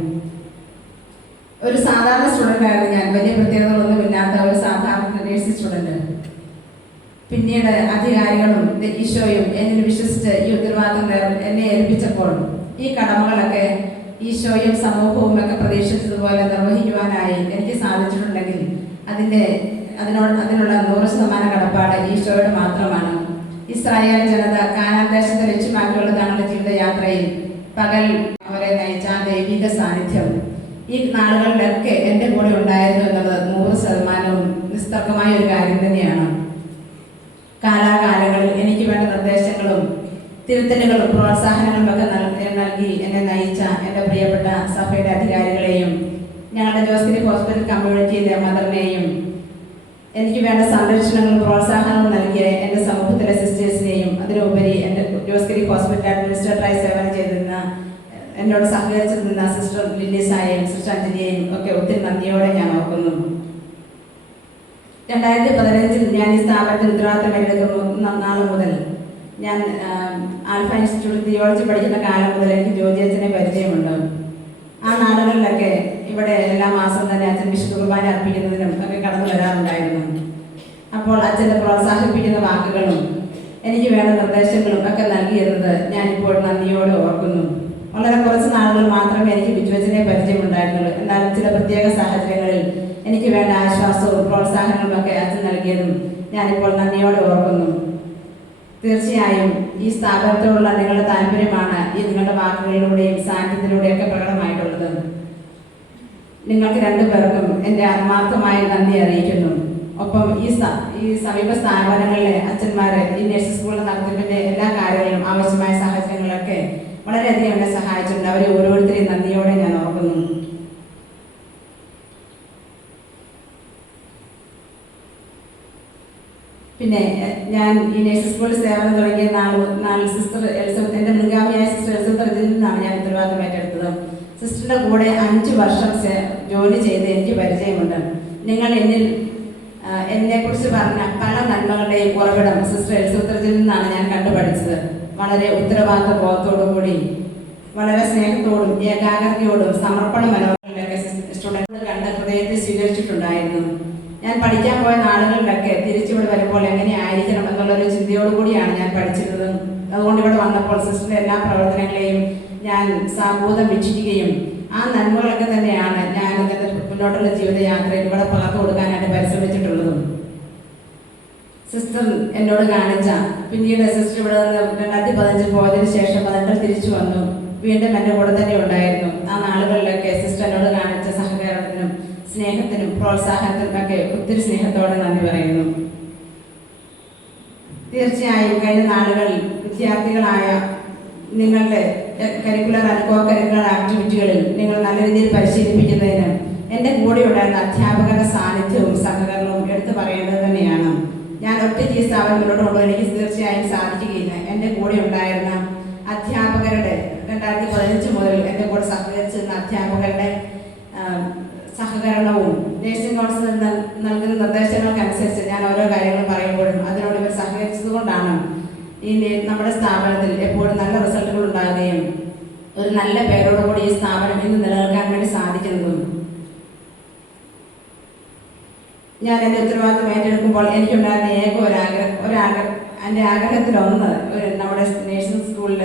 ഒരു സാധാരണ സ്റ്റുഡൻ്റായിരുന്നു ഞാൻ, വലിയ പ്രത്യേകതകളൊന്നുമില്ലാത്ത ഒരു സാധാരണ നഴ്സിംഗ് സ്റ്റുഡൻറ്റ്. പിന്നീട് അധികാരികളും ഈശോയും എന്നിൽ വിശ്വസിച്ച് ഈ ഉത്തരവാദിത്തങ്ങൾ എന്നെ ഏൽപ്പിച്ചപ്പോൾ ഈ കടമകളൊക്കെ ഈശോയും സമൂഹവും ഒക്കെ പ്രതീക്ഷിച്ചതുപോലെ നിർവഹിക്കുവാനായി എനിക്ക് സാധിച്ചിട്ടുണ്ടെങ്കിൽ അതിനുള്ള 100% കടപ്പാട് ഈശോയോട് മാത്രമാണ്. ഇസ്രായേൽ ജനത കാനാൻ ദേശത്തെ ലക്ഷ്യമാക്കിയുള്ള തങ്ങളുടെ ജീവിതയാത്രയിൽ പകൽ അവരെ നയിച്ച ആ ദൈവിക സാന്നിധ്യം ഈ നാളുകളിലൊക്കെ എൻ്റെ കൂടെ ഉണ്ടായിരുന്നു എന്നുള്ളത് 100% നിസ്തർക്കമായ ഒരു കാര്യം തന്നെയാണ്. കാലാകാലങ്ങളിൽ എനിക്ക് വേണ്ട നിർദ്ദേശങ്ങളും തിരുത്തലുകളും പ്രോത്സാഹനങ്ങളും ഒക്കെ നൽകി എന്നെ നയിച്ച എൻ്റെ പ്രിയപ്പെട്ട സഭയുടെ അധികാരികളെയും ഞങ്ങളുടെ ജോസ്തിരി ഹോസ്പിറ്റൽ കമ്മ്യൂണിറ്റിയിലെ മദറിനെയും എനിക്ക് വേണ്ട സംരക്ഷണങ്ങളും പ്രോത്സാഹനങ്ങളും നൽകിയ എൻ്റെ സമൂഹത്തിലെ സിസ്റ്റേഴ്സിനെയും അതിലുപരി എൻ്റെ ജോസ്തിരി ഹോസ്പിറ്റൽ അഡ്മിനിസ്ട്രേറ്ററായി സേവനം ചെയ്തിരുന്ന എന്നോട് സഹകരിച്ചിരുന്ന സിസ്റ്റർ ലില്ലീസായെയും സിസ്റ്റർ അഞ്ജലിയെയും ഒക്കെ ഒത്തിരി നന്ദിയോടെ ഞാൻ ഓർക്കുന്നു. 2015 ഞാൻ ഈ സ്ഥാപനത്തിൽ ഉത്തരവാദിത്തം ഏറ്റെടുക്കുന്ന നാൾ മുതൽ ഞാൻ ആൽഫ ഇൻസ്റ്റിറ്റ്യൂട്ട് തിയോളജി പഠിക്കുന്ന കാലം മുതൽ എനിക്ക് ജോജി അച്ഛനെ പരിചയമുണ്ട്. ആ നാളുകളിലൊക്കെ ഇവിടെ എല്ലാ മാസവും തന്നെ അച്ഛൻ വിശുദ്ധ കുർബാന അർപ്പിക്കുന്നതിനും ഒക്കെ കടന്നു വരാറുണ്ടായിരുന്നു. അപ്പോൾ അച്ഛൻ്റെ പ്രോത്സാഹിപ്പിക്കുന്ന വാക്കുകളും എനിക്ക് വേണ്ട നിർദ്ദേശങ്ങളും ഒക്കെ നൽകിയിരുന്നത് ഞാനിപ്പോൾ നന്ദിയോടെ ഓർക്കുന്നു. വളരെ കുറച്ച് നാളുകൾ മാത്രമേ എനിക്ക് ബിജുവച്ചനെ പരിചയമുണ്ടായിരുന്നുള്ളൂ. എന്നാലും ചില പ്രത്യേക സാഹചര്യങ്ങളിൽ എനിക്ക് വേണ്ട ആശ്വാസവും പ്രോത്സാഹനങ്ങളും ഒക്കെ അച്ഛൻ നൽകിയതും ഞാനിപ്പോൾ നന്ദിയോടെ ഓർക്കുന്നു. തീർച്ചയായും ഈ സ്ഥാപനത്തോടുള്ള നിങ്ങളുടെ താല്പര്യമാണ് ഈ നിങ്ങളുടെ വാക്കുകളിലൂടെയും സാന്നിധ്യത്തിലൂടെയൊക്കെ പ്രകടമായിട്ടുള്ളത്. നിങ്ങൾക്ക് 2 പേർക്കും എൻ്റെ ആത്മാർത്ഥമായ നന്ദി അറിയിക്കുന്നു. ഒപ്പം ഈ സമീപ സ്ഥാപനങ്ങളിലെ അച്ഛന്മാരെ ഈ നഴ്സിംഗ് സ്കൂളിൽ നടത്തിപ്പിൻ്റെ എല്ലാ കാര്യങ്ങളിലും ആവശ്യമായ സാഹചര്യങ്ങളിലൊക്കെ വളരെയധികം എന്നെ സഹായിച്ചിട്ടുണ്ട്. അവരെ ഓരോരുത്തരെയും നന്ദിയോടെ ഞാൻ ഓർക്കുന്നു. പിന്നെ ഞാൻ ഈ നഴ്സിംഗ് സ്കൂളിൽ സേവനം തുടങ്ങിയ നാല് സിസ്റ്റർ എലിസബത്ത്, എൻ്റെ മുൻഗാമിയായ സിസ്റ്റർ എലിസബത്ത് റജിൽ നിന്നാണ് ഞാൻ ഉത്തരവാദിത്തം ഏറ്റെടുത്തത്. സിസ്റ്ററുടെ കൂടെ 5 വർഷം ജോലി ചെയ്ത് എനിക്ക് പരിചയമുണ്ട്. നിങ്ങൾ എന്നെക്കുറിച്ച് പറഞ്ഞ പല നന്മകളുടെയും ഉറവിടം സിസ്റ്റർ എലിസബത്ത് റജിൽ നിന്നാണ് ഞാൻ കണ്ടുപഠിച്ചത്. വളരെ ഉത്തരവാദിത്ത ബോധത്തോടുകൂടി വളരെ സ്നേഹത്തോടും ഏകാഗ്രതയോടും സമർപ്പണ മനോഭാവങ്ങളിലൊക്കെ സ്റ്റുഡൻറ് കണ്ട് ഹൃദയത്തിൽ സ്വീകരിച്ചിട്ടുണ്ടായിരുന്നു. ഞാൻ പഠിക്കാൻ പോയ നാളുകളിലൊക്കെ തിരിച്ചിവിടെ വരുമ്പോൾ എങ്ങനെ ആയിരിക്കണം എന്നുള്ളൊരു ചിന്തയോടുകൂടിയാണ് ഞാൻ പഠിച്ചിരുന്നത്. അതുകൊണ്ട് ഇവിടെ വന്നപ്പോൾ സിസ്റ്ററിൻ്റെ എല്ലാ പ്രവർത്തനങ്ങളെയും ഞാൻ സാമൂഹ്യം വീക്ഷിക്കുകയും ആ നന്മകളൊക്കെ തന്നെയാണ് ഞാൻ ഇതിൻ്റെ മുന്നോട്ടുള്ള ജീവിതയാത്രയിൽ ഇവിടെ പകർന്നു കൊടുക്കാനായിട്ട് പരിശ്രമിച്ചിട്ടുള്ളതും. സിസ്റ്റർ എന്നോട് കാണിച്ച, പിന്നീട് സിസ്റ്റർ ഇവിടെ നിന്ന് 2015 പോയതിനു ശേഷം 18 തിരിച്ചു വന്നു, വീണ്ടും എൻ്റെ കൂടെ തന്നെ ഉണ്ടായിരുന്നു. ആ നാളുകളിലൊക്കെ സിസ്റ്റർ എന്നോട് കാണിച്ച സഹകരണത്തിനും സ്നേഹത്തിനും പ്രോത്സാഹനത്തിനും ഒക്കെ ഒത്തിരി സ്നേഹത്തോടെ നന്ദി പറയുന്നു. തീർച്ചയായും കഴിഞ്ഞ നാളുകളിൽ വിദ്യാർത്ഥികളായ നിങ്ങളുടെ കരിക്കുലർ ആൻഡ് കോ കരിക്കുലർ ആക്ടിവിറ്റികളിൽ നിങ്ങൾ നല്ല രീതിയിൽ പരിശീലിപ്പിക്കുന്നതിന് എൻ്റെ കൂടെ ഉണ്ടായിരുന്ന അധ്യാപകരുടെ സാന്നിധ്യവും സഹകരണവും എടുത്തു പറയേണ്ടത് തന്നെയാണ്. ഞാൻ ഒറ്റയ്ക്ക് ഈ സ്ഥാപനം മുന്നോട്ട് കൊണ്ടുപോകാൻ എനിക്ക് തീർച്ചയായും സാധിക്കുകയില്ല. എൻ്റെ കൂടെ ഉണ്ടായിരുന്ന അധ്യാപകരുടെ 2015 മുതൽ എൻ്റെ കൂടെ സഹകരിച്ചിരുന്ന അധ്യാപകരുടെ സഹകരണവും നേഴ്സിംഗ് കൗൺസിൽ നൽകുന്ന നിർദ്ദേശങ്ങൾക്കനുസരിച്ച് ഞാൻ ഓരോ കാര്യങ്ങൾ പറയുമ്പോഴും അതിനോട് ഇവർ സഹകരിച്ചതുകൊണ്ടാണ് ഈ നമ്മുടെ സ്ഥാപനത്തിൽ എപ്പോഴും നല്ല റിസൾട്ടുകൾ ഉണ്ടാകുകയും ഒരു നല്ല പേരോടുകൂടി ഈ സ്ഥാപനം ഇന്ന് നിലനിൽക്കാൻ വേണ്ടി സാധിക്കുന്നതും. ഞാൻ എൻ്റെ ഉത്തരവാദിത്വം ഏറ്റെടുക്കുമ്പോൾ എനിക്കുണ്ടായിരുന്ന എൻ്റെ ആഗ്രഹത്തിലൊന്ന് നമ്മുടെ നേഴ്സിംഗ് സ്കൂളിൽ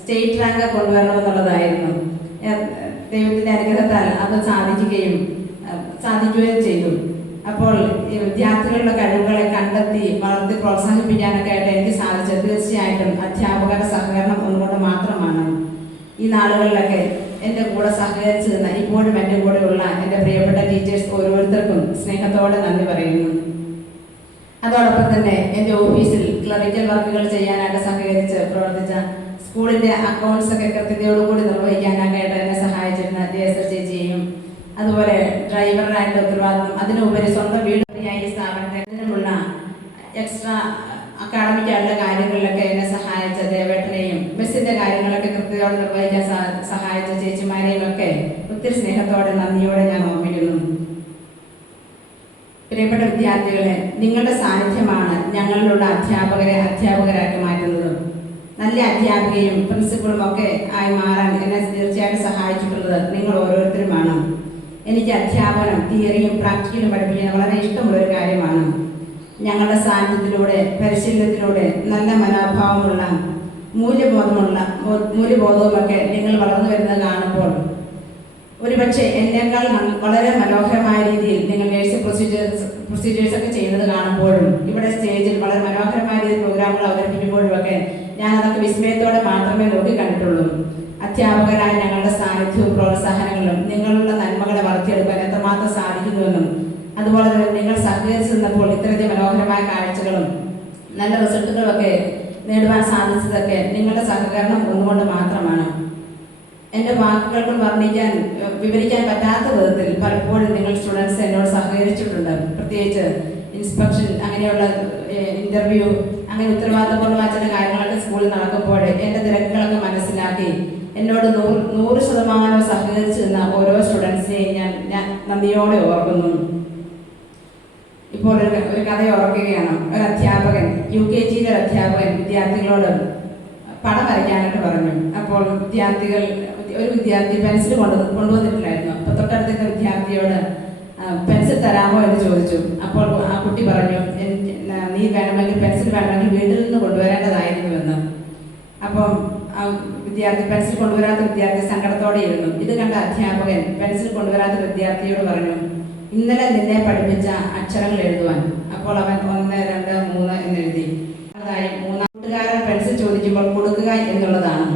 സ്റ്റേറ്റ് റാങ്ക് കൊണ്ടുവരണമെന്നുള്ളതായിരുന്നു. ദൈവത്തിൻ്റെ അനുഗ്രഹത്താൽ അത് സാധിക്കുകയും ചെയ്തു. അപ്പോൾ ഈ വിദ്യാർത്ഥികളുടെ കഴിവുകളെ കണ്ടെത്തി വളർത്തി പ്രോത്സാഹിപ്പിക്കാനൊക്കെ ആയിട്ട് എനിക്ക് സാധിച്ചത് തീർച്ചയായിട്ടും അധ്യാപകരുടെ സഹകരണം ഒന്നുകൊണ്ട് മാത്രമാണ്. ഈ നാളുകളിലൊക്കെ എൻ്റെ കൂടെ സഹകരിച്ചു നിന്ന ഇപ്പോഴും എൻ്റെ കൂടെയുള്ള എൻ്റെ പ്രിയപ്പെട്ട ടീച്ചേഴ്സ് ഓരോരുത്തർക്കും സ്നേഹത്തോടെ നന്ദി പറയുന്നു. അതോടൊപ്പം തന്നെ എൻ്റെ ഓഫീസിൽ ക്ലറിക്കൽ വർക്കുകൾ ചെയ്യാനായിട്ട് സഹകരിച്ച് പ്രവർത്തിച്ച സ്കൂളിൻ്റെ അക്കൗണ്ട്സ് ഒക്കെ കൃത്യതയോടുകൂടി നിർവഹിക്കാനായിട്ട് എന്നെ സഹായിച്ചിരുന്ന DSR ചേച്ചിയെയും, അതുപോലെ ഡ്രൈവറായിട്ട് ഉത്തരവാദിത്വം, അതിനുപരി സ്വന്തം വീടുകളിലായി സ്ഥാപനത്തിനുള്ള എക്സ്ട്രാ അക്കാഡമിക്കായിട്ടുള്ള കാര്യങ്ങളിലൊക്കെ എന്നെ സഹായിച്ച ദേവേട്ടനെയും ബസ്സിൻ്റെ കാര്യങ്ങളൊക്കെ കൃത്യതയോടെ നിർവഹിക്കാൻ സഹായിച്ച ചേച്ചിമാരെയും ഒക്കെ ഒത്തിരി സ്നേഹത്തോടെ നന്ദിയോടെ ഞാൻ ഓർമ്മിക്കുന്നു. പ്രിയപ്പെട്ട വിദ്യാർത്ഥികളെ, നിങ്ങളുടെ സാന്നിധ്യമാണ് ഞങ്ങളിലുള്ള അധ്യാപകരാക്കി മാറ്റുന്നത്. നല്ല അധ്യാപികയും പ്രിൻസിപ്പളും ഒക്കെ ആയി മാറാൻ എന്നെ തീർച്ചയായിട്ടും സഹായിച്ചിട്ടുള്ളത് നിങ്ങൾ ഓരോരുത്തരുമാണ്. എനിക്ക് അധ്യാപനം തിയറിയും പ്രാക്ടിക്കലും പഠിപ്പിക്കാൻ വളരെ ഇഷ്ടമുള്ളൊരു കാര്യമാണ്. ഞങ്ങളുടെ സാന്നിധ്യത്തിലൂടെ പരിശീലനത്തിലൂടെ നല്ല മനോഭാവമുള്ള മൂല്യബോധവുമൊക്കെ നിങ്ങൾ വളർന്നു വരുന്നത് കാണുമ്പോൾ ഒരുപക്ഷെ എന്നേക്കാൾ വളരെ മനോഹരമായ രീതിയിൽ നിങ്ങൾ നേഴ്സിംഗ് പ്രൊസീജിയേഴ്സൊക്കെ ചെയ്യുന്നത് കാണുമ്പോഴും ഇവിടെ സ്റ്റേജിൽ വളരെ മനോഹരമായ രീതിയിൽ പ്രോഗ്രാമുകൾ അവതരിപ്പിക്കുമ്പോഴും ഒക്കെ ഞാൻ അതൊക്കെ വിസ്മയത്തോടെ മാത്രമേ നോക്കിക്കണ്ടിട്ടുള്ളൂ. അധ്യാപകരായ ഞങ്ങളുടെ സാന്നിധ്യവും പ്രോത്സാഹനങ്ങളും നിങ്ങളുടെ നന്മകളെ വളർത്തിയെടുക്കാൻ എത്രമാത്രം സാധിക്കുന്നുവെന്നും അതുപോലെ തന്നെ നിങ്ങൾ സഹകരിച്ചു നിന്നപ്പോൾ ഇത്തരത്തിൽ മനോഹരമായ കാഴ്ചകളും നല്ല റിസൾട്ടുകളും ഒക്കെ നേടുവാൻ സാധിച്ചതൊക്കെ നിങ്ങളുടെ സഹകരണം ഒന്നുകൊണ്ട് മാത്രമാണ്. എൻ്റെ വാക്കുകൾക്ക് വിവരിക്കാൻ പറ്റാത്ത വിധത്തിൽ പലപ്പോഴും നിങ്ങൾ സ്റ്റുഡൻസ് എന്നോട് സഹകരിച്ചിട്ടുണ്ട്. പ്രത്യേകിച്ച് ഇൻസ്പെക്ഷൻ, അങ്ങനെയുള്ള ഇൻ്റർവ്യൂ, അങ്ങനെ ഉത്തരവാദിത്തപൂർണ്ണമായ ചില കാര്യങ്ങളൊക്കെ സ്കൂളിൽ നടക്കുമ്പോൾ എൻ്റെ തിരക്കുകളൊക്കെ മനസ്സിലാക്കി എന്നോട് 100% സഹകരിച്ചു നിന്ന ഓരോ സ്റ്റുഡൻസിനെയും ഞാൻ നന്ദിയോടെ ഓർക്കുന്നു. ഇപ്പോൾ ഒരു കഥ ഓർക്കുകയാണ്. ഒരു അധ്യാപകൻ, UKGയിലെ ഒരു അധ്യാപകൻ വിദ്യാർത്ഥികളോട് പടം വരയ്ക്കാനായിട്ട് പറഞ്ഞു. അപ്പോൾ ഒരു വിദ്യാർത്ഥി പെൻസിൽ കൊണ്ടുവന്നിട്ടില്ലായിരുന്നു. അപ്പോൾ തൊട്ടടുത്ത വിദ്യാർത്ഥിയോട് പെൻസിൽ തരാമോ എന്ന് ചോദിച്ചു. അപ്പോൾ ആ കുട്ടി പറഞ്ഞു, നീ പെൻസിൽ വേണമെങ്കിൽ വീട്ടിൽ നിന്ന് കൊണ്ടുവരേണ്ടതായിരുന്നുവെന്ന്. അപ്പം ആ പെൻസിൽ കൊണ്ടുവരാത്ത വിദ്യാർത്ഥി സങ്കടത്തോടെ ഇരുന്നു. ഇത് കണ്ട അധ്യാപകൻ പെൻസിൽ കൊണ്ടുവരാത്ത വിദ്യാർത്ഥിയോട് പറഞ്ഞു, ഇന്നലെ നിന്നെ പഠിപ്പിച്ച അക്ഷരങ്ങൾ എഴുതുവാൻ. അപ്പോൾ അവൻ 1, 2, 3 എന്നെഴുതി. അതായത് മൂന്നാമത്തുകാരൻ പെൻസിൽ ചോദിക്കുമ്പോൾ കൊടുക്കുക എന്നുള്ളതാണ്.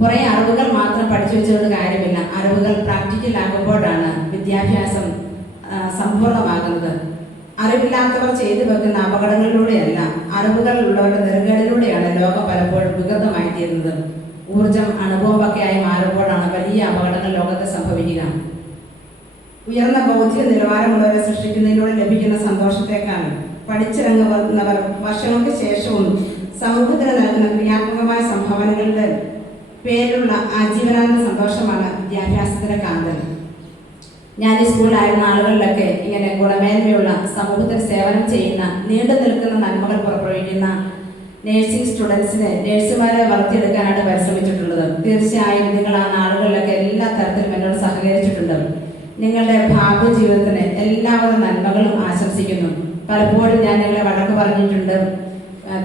കുറേ അറിവുകൾ മാത്രം പഠിച്ചു വെച്ചുകൊണ്ട് കാര്യമില്ല. അറിവുകൾ പ്രാക്ടിക്കൽ ആകുമ്പോഴാണ് വിദ്യാഭ്യാസം സമ്പൂർണ്ണമാകുന്നത്. അറിവില്ലാത്തവർ ചെയ്തു വെക്കുന്ന അപകടങ്ങളിലൂടെയല്ല, അറിവുകൾ ഉള്ളവരുടെ നെറുകേടിലൂടെയാണ് ലോകം പലപ്പോഴും വികൃതമായി തീരുന്നത്. ഊർജം, അനുഭവമൊക്കെ ആയി മാറുമ്പോഴാണ് വലിയ അപകടങ്ങൾ ലോകത്ത് സംഭവിക്കുക. ഉയർന്ന ബൗദ്ധിക നിലവാരമുള്ളവരെ സൃഷ്ടിക്കുന്നതിലൂടെ ലഭിക്കുന്ന സന്തോഷത്തെക്കാൾ പഠിച്ചിറങ്ങുന്നവർ വർഷങ്ങൾക്ക് ശേഷവും സമൂഹത്തിന് നൽകുന്ന ക്രിയാത്മകമായ സംഭാവനകളുടെ പേരിലുള്ള ആജീവനാന്ത സന്തോഷമാണ് വിദ്യാഭ്യാസത്തിന്റെ കാതൽ. ഞാൻ ഈ സ്കൂളിലായിരുന്ന ആളുകളിലൊക്കെ ഇങ്ങനെ ഗുണമേന്മയുള്ള സമൂഹത്തിന് സേവനം ചെയ്യുന്ന നീണ്ടു നിൽക്കുന്ന നന്മകൾ പുറപ്പെടുവിക്കുന്ന നേഴ്സിംഗ് സ്റ്റുഡൻസിനെ, നേഴ്സുമാരെ വളർത്തിയെടുക്കാനാണ് പരിശ്രമിച്ചിട്ടുള്ളത്. തീർച്ചയായും നിങ്ങൾ ആ നാളുകളിലൊക്കെ എല്ലാ തരത്തിലും എന്നോട് സഹകരിച്ചിട്ടുണ്ട്. നിങ്ങളുടെ ഭാവി ജീവിതത്തിന് എല്ലാവിധ നന്മകളും ആശംസിക്കുന്നു. പലപ്പോഴും ഞാൻ നിങ്ങളെ വഴക്ക് പറഞ്ഞിട്ടുണ്ട്,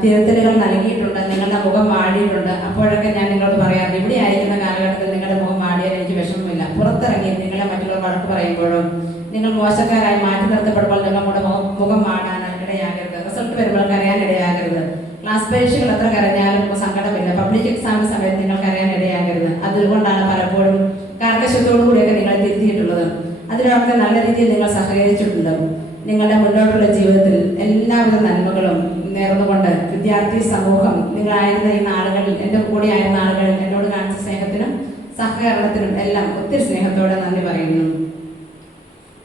തിരുത്തലുകൾ നൽകിയിട്ടുണ്ട്, നിങ്ങളുടെ മുഖം വാടിയിട്ടുണ്ട്. അപ്പോഴൊക്കെ ഞാൻ നിങ്ങളോട് പറയാറുണ്ട്, ഇവിടെ ആയിരിക്കുന്ന കാലഘട്ടത്തിൽ നിങ്ങളുടെ മുഖം വാടിയാൽ എനിക്ക് വിഷമമില്ല. പുറത്തിറങ്ങി നിങ്ങളെ മറ്റുള്ളവർ വഴക്ക് പറയുമ്പോഴും നിങ്ങൾ മോശക്കാരായി മാറ്റി നിർത്തപ്പെടുമ്പോൾ നിങ്ങളുടെ മുഖം വാടാൻ ഇടയാകരുത്. റിസൾട്ട് വരുമ്പോൾ കരയാനിടയാകരുത്. ക്ലാസ് പരീക്ഷകൾ എത്ര കരഞ്ഞാലും സങ്കടമില്ല. പബ്ലിക് എക്സാമിന് സമയത്ത് നിങ്ങൾ കരയാനിടയാകരുത്. അതുകൊണ്ടാണ് പലപ്പോഴും കർക്കശത്തോടു കൂടിയൊക്കെ നിങ്ങൾ തിരുത്തിയിട്ടുള്ളത്. അതിനൊക്കെ നല്ല രീതിയിൽ നിങ്ങൾ സഹകരിച്ചിട്ടുണ്ട്. നിങ്ങളുടെ മുന്നോട്ടുള്ള ജീവിതത്തിൽ എല്ലാവിധ നന്മകളും നേർന്നുകൊണ്ട് വിദ്യാർത്ഥി സമൂഹം നിങ്ങളായിരുന്ന ഈ നാളുകളിൽ, എൻ്റെ കൂടെ ആയിരുന്ന ആളുകളിൽ എന്നോട് കാണിച്ച സ്നേഹത്തിനും സഹകരണത്തിനും എല്ലാം ഒത്തിരി സ്നേഹത്തോടെ നന്ദി പറയുന്നു.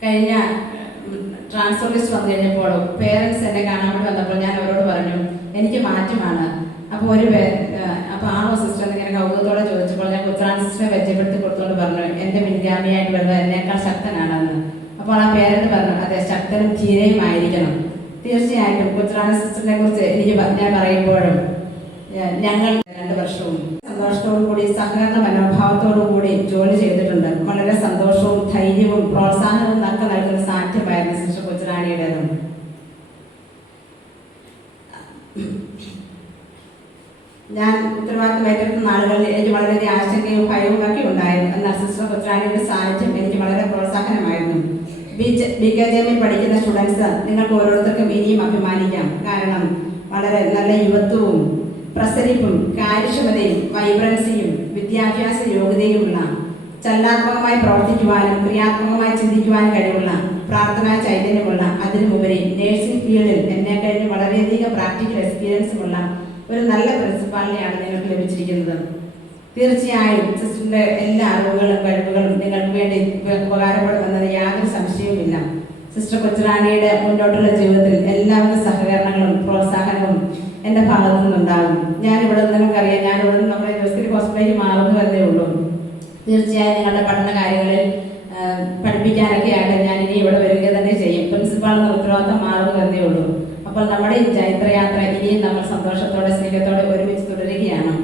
കഴിഞ്ഞ ട്രാൻസ്ഫർ ലിസ്റ്റ് വന്നു കഴിഞ്ഞപ്പോഴും പേരൻസ് എന്നെ കാണാൻ വേണ്ടി വന്നപ്പോൾ ഞാൻ അവരോട് പറഞ്ഞു എനിക്ക് മാറ്റമാണ്. അപ്പോൾ അപ്പോൾ ആണോ സിസ്റ്റർ എന്നിങ്ങനെ കൗതുകത്തോടെ ചോദിച്ചപ്പോൾ ഞാൻ കൊച്ചുറാണി സിസ്റ്ററെ പരിചയപ്പെടുത്തി കൊടുത്തുകൊണ്ട് പറഞ്ഞു എൻ്റെ പിൻഗാമിയായിട്ട് വരുന്നത് എന്നേക്കാൾ ശക്തനാണെന്ന്. അപ്പോൾ ആ പേരന്റ് പറഞ്ഞു അതെ, ശക്തനും ധീരയുമായിരിക്കണം. തീർച്ചയായിട്ടും കൊച്ചുറാണി സിസ്റ്ററിനെ കുറിച്ച് ഞാൻ പറയുമ്പോഴും ഞങ്ങൾ 2 വർഷവും സന്തോഷത്തോടു കൂടി സഹകരണ മനോഭാവത്തോടു കൂടി ജോലി ചെയ്തിട്ടുണ്ട്. വളരെ സന്തോഷവും ധൈര്യവും പ്രോത്സാഹനവും ഒക്കെ നൽകുന്ന സാധ്യമായിരുന്നു സിസ്റ്റർ കൊച്ചുറാണിയുടേതും. ഞാൻ ഉത്തരവാദിത്തം ഏറ്റെടുത്ത നാളുകളിൽ എനിക്ക് വളരെയധികം ആശങ്കയും ഭയവും ഒക്കെ ഉണ്ടായിരുന്നു. എന്നാൽ സിസ്റ്റർ കൊച്ചുറാണിയുടെ സാന്നിധ്യം എനിക്ക് വളരെ പ്രോത്സാഹനമായിരുന്നു. BKJM പഠിക്കുന്ന സ്റ്റുഡൻസ് നിങ്ങൾക്ക് ഓരോരുത്തർക്കും ഇനിയും അഭിമാനിക്കാം. കാരണം വളരെ നല്ല യുവത്വവും പ്രസരിപ്പും കാര്യക്ഷമതയും വൈബ്രൻസിയും വിദ്യാഭ്യാസ യോഗ്യതയുമുള്ള, ചലനാത്മകമായി പ്രവർത്തിക്കുവാനും ക്രിയാത്മകമായി ചിന്തിക്കുവാനും കഴിവുള്ള, പ്രാർത്ഥനാ ചൈതന്യമുള്ള, അതിനുമുപരി നേഴ്സിംഗ് ഫീൽഡിൽ എന്നെ കഴിഞ്ഞ് വളരെയധികം പ്രാക്ടിക്കൽ എക്സ്പീരിയൻസുമുള്ള ഒരു നല്ല പ്രിൻസിപ്പാളിനെയാണ് നിങ്ങൾക്ക് ലഭിച്ചിരിക്കുന്നത്. തീർച്ചയായും സിസ്റ്ററിന്റെ എല്ലാ അറിവുകളും കഴിവുകളും നിങ്ങൾക്ക് വേണ്ടി ഉപകാരപ്പെടുമെന്നത് യാതൊരു സംശയവുമില്ല. സിസ്റ്റർ കൊച്ചുറാണിയുടെ മുന്നോട്ടുള്ള ജീവിതത്തിൽ എല്ലാവിധ സഹകരണങ്ങളും പ്രോത്സാഹനവും എൻ്റെ ഭാഗത്തു നിന്നുണ്ടാകും. ഞാനിവിടെ നിങ്ങൾക്കറിയാം, ഞാനിവിടെ നിന്ന് നമ്മുടെ യൂണിവേഴ്സിറ്റി ഹോസ്പിറ്റലിലേക്ക് മാറുന്നു എന്നേ ഉള്ളൂ. തീർച്ചയായും നിങ്ങളുടെ പഠന കാര്യങ്ങളിൽ പഠിപ്പിക്കാനൊക്കെ ആയിട്ട് ഞാൻ ഇനി ഇവിടെ വരിക തന്നെ ചെയ്യും. പ്രിൻസിപ്പാൾ എന്ന ഉത്തരവാദിത്തം മാറുന്നു എന്നേ ഉള്ളൂ. അപ്പോൾ നമ്മുടെ ഈ ചൈത്രയാത്ര ഇനിയും നമ്മൾ സന്തോഷത്തോടെ സ്നേഹത്തോടെ ഒരുമിച്ച് തുടരുകയാണ്.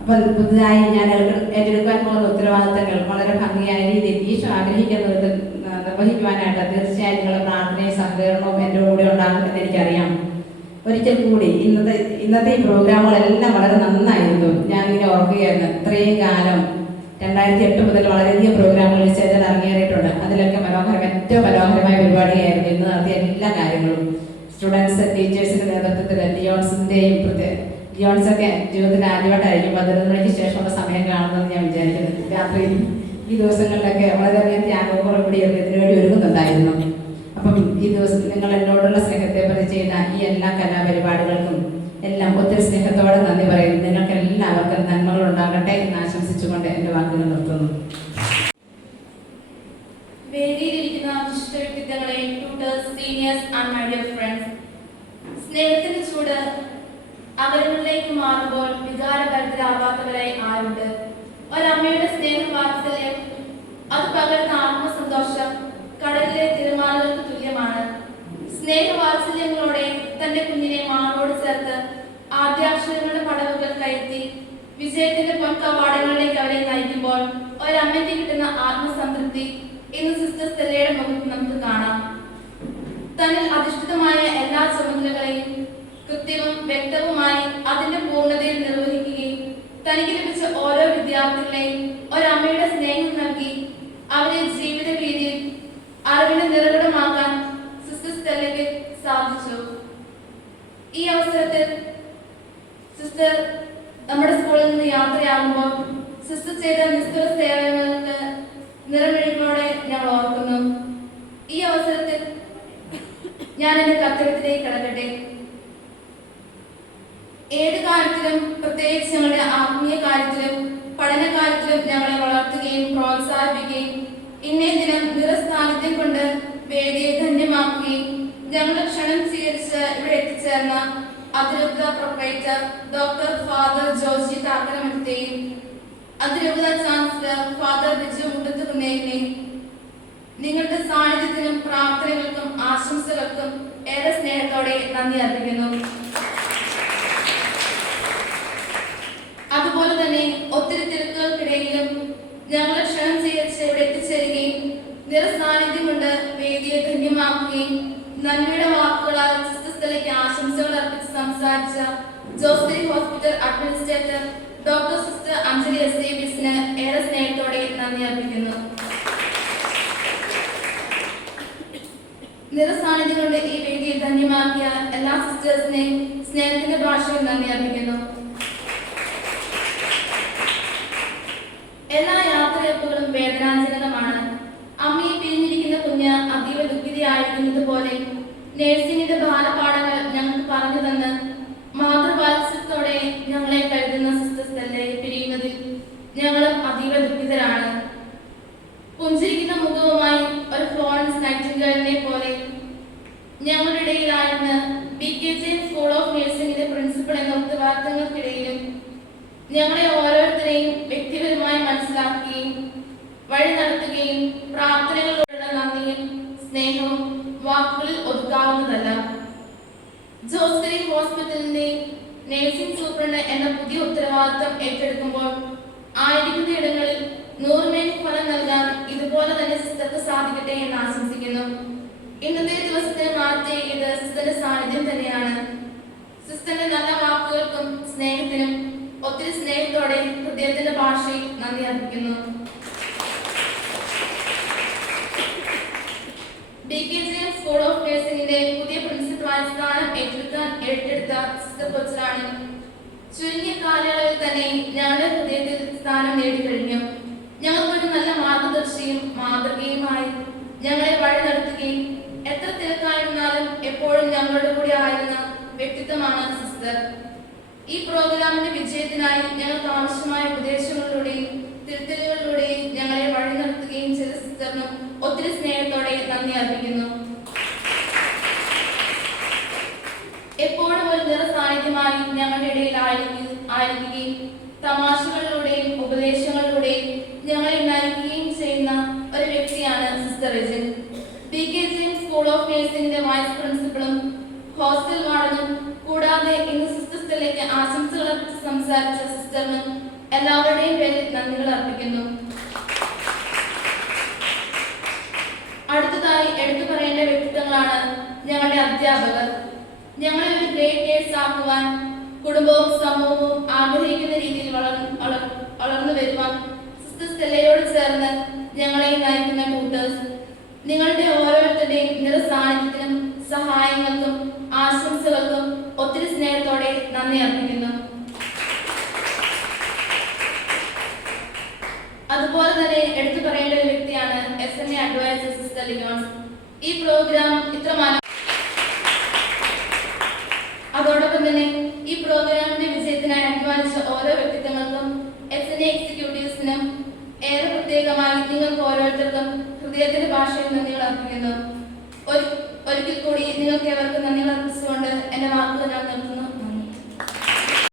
അപ്പോൾ പുതുതായി ഞാൻ ഏറ്റെടുക്കാൻ പോകുന്ന ഉത്തരവാദിത്തങ്ങൾ വളരെ ഭംഗിയായ രീതിയിൽ ഈശോ ആഗ്രഹിക്കുന്ന വിധത്തിൽ നിർവഹിക്കുവാനായിട്ട് തീർച്ചയായും നിങ്ങളുടെ പ്രാർത്ഥനയും സഹകരണവും എൻ്റെ കൂടെ ഉണ്ടാകുമെന്ന് എനിക്കറിയാം. ഒരിക്കൽ കൂടി ഇന്നത്തെ ഈ പ്രോഗ്രാമുകളെല്ലാം വളരെ നന്നായിരുന്നു. ഞാനിങ്ങനെ ഓർക്കുകയായിരുന്നു, ഇത്രയും കാലം 2008 മുതൽ വളരെയധികം പ്രോഗ്രാമുകൾ ചെയ്താൽ ഇറങ്ങിയേറിയിട്ടുണ്ട്. അതിലൊക്കെ ഏറ്റവും മനോഹരമായ പരിപാടിയായിരുന്നു ഇന്ന് നടത്തിയ എല്ലാ കാര്യങ്ങളും. സ്റ്റുഡൻസ് ടീച്ചേഴ്സിന്റെ നേതൃത്വത്തിൽ ലിയോൺസൊക്കെ ജീവിതത്തിൽ ആദ്യമായിട്ടായിരിക്കും 11 മണിക്ക് ശേഷമുള്ള സമയം കാണുന്നത് ഞാൻ വിചാരിക്കുന്നത്. രാത്രി ഈ ദിവസങ്ങളിലൊക്കെ വളരെയധികം ത്യാഗത്തോടെ കൂടി ഇതിനുവേണ്ടി ഒരുങ്ങുന്നുണ്ടായിരുന്നു. അപ്പം ഈ ദിവസം നിങ്ങൾ എന്നോടുള്ള സ്നേഹത്തെ പ്രതി ചെയ്ത ഈ എല്ലാ കലാപരിപാടികൾക്കും എല്ലാം ഒത്തിരി സ്നേഹത്തോടെ നന്ദി പറയുന്നു. നിങ്ങൾക്ക് എല്ലാവർക്കും നന്മകൾ ഉണ്ടാകട്ടെ എന്ന് ആശംസിച്ചുകൊണ്ട് എൻ്റെ വാക്കുകൾ നിർത്തുന്നു. വേദിയിലിരിക്കുന്ന വിശിഷ്ട വ്യക്തിത്വങ്ങളെ, tutors, seniors and my dear friends, സ്നേഹത്തിന്റെ ചൂട് അകലങ്ങളിലേക്ക് മാറുമ്പോൾ വികാരഭരിതരാവാത്തവരായി ആരുണ്ട്? ഒരമ്മയുടെ സ്നേഹ വാത്സല്യം, അത് പകരുന്ന ആത്മസന്തോഷം കടലിലെ തിരമാലകൾക്ക് തുല്യമാണ്. സ്നേഹവാത്സല്യങ്ങളോടെ തന്റെ കുഞ്ഞിനെ മാറോട് ചേർത്ത് ആദ്യാക്ഷരങ്ങളുടെ പടവുകൾ കയറ്റി വിജയത്തിന്റെ പൊൻകവാടങ്ങളിലേക്ക് അവരെ നയിക്കുമ്പോൾ ഒരമ്മയ്ക്ക് കിട്ടുന്ന ആത്മസംതൃപ്തി ഇന്ന് സിസ്റ്റർ സ്റ്റെല്ലയുടെ മുഖത്ത് നമുക്ക് കാണാം. തന്നിൽ അധിഷ്ഠിതമായ എല്ലാ ചുമതലകളെയും കൃത്യവും വ്യക്തവുമായി അതിന്റെ പൂർണ്ണതയിൽ നിർവഹിക്കുകയും തനിക്ക് ലഭിച്ച ഓരോ വിദ്യാർത്ഥികളെയും ഒരമ്മയുടെ സ്നേഹം നൽകി അവരെ ജീവിത രീതിയിൽ അറിവിന്റെ നിറകുടമാക്കാൻ സിസ്റ്റർ സ്റ്റെല്ലയ്ക്ക് സാധിച്ചു. ഈ അവസരത്തിൽ സിസ്റ്റർ നമ്മുടെ സ്കൂളിൽ നിന്ന് യാത്രയാകുമ്പോൾ സിസ്റ്റർ ചെയ്ത നിസ്തുല സേവനങ്ങൾക്ക് നിറമെഴുകളോടെ ഞങ്ങൾ ഓർക്കുന്നു. ഈ അവസരത്തിൽ ഞാൻ എന്റെ കർത്തവ്യത്തിലേക്ക് കടക്കട്ടെ. ഏത് കാര്യത്തിലും, പ്രത്യേകിച്ച് ഞങ്ങളുടെ ആത്മീയ കാര്യത്തിലും പഠന കാര്യത്തിലും ഞങ്ങളെ വളർത്തുകയും പ്രോത്സാഹിപ്പിക്കുകയും ഇന്നേ ദിനം നിറസാന്നിധ്യം കൊണ്ട് വേദിയെ ധന്യമാക്കുകയും ഞങ്ങളുടെ ക്ഷണം സ്വീകരിച്ച് ഇവിടെ എത്തിച്ചേർന്ന അതിരൂപത പ്രൊപ്പറേറ്റർ ഡോക്ടർ ഫാദർ ജോർജി താക്കരമറ്റത്തെയും അതിരൂപത ചാൻസലർ ഫാദർ ബിജു മുട്ടത്തുകുന്നേലിനെയും നിങ്ങളുടെ സാന്നിധ്യത്തിനും പ്രാർത്ഥനകൾക്കും ആശംസകൾക്കും ഏറെ സ്നേഹത്തോടെ നന്ദി അർപ്പിക്കുന്നു. അതുപോലെ തന്നെ ഒത്തിരി തിരക്കുകൾക്കിടയിലും ഞങ്ങളെ ക്ഷണം സ്വീകരിച്ച് ഇവിടെ എത്തിച്ചേരുകയും നിറസാന്നിധ്യം കൊണ്ട് വേദിയെ ധന്യമാക്കുകയും നന്മയുടെ വാക്കുകളാൽ സിസ്റ്റർ സ്റ്റെല്ലയ്ക്ക് ആശംസകൾ അർപ്പിച്ച് സംസാരിച്ച Joseph hospital administrator doctor sister Anjali S ഏറെ സ്നേഹത്തോടെ നന്ദി അർപ്പിക്കുന്നു. നിറസാന്നിധ്യം കൊണ്ട് ഈ വേദിയെ ധന്യമാക്കിയ എല്ലാ സിസ്റ്റേഴ്സിനെയും സ്നേഹത്തിന്റെ ഭാഷയിൽ നന്ദി അർപ്പിക്കുന്നു. എല്ലാ യാത്രയപ്പുകളും വേദനാജനകമാണ്. അമ്മയെ പിരിഞ്ഞിരിക്കുന്ന കുഞ്ഞ് അതീവ ദുഃഖിതയായിരിക്കുന്നത് പോലെ നേഴ്സിംഗിന്റെ ബാലപാഠങ്ങൾ ഞങ്ങൾക്ക് പറഞ്ഞു തന്ന് മാതൃവാത്സല്യത്തോടെ ഞങ്ങളെ കരുതുന്ന സിസ്റ്റർ സ്റ്റെല്ലയെ പിരിയുന്നതിൽ ഞങ്ങളും അതീവ ദുഃഖിതരാണ്. പുഞ്ചിരിക്കുന്ന മുഖവുമായി ഒരു ഫ്ലോറൻസ് നൈറ്റിംഗേലിനെ പോലെ ഞങ്ങളുടെ ഇടയിലായിരുന്ന് BKJ സ്കൂൾ ഓഫ് നഴ്സിംഗിന്റെ പ്രിൻസിപ്പൽ എന്ന ഉത്തരവാദിത്തങ്ങൾക്കിടയിലും ഞങ്ങളെ ഓരോരുത്തരെയും വ്യക്തിപരമായി മനസ്സിലാക്കുകയും വഴി നടത്തുകയും പ്രാർത്ഥനകളോടുള്ള നന്ദിയും സ്നേഹവും വാക്കുകളിൽ ഒതുക്കാവുന്നതല്ല. ജോസ്കരി ഹോസ്പിറ്റലിന്റെ നഴ്സിംഗ് സൂപ്രണ്ട് എന്ന പുതിയ ഉത്തരവാദിത്തം ഏറ്റെടുക്കുമ്പോൾ ആയിരിക്കുന്ന ഇടങ്ങളിൽ 100 മേനി ഫലം നൽകാൻ ഇതുപോലെ തന്നെ സിസ്റ്റർക്ക് സാധിക്കട്ടെ എന്ന് ആശംസിക്കുന്നു. ഇന്നത്തെ ദിവസത്തെ മാറ്റിയത് സിസ്റ്ററിന്റെ സാന്നിധ്യം തന്നെയാണ്. സിസ്റ്ററിന്റെ നല്ല വാക്കുകൾക്കും സ്നേഹത്തിനും ഒത്തിരി സ്നേഹത്തോടെ ഹൃദയത്തിന്റെ ഭാഷയിൽ നന്ദി അർപ്പിക്കുന്നു. BKJ സ്കൂൾ ഓഫ് നഴ്സിംഗിന്റെ പുതിയ പ്രിൻസിപ്പലായി സ്ഥാനം ഏറ്റെടുത്ത സിസ്റ്റർ കൊച്ചറാണി ചുരുങ്ങിയ കാലയളവിൽ തന്നെ ഞങ്ങളുടെ ഹൃദയത്തിൽ സ്ഥാനം നേടിക്കഴിഞ്ഞു. ഞങ്ങൾക്കൊരു നല്ല മാർഗദർശിയും മാതൃകയുമായി ഞങ്ങളെ വഴി നടത്തുകയും എത്ര തിരക്കായിരുന്നാലും എപ്പോഴും ഞങ്ങളുടെ കൂടെ ആയിരുന്ന വ്യക്തിത്വമാണ് സിസ്റ്റർ. ഈ പ്രോഗ്രാമിന്റെ വിജയത്തിനായി ഞങ്ങൾക്ക് ആവശ്യമായ ഉപദേശങ്ങളിലൂടെയും തിരുത്തലുകളിലൂടെയും ഞങ്ങളെ വഴി നടത്തുകയും ചെയ്ത സിസ്റ്ററിനും ഒത്തിരി സ്നേഹത്തോടെ നന്ദി അർപ്പിക്കുന്നു. എപ്പോഴും ഒരു നിറസാന്നിധ്യമായി ഞങ്ങളുടെ ഇടയിൽ ആയിരിക്കുകയും തമാശകളിലൂടെയും ഉപദേശങ്ങളിലൂടെയും ഞങ്ങളെ നയിക്കുകയും ചെയ്യുന്ന ഒരു വ്യക്തിയാണ് sister Rajan. BKJ school of നഴ്സിംഗിന്റെ വൈസ് പ്രിൻസിപ്പളും ഹോസ്റ്റൽ വാർഡനും കൂടാതെ ഇന്ന് സിസ്റ്റർ സ്റ്റെല്ലയ്ക്ക് ആശംസകൾ സംസാരിച്ച സിസ്റ്ററിനും എല്ലാവരുടെയും പേരിൽ നന്ദികൾ അർപ്പിക്കുന്നു. അടുത്തതായി എടുത്തു പറയേണ്ട വ്യക്തിത്വങ്ങളാണ് ഞങ്ങളുടെ അധ്യാപകർ. ഞങ്ങളെ ഒരു ഗ്രേറ്റ് നേഴ്സ് ആക്കുവാൻ കുടുംബവും സമൂഹവും ആഗ്രഹിക്കുന്ന രീതിയിൽ വളർന്നു വരുവാൻ സിസ്റ്റർ സ്റ്റെല്ലയോട് ചേർന്ന് ഞങ്ങളെ നയിക്കുന്ന ട്യൂട്ടേഴ്സ്, നിങ്ങളുടെ ഓരോരുത്തരുടെയും നിറസാന്നിധ്യത്തിനും സഹായങ്ങൾക്കും ആശംസകൾക്കും ഒത്തിരി സ്നേഹത്തോടെ നന്ദി അർപ്പിക്കുന്നു. അതുപോലെ തന്നെ എടുത്തു പറയേണ്ട ഒരു വ്യക്തിയാണ് SNA അഡ്വൈസർ സിസ്റ്റർ ലിനോൺസ്. ഈ പ്രോഗ്രാം അതോടൊപ്പം തന്നെ ഈ പ്രോഗ്രാമിന്റെ വിജയത്തിനായി അധ്വാനിച്ച ഓരോ വ്യക്തിത്വങ്ങൾക്കും SNA എക്സിക്യൂട്ടീവ്സിനും ഏറെ പ്രത്യേകമായി നിങ്ങൾക്ക് ഓരോരുത്തർക്കും ഹൃദയത്തിന്റെ ഭാഷയിൽ നന്ദികൾ അർപ്പിക്കുന്നു. ഒരിക്കൽ കൂടി നിങ്ങൾക്ക് ഏവർക്കും നന്ദികൾ അർപ്പിച്ചുകൊണ്ട് എന്റെ വാക്കുകൾ ഞാൻ